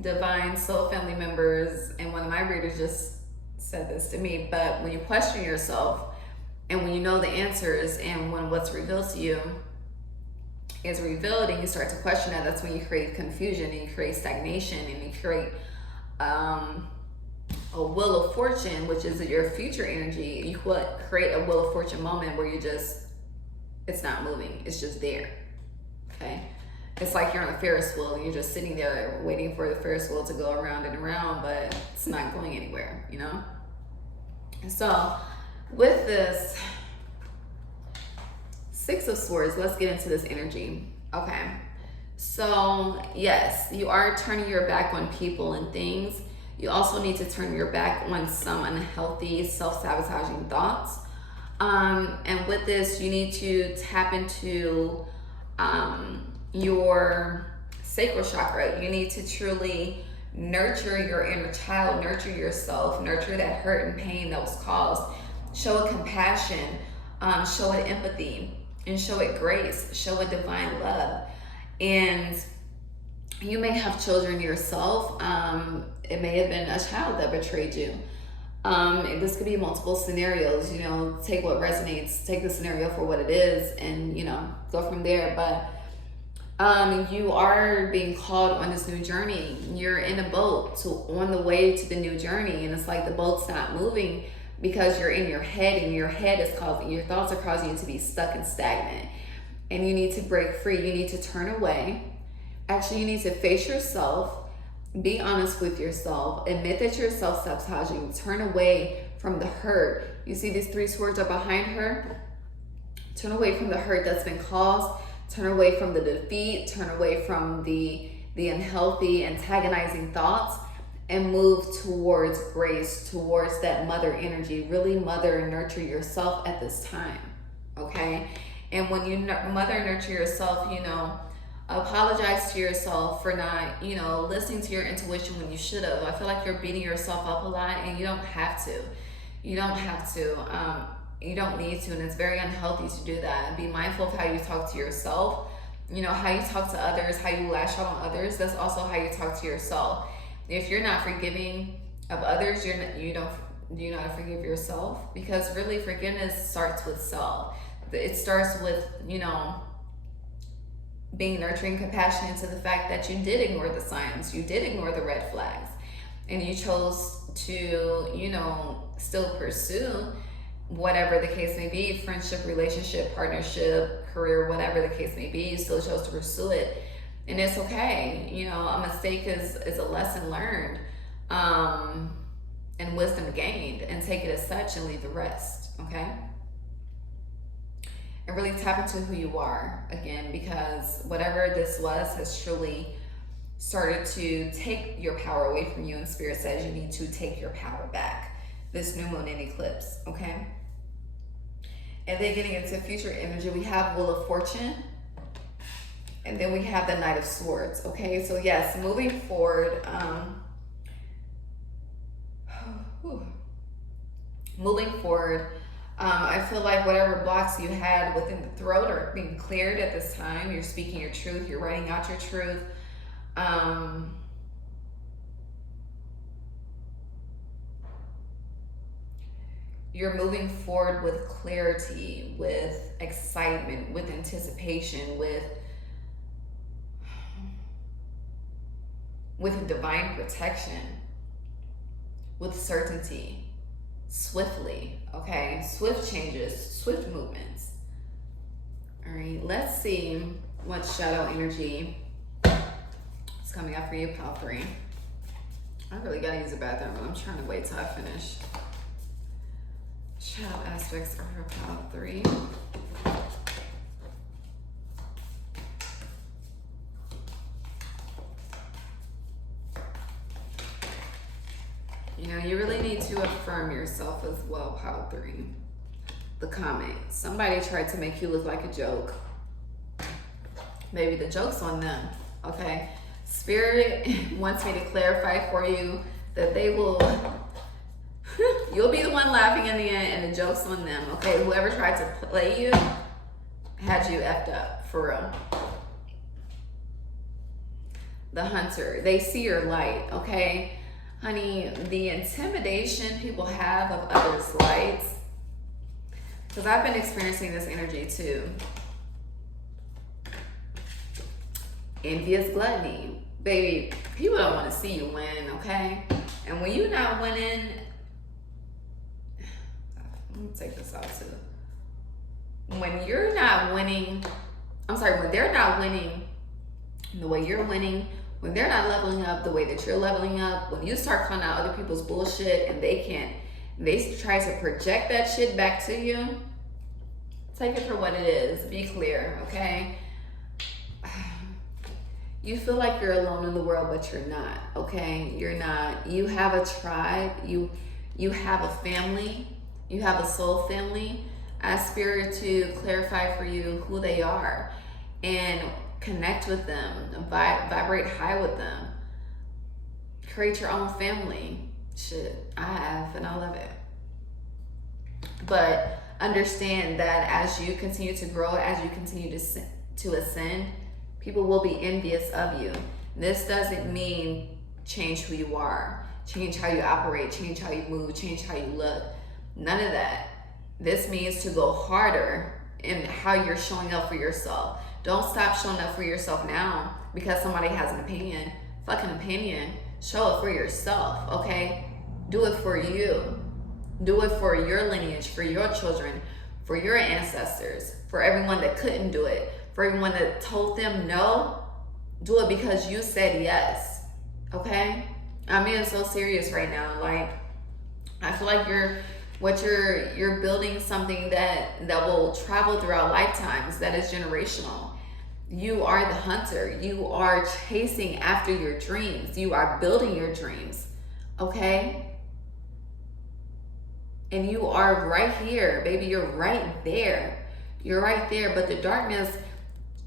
divine soul family members and one of my readers just said this to me. But when you question yourself, and when you know the answers, and when what's revealed to you, is revealed and you start to question that, that's when you create confusion and you create stagnation and you create a wheel of fortune, which is your future energy. You create a wheel of fortune moment where you just, it's not moving, it's just there. Okay, it's like you're on a Ferris wheel and you're just sitting there waiting for the Ferris wheel to go around and around, but it's not going anywhere, you know? So with this Six of Swords, let's get into this energy. Okay, so yes, you are turning your back on people and things. You also need to turn your back on some unhealthy, self-sabotaging thoughts. And with this, you need to tap into your sacral chakra. You need to truly nurture your inner child, nurture yourself, nurture that hurt and pain that was caused. Show it compassion, show it empathy, and show it grace, show it divine love. And you may have children yourself. It may have been a child that betrayed you. And this could be multiple scenarios, you know, take what resonates, take the scenario for what it is, and, you know, go from there. But you are being called on this new journey. You're in a boat on the way to the new journey, and it's like the boat's not moving because you're in your head, and your head is causing, your thoughts are causing you to be stuck and stagnant. And you need to break free. You need to turn away. Actually, you need to face yourself. Be honest with yourself. Admit that you're self-sabotaging. Turn away from the hurt. You see these three swords are behind her. Turn away from the hurt that's been caused. Turn away from the defeat. Turn away from the unhealthy, antagonizing thoughts, and move towards grace, towards that mother energy. Really mother and nurture yourself at this time, okay? And when you mother and nurture yourself, you know, apologize to yourself for not, you know, listening to your intuition when you should have. I feel like you're beating yourself up a lot, and you don't have to. You don't have to. You don't need to, and it's very unhealthy to do that. Be mindful of how you talk to yourself. You know, how you talk to others, how you lash out on others. That's also how you talk to yourself. If you're not forgiving of others, you not forgive yourself, because really forgiveness starts with self. It starts with, you know, being nurturing, compassionate to the fact that you did ignore the signs, you did ignore the red flags, and you chose to, you know, still pursue whatever the case may be, friendship, relationship, partnership, career, whatever the case may be. You still chose to pursue it, and it's okay. You know, a mistake is a lesson learned, and wisdom gained, and take it as such and leave the rest, okay? And really tap into who you are again, because whatever this was has truly started to take your power away from you, and Spirit says you need to take your power back. This new moon and eclipse, okay? And then getting into future energy, we have Wheel of Fortune, and then we have the Knight of Swords, okay? So yes, moving forward, I feel like whatever blocks you had within the throat are being cleared at this time. You're speaking your truth. You're writing out your truth. You're moving forward with clarity, with excitement, with anticipation, with divine protection, with certainty. Swiftly, okay? Swift changes, swift movements. All right, let's see what shadow energy is coming up for you, pile 3. I really gotta use the bathroom, but I'm trying to wait till I finish. Shadow aspects of her pile 3. You know, you really need to affirm yourself as well, pile 3. The comment. Somebody tried to make you look like a joke. Maybe the joke's on them, okay? Spirit wants me to clarify for you that they will, you'll be the one laughing in the end, and the joke's on them, okay? Whoever tried to play you had you effed up, for real. The Hunter. They see your light, okay? Honey, the intimidation people have of others' lights, because I've been experiencing this energy too. Envious gluttony. Baby, people don't want to see you win, okay? And when you're not winning, let me take this out too. When you're not winning, when they're not winning the way you're winning, when they're not leveling up the way that you're leveling up, when you start calling out other people's bullshit and they try to project that shit back to you, take it for what it is. Be clear, okay? You feel like you're alone in the world, but you're not, okay? You're not. You have a tribe. You have a family. You have a soul family. Ask Spirit to clarify for you who they are and connect with them, vibrate high with them. Create your own family. Shit, I have, and I love it. But understand that as you continue to grow, as you continue to ascend, people will be envious of you. This doesn't mean change who you are, change how you operate, change how you move, change how you look. None of that. This means to go harder in how you're showing up for yourself. Don't stop showing up for yourself now because somebody has an opinion. Fucking opinion. Show up for yourself, okay? Do it for you. Do it for your lineage, for your children, for your ancestors, for everyone that couldn't do it, for everyone that told them no. Do it because you said yes, okay? I'm being so serious right now. Like, I feel like you're building something that will travel throughout lifetimes, that is generational. You are the hunter. You are chasing after your dreams. You are building your dreams, okay? And you are right here, baby. You're right there. You're right there. But the darkness,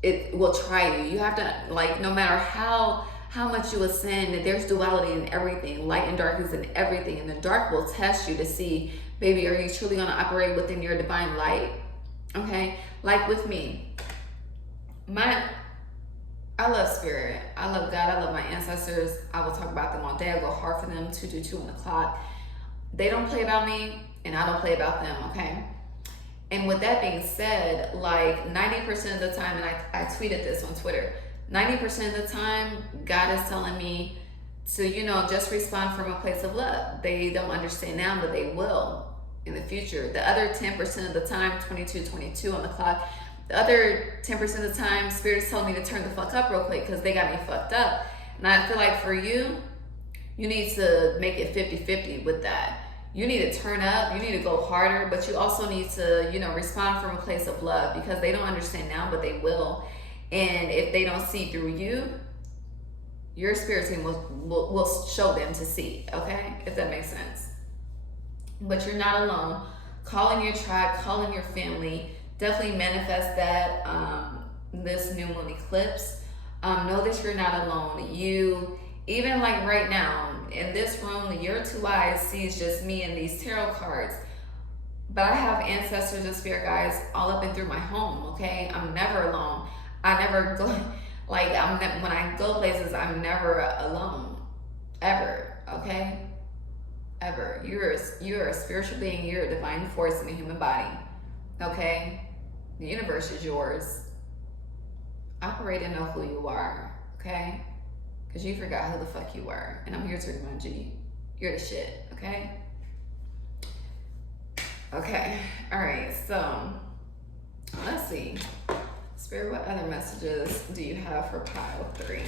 it will try you. You have to, like, no matter how much you ascend, there's duality in everything. Light and dark is in everything. And the dark will test you to see, baby, are you truly going to operate within your divine light? Okay? Like with me. I love Spirit. I love God. I love my ancestors. I will talk about them all day. I go hard for them, 2 to 2 on the clock. They don't play about me, and I don't play about them, okay? And with that being said, like 90% of the time, and I tweeted this on Twitter, 90% of the time, God is telling me to, just respond from a place of love. They don't understand now, but they will in the future. The other 10% of the time, 22 on the clock, the other 10% of the time, Spirit is telling me to turn the fuck up real quick because they got me fucked up. And I feel like for you, you need to make it 50-50 with that. You need to turn up, you need to go harder, but you also need to, respond from a place of love because they don't understand now, but they will. And if they don't see through you, your spirit team will show them to see, okay? If that makes sense. But you're not alone. Call in your tribe, call in your family. Definitely manifest that this new moon eclipse. Know that you're not alone. You, even like right now, in this room, your 2 eyes sees just me and these tarot cards. But I have ancestors and spirit guides all up and through my home, okay? I'm never alone. I never go, when I go places, I'm never alone. Ever, okay? Ever. You're a spiritual being. You're a divine force in a human body, okay? The universe is yours. Operate and know who you are, okay? Because you forgot who the fuck you were. And I'm here to remind you, you're the shit, okay? Okay, all right, so let's see. Spirit, what other messages do you have for pile 3?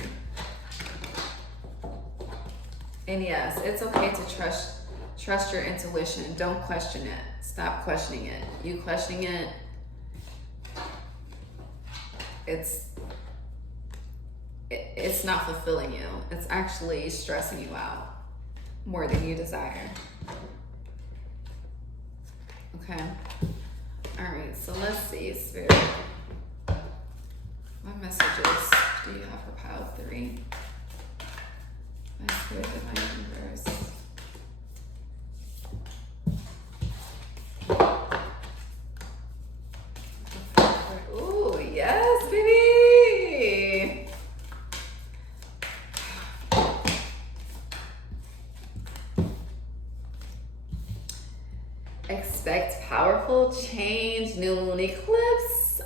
And yes, it's okay to trust your intuition. Don't question it. Stop questioning it. You questioning it, it's not fulfilling you. It's actually stressing you out more than you desire. Okay. All right, so let's see, Spirit. What messages do you have for pile 3? My Spirit, Divine Universe. Ooh, yes, baby. Expect powerful change, new moon eclipse.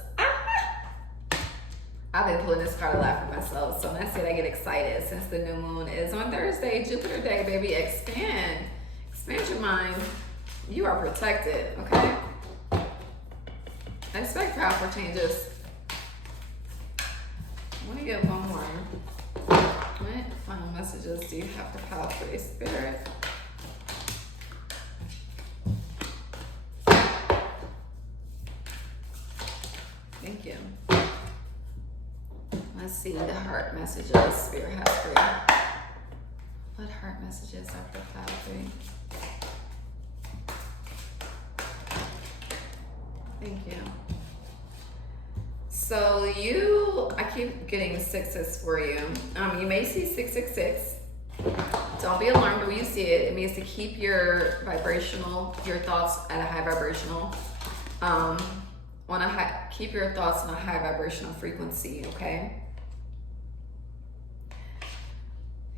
I've been pulling this card a lot for myself. So when I said I get excited since the new moon is on Thursday, Jupiter day, baby. Expand your mind. You are protected, okay? Expect powerful changes. I want to get one more. What final messages do you have for Power 3 Spirit? Thank you. Let's see the heart messages Spirit has for you. What heart messages are for Power 3? Thank you. So I keep getting 6s for you. You may see 666. Don't be alarmed when you see it. It means to keep your thoughts at a high vibrational, keep your thoughts on a high vibrational frequency, okay?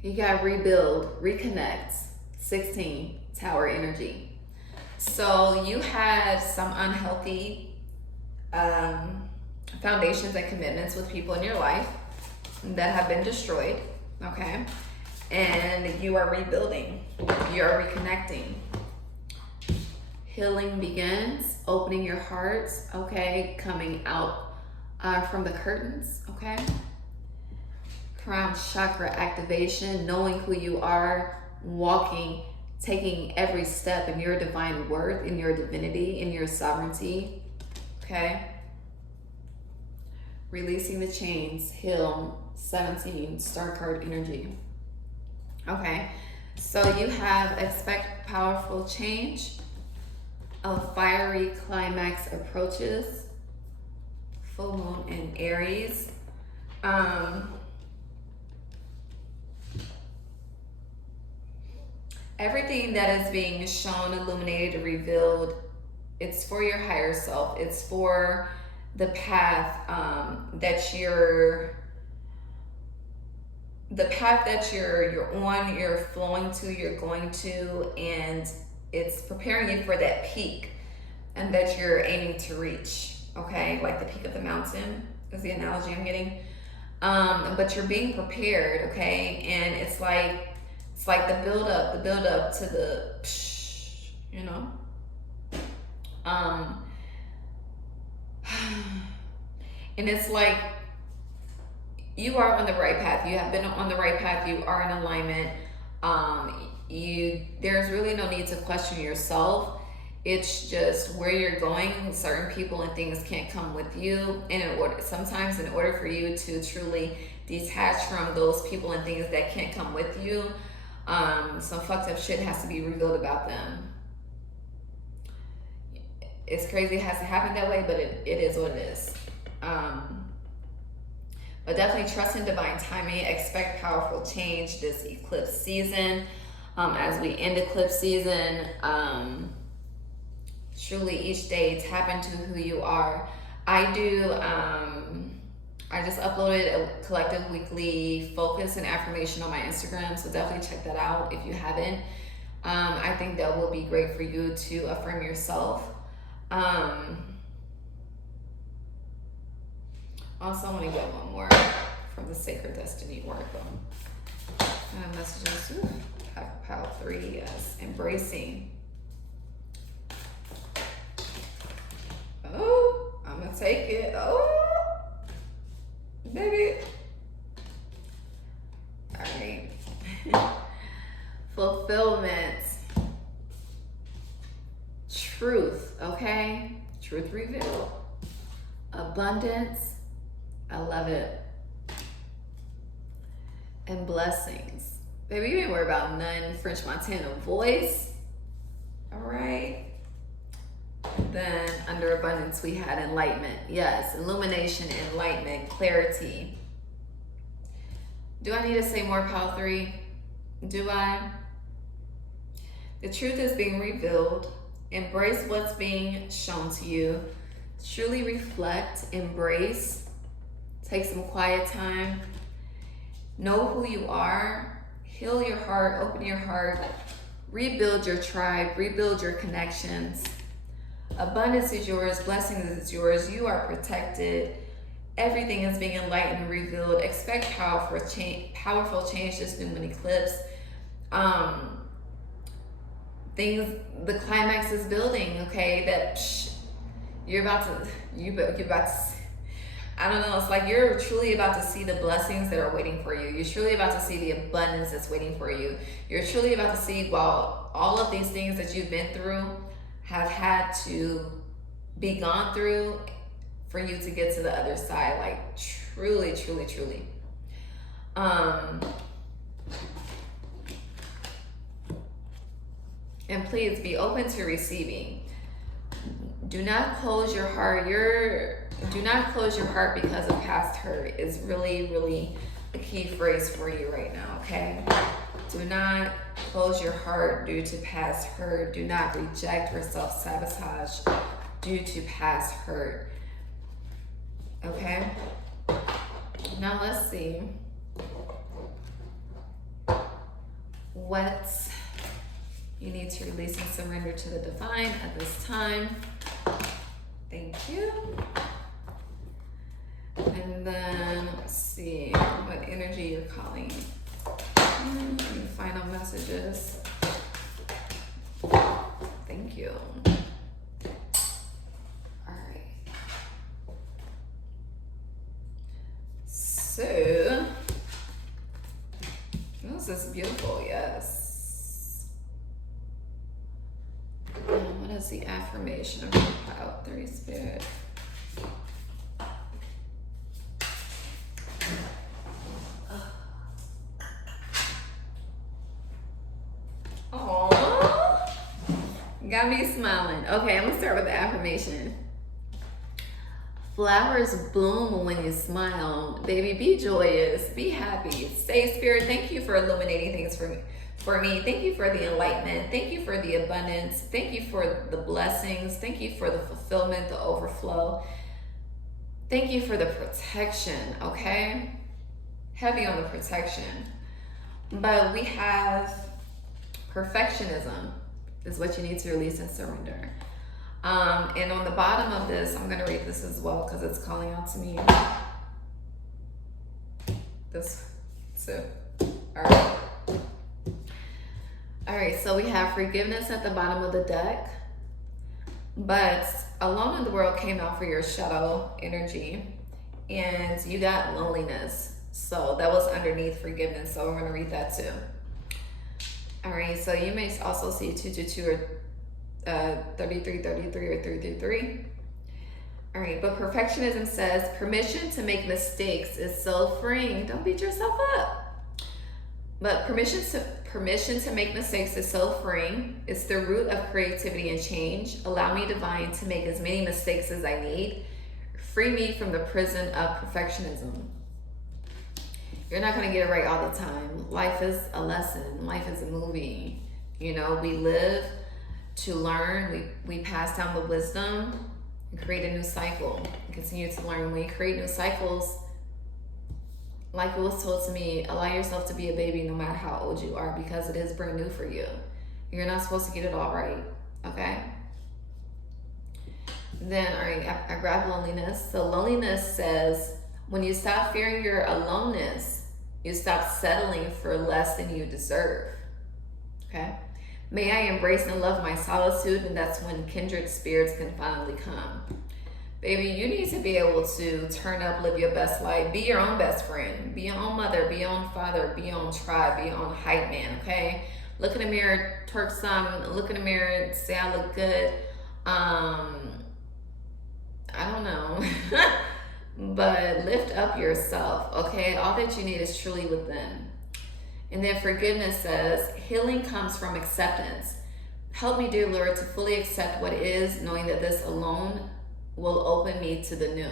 You got rebuild, reconnect, 16, tower energy. So you had some unhealthy foundations and commitments with people in your life that have been destroyed, okay? And you are rebuilding, you are reconnecting. Healing begins, opening your heart, okay? Coming out from the curtains, okay? Crown chakra activation, knowing who you are, walking, taking every step in your divine worth, in your divinity, in your sovereignty, okay? Releasing the chains, heal, 17, star card energy. Okay, so you have expect powerful change, a fiery climax approaches, full moon in Aries. Everything that is being shown, illuminated, revealed, it's for your higher self. It's for the path that you're on, you're flowing to, you're going to, and it's preparing you for that peak and that you're aiming to reach, okay? Like the peak of the mountain is the analogy I'm getting. But you're being prepared, okay? And it's like the build up to the, you know? And it's like you are on the right path. You have been on the right path. You are in alignment. There's really no need to question yourself. It's just where you're going. Certain people and things can't come with you. And sometimes in order for you to truly detach from those people and things that can't come with you, some fucked up shit has to be revealed about them. It's crazy it has to happen that way, but it is what it is. But definitely trust in divine timing. Expect powerful change this eclipse season. As we end eclipse season, truly each day tap into who you are. I just uploaded a collective weekly focus and affirmation on my Instagram, so definitely check that out if you haven't. I think that will be great for you to affirm yourself. Also, I want to get one more from the Sacred Destiny Oracle. Messages, Power 3, yes, embracing. Oh, I'm gonna take it. Oh, baby. All right. Fulfillment. Truth, okay? Truth revealed. Abundance. I love it. And blessings. Baby, you ain't worry about none. French Montana voice. All right. Then under abundance, we had enlightenment. Yes, illumination, enlightenment, clarity. Do I need to say more, Power 3? Do I? The truth is being revealed. Embrace what's being shown to you. Truly reflect, embrace. Take some quiet time. Know who you are. Heal your heart, open your heart. Rebuild your tribe, rebuild your connections. Abundance is yours, blessings is yours. You are protected. Everything is being enlightened and revealed. Expect powerful change this new moon eclipse. The climax is building, okay? You're about to, I don't know, it's like you're truly about to see the blessings that are waiting for you. You're truly about to see the abundance that's waiting for you. You're truly about to see, while all of these things that you've been through have had to be gone through for you to get to the other side, like truly, truly, truly. And please be open to receiving. Do not close your heart. Do not close your heart because of past hurt is really, really a key phrase for you right now, okay? Do not close your heart due to past hurt. Do not reject or self-sabotage due to past hurt, okay? Now let's see what you need to release and surrender to the divine at this time. Thank you. And then let's see what energy you're calling. Any final messages? Thank you. All right. So this is beautiful, yes. And what is the affirmation of your cloud 3 spirit? Got me smiling. Okay, I'm gonna start with the affirmation. Flowers bloom when you smile. Baby, be joyous, be happy. Stay spirit. Thank you for illuminating things for me. Thank you for the enlightenment. Thank you for the abundance. Thank you for the blessings. Thank you for the fulfillment, the overflow. Thank you for the protection, okay? Heavy on the protection. But we have perfectionism is what you need to release and surrender. And on the bottom of this, I'm gonna read this as well because it's calling out to me. All right, so we have forgiveness at the bottom of the deck, but Alone in the World came out for your shadow energy, and you got loneliness. So that was underneath forgiveness, so we're gonna read that too. All right, so you may also see 222 or 3333 or 333. All right, but perfectionism says permission to make mistakes is so freeing. Don't beat yourself up. But permission to make mistakes is so freeing. It's the root of creativity and change. Allow me, divine, to make as many mistakes as I need. Free me from the prison of perfectionism. You're not going to get it right all the time. Life is a lesson. Life is a movie. You know, we live to learn. We pass down the wisdom and create a new cycle and continue to learn. When you create new cycles, like it was told to me, allow yourself to be a baby no matter how old you are, because it is brand new for you. You're not supposed to get it all right, okay? Then, all right, I grab loneliness. So loneliness says, when you stop fearing your aloneness, you stop settling for less than you deserve, okay? May I embrace and love my solitude, and that's when kindred spirits can finally come. Baby, you need to be able to turn up, live your best life, be your own best friend, be your own mother, be your own father, be your own tribe, be your own hype man, okay? Look in the mirror, twerk some, look in the mirror, say I look good. I don't know. But lift up yourself, okay? All that you need is truly within. And then forgiveness says, healing comes from acceptance. Help me, dear Lord, to fully accept what is, knowing that this alone will open me to the new.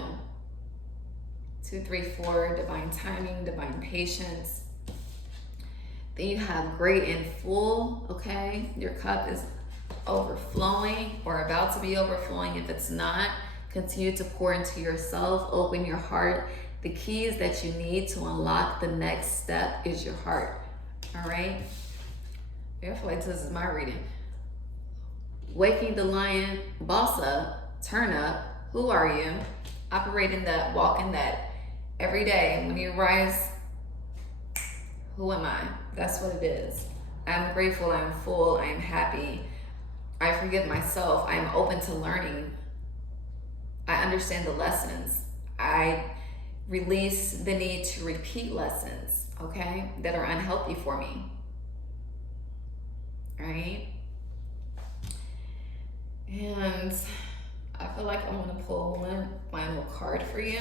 2, 3, 4, divine timing, divine patience. Then you have great and full, okay? Your cup is overflowing or about to be overflowing. If it's not, continue to pour into yourself, open your heart. The keys that you need to unlock the next step is your heart, all right? I feel like this is my reading. Waking the lion, boss up, turn up. Who are you? Operate in that, walk in that every day. When you rise, who am I? That's what it is. I'm grateful, I'm full, I'm happy. I forgive myself. I'm open to learning. I understand the lessons. I release the need to repeat lessons, okay, that are unhealthy for me. Right? And I feel like I want to pull one final card for you.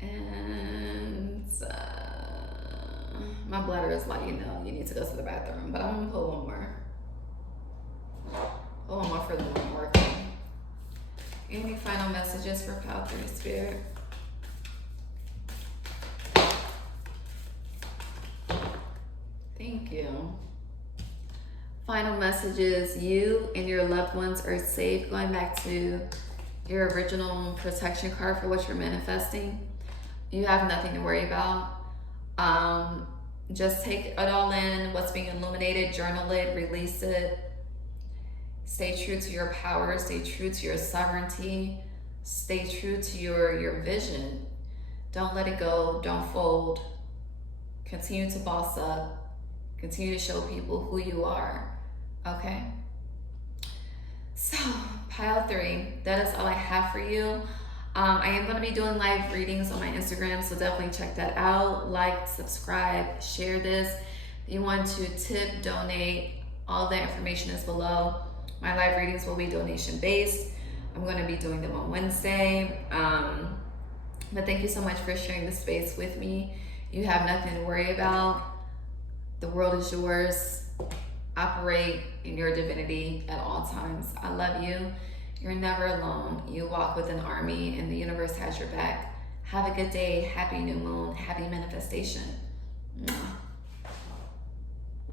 And my bladder is like, you know, you need to go to the bathroom, but I'm going to pull one more. Pull one more for the one working. Any final messages for Pile 3 Spirit? Thank you. Final messages: you and your loved ones are safe. Going back to your original protection card for what you're manifesting, you have nothing to worry about. Just take it all in, what's being illuminated, journal it, release it. Stay true to your power, stay true to your sovereignty, stay true to your vision. Don't let it go, don't fold. Continue to boss up, continue to show people who you are, okay? So, Pile 3, that is all I have for you. I am going to be doing live readings on my Instagram, so definitely check that out. Like, subscribe, share this. If you want to tip, donate, all of that information is below. My live readings will be donation based. I'm going to be doing them on Wednesday. But thank you so much for sharing the space with me. You have nothing to worry about. The world is yours. Operate in your divinity at all times. I love you. You're never alone. You walk with an army and the universe has your back. Have a good day. Happy new moon. Happy manifestation. Mwah.